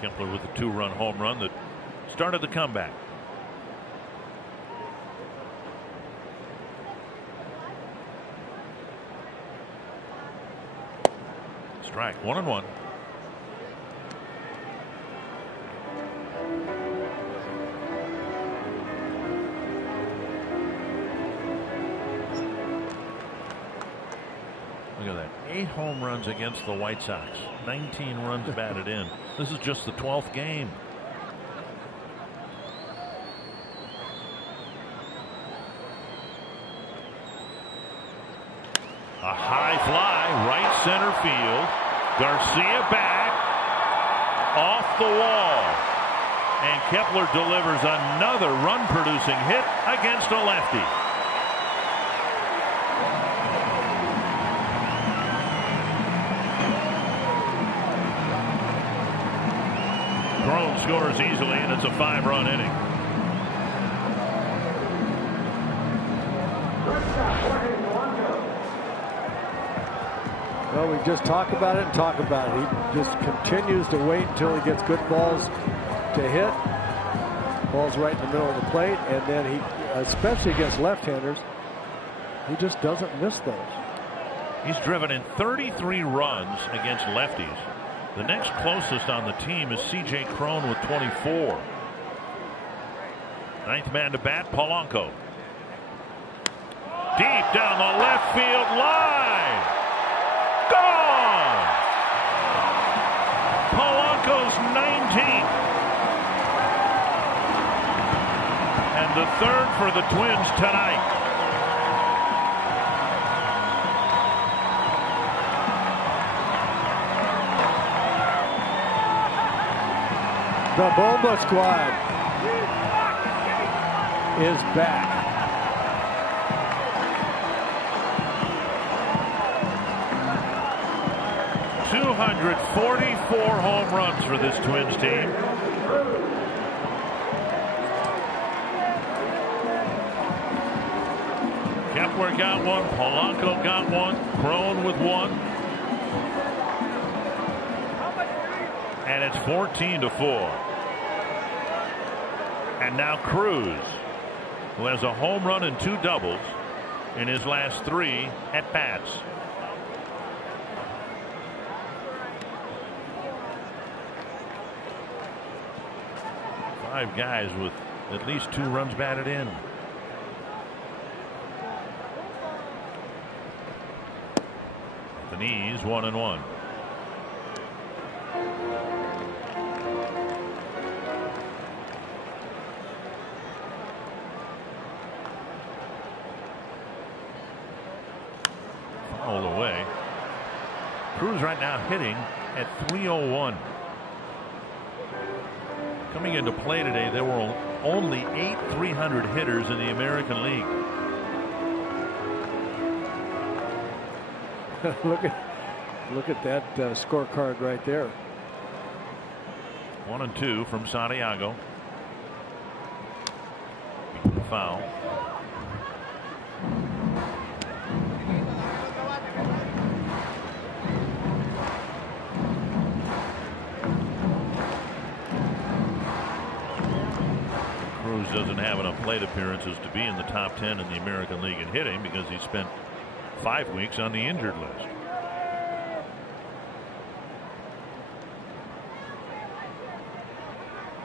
Kepler with a 2-run home run that started the comeback. Strike, 1-1. Look at that. 8 home runs against the White Sox. 19 runs batted in. This is just the 12th game. A high fly, right center field. Garcia back. Off the wall. And Kepler delivers another run-producing hit against a lefty. Cron scores easily, and it's a 5-run inning. Well, we just talk about it and talk about it. He just continues to wait until he gets good balls to hit. Balls right in the middle of the plate, and then he, especially against left-handers, he just doesn't miss those. He's driven in 33 runs against lefties. The next closest on the team is C.J. Cron with 24. 9th man to bat, Polanco. Deep down the left field line. Gone! Polanco's 19th. And the 3rd for the Twins tonight. The Bomba squad is back. .244 home runs for this Twins team. Kepler got one. Polanco got one. Cron with one. And it's 14-4. And now Cruz, who has a home run and 2 doubles in his last 3 at bats. Five guys with at least 2 runs batted in. The knees, 1-1. Fouled away. Cruz right now hitting at .301. Coming into play today, there were only 8 .300 hitters in the American League. Look at that scorecard right there. 1-2 from Santiago. Foul. Cruz doesn't have enough plate appearances to be in the top 10 in the American League in hitting because he spent 5 weeks on the injured list.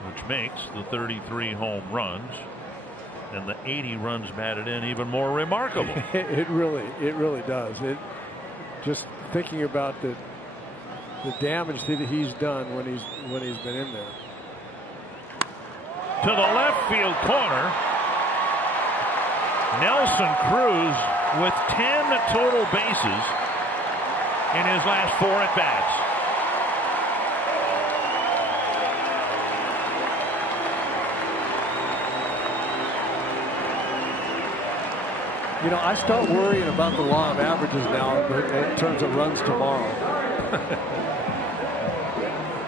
Which makes the 33 home runs and the 80 runs batted in even more remarkable. It really does. Just thinking about the damage that he's done when he's been in there. To the left field corner, Nelson Cruz with 10 total bases in his last 4 at-bats. You know, I start worrying about the law of averages now in terms of runs tomorrow.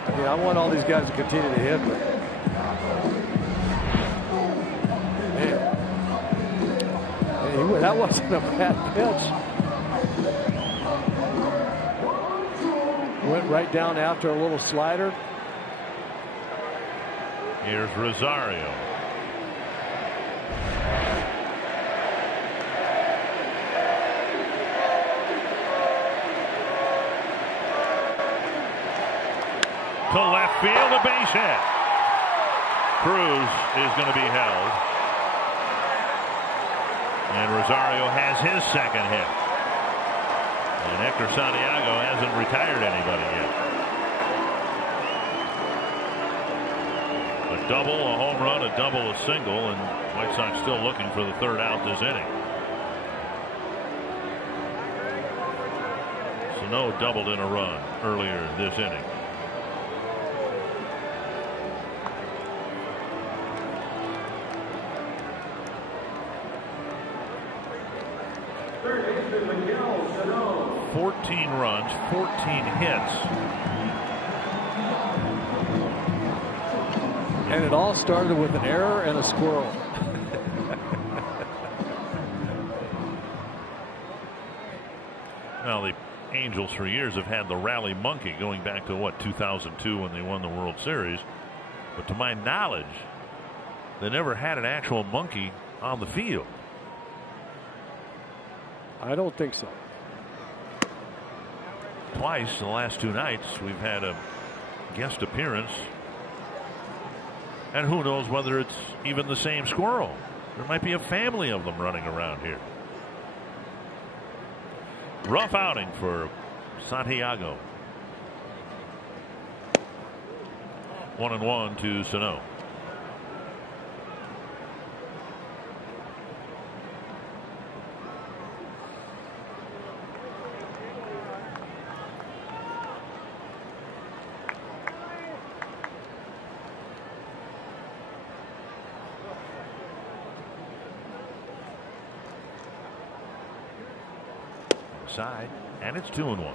I mean, I want all these guys to continue to hit, but man, that wasn't a bad pitch. Went right down after a little slider. Here's Rosario. To left field, a base hit. Cruz is going to be held. And Rosario has his second hit. And Hector Santiago hasn't retired anybody yet. A double, a home run, a double, a single, and White Sox still looking for the third out this inning. Sano doubled in a run earlier this inning. Third baseman Miguel Sano. 14 runs, 14 hits. And it all started with an error and a squirrel. Well, the Angels for years have had the rally monkey going back to what, 2002 when they won the World Series. But to my knowledge, they never had an actual monkey on the field. I don't think so. Twice in the last 2 nights we've had a guest appearance. And who knows whether it's even the same squirrel. There might be a family of them running around here. Rough outing for Santiago. 1-1 to Sano. Side, and it's 2-1.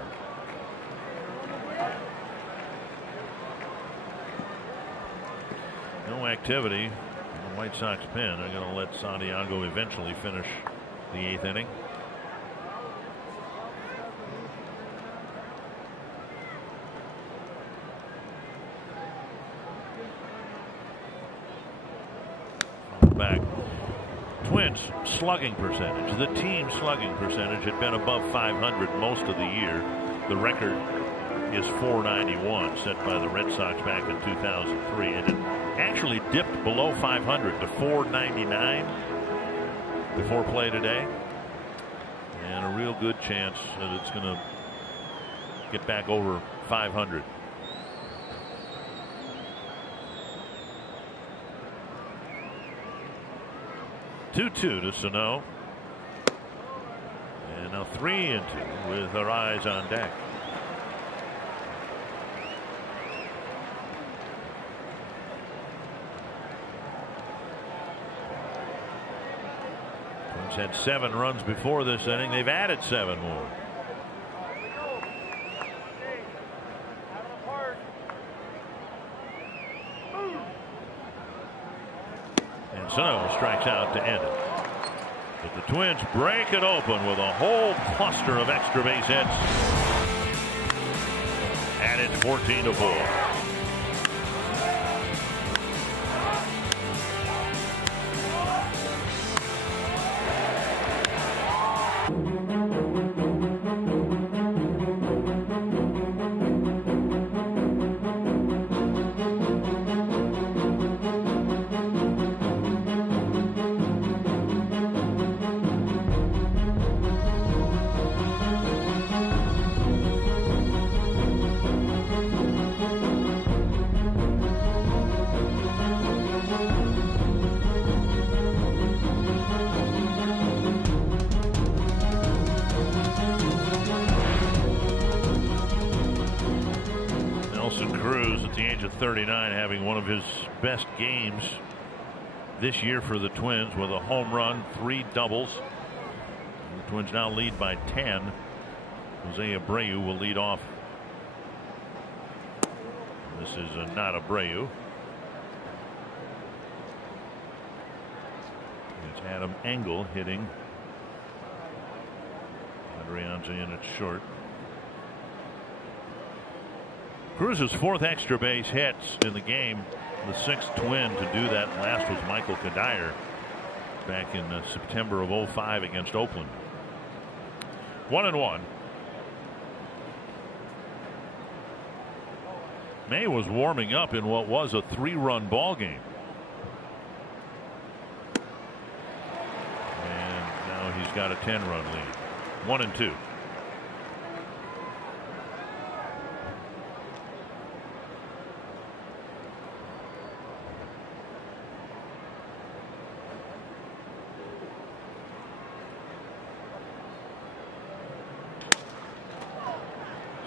No activity in the White Sox pen. They're going to let Santiago eventually finish the 8th inning. Back. Twins slugging percentage. The team slugging percentage had been above 500 most of the year. The record is .491 set by the Red Sox back in 2003, and it actually dipped below 500 to .499 before play today, and a real good chance that it's going to get back over 500. 2-2 to Sano. And now 3-2 with our eyes on deck. Twins had 7 runs before this inning. They've added 7 more. Sano strikes out to end it. But the Twins break it open with a whole cluster of extra base hits. And it's 14-4. Cruz at the age of 39 having one of his best games this year for the Twins with a home run, 3 doubles. And the Twins now lead by 10. Jose Abreu will lead off. This is not Abreu. It's Adam Engel hitting. Adrianza in at short. Cruz's 4th extra base hits in the game, the 6th Twin to do that. Last was Michael Kadire back in September of 2005 against Oakland. 1-1. May was warming up in what was a 3-run ball game. And now he's got a 10-run lead. 1-2.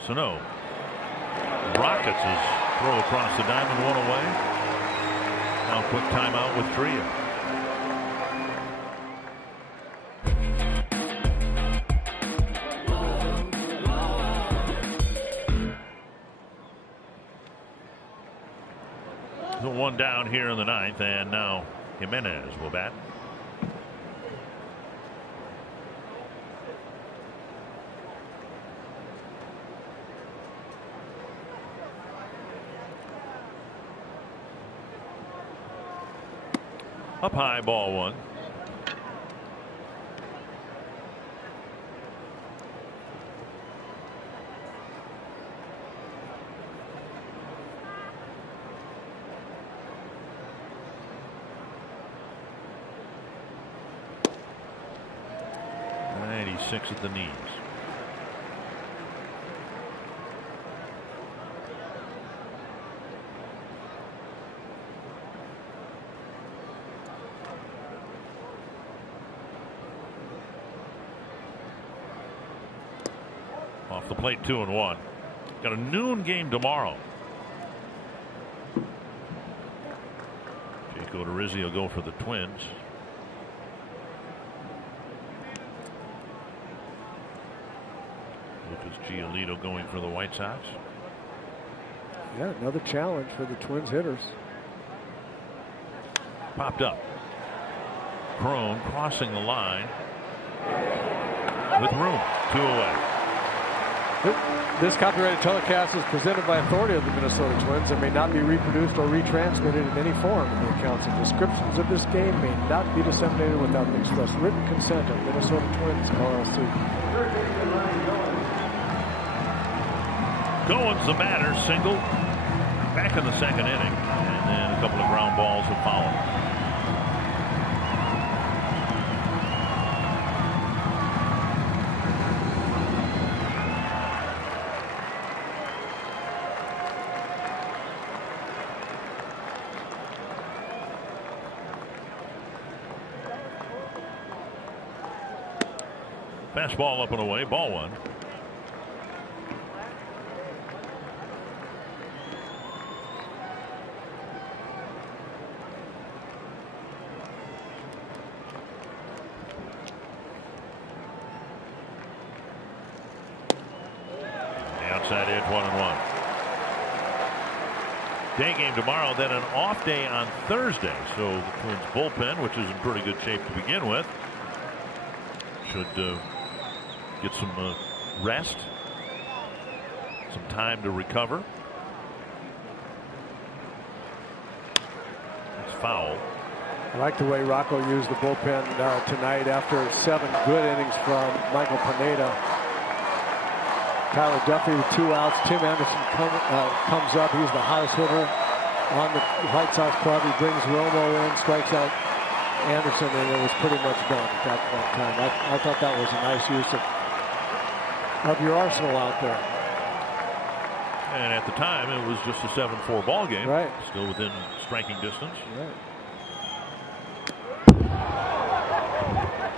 Sano. Rockets his throw across the diamond, 1 away. Now quick timeout with Tria. The 1 down here in the 9th, and now Jimenez will bat. Up high, ball 1. .96 at the knees. Off the plate, 2-1. Got a noon game tomorrow. Jake Odorizzi will go for the Twins. Lucas Giolito going for the White Sox. Yeah, another challenge for the Twins hitters. Popped up. Crone crossing the line with room. 2 away. This copyrighted telecast is presented by authority of the Minnesota Twins and may not be reproduced or retransmitted in any form. The accounts and descriptions of this game may not be disseminated without the express written consent of Minnesota Twins, LLC. Goins the batter, single back in the 2nd inning, and then a couple of ground balls have followed. Fastball up and away, ball 1. The outside edge, 1-1. day game tomorrow, then an off day on Thursday. So the Twins bullpen, which is in pretty good shape to begin with, should get some rest, some time to recover. It's foul. I like the way Rocco used the bullpen tonight after 7 good innings from Michael Pineda. Tyler Duffy with 2 outs. Tim Anderson comes up. He's the hottest hitter on the White Sox club. He brings Romo in, strikes out Anderson, and it was pretty much done at that point in time. I thought that was a nice use of your arsenal out there. And at the time, it was just a 7-4 ball game. Right. Still within striking distance. Right.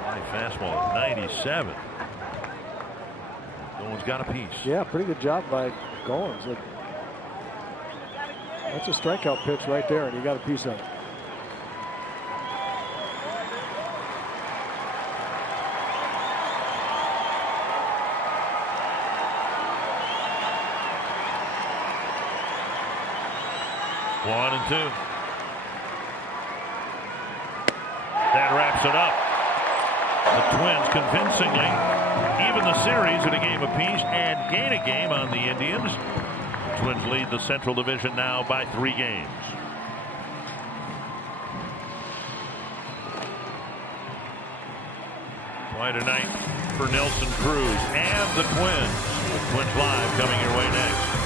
High fastball at 97. Goins got a piece. Yeah, pretty good job by Goins. That's a strikeout pitch right there, and he got a piece of it. One and 2. That wraps it up. The Twins convincingly even the series at a game apiece and gain a game on the Indians. Twins lead the Central Division now by 3 games. Quite a night for Nelson Cruz and the Twins. The Twins Live coming your way next.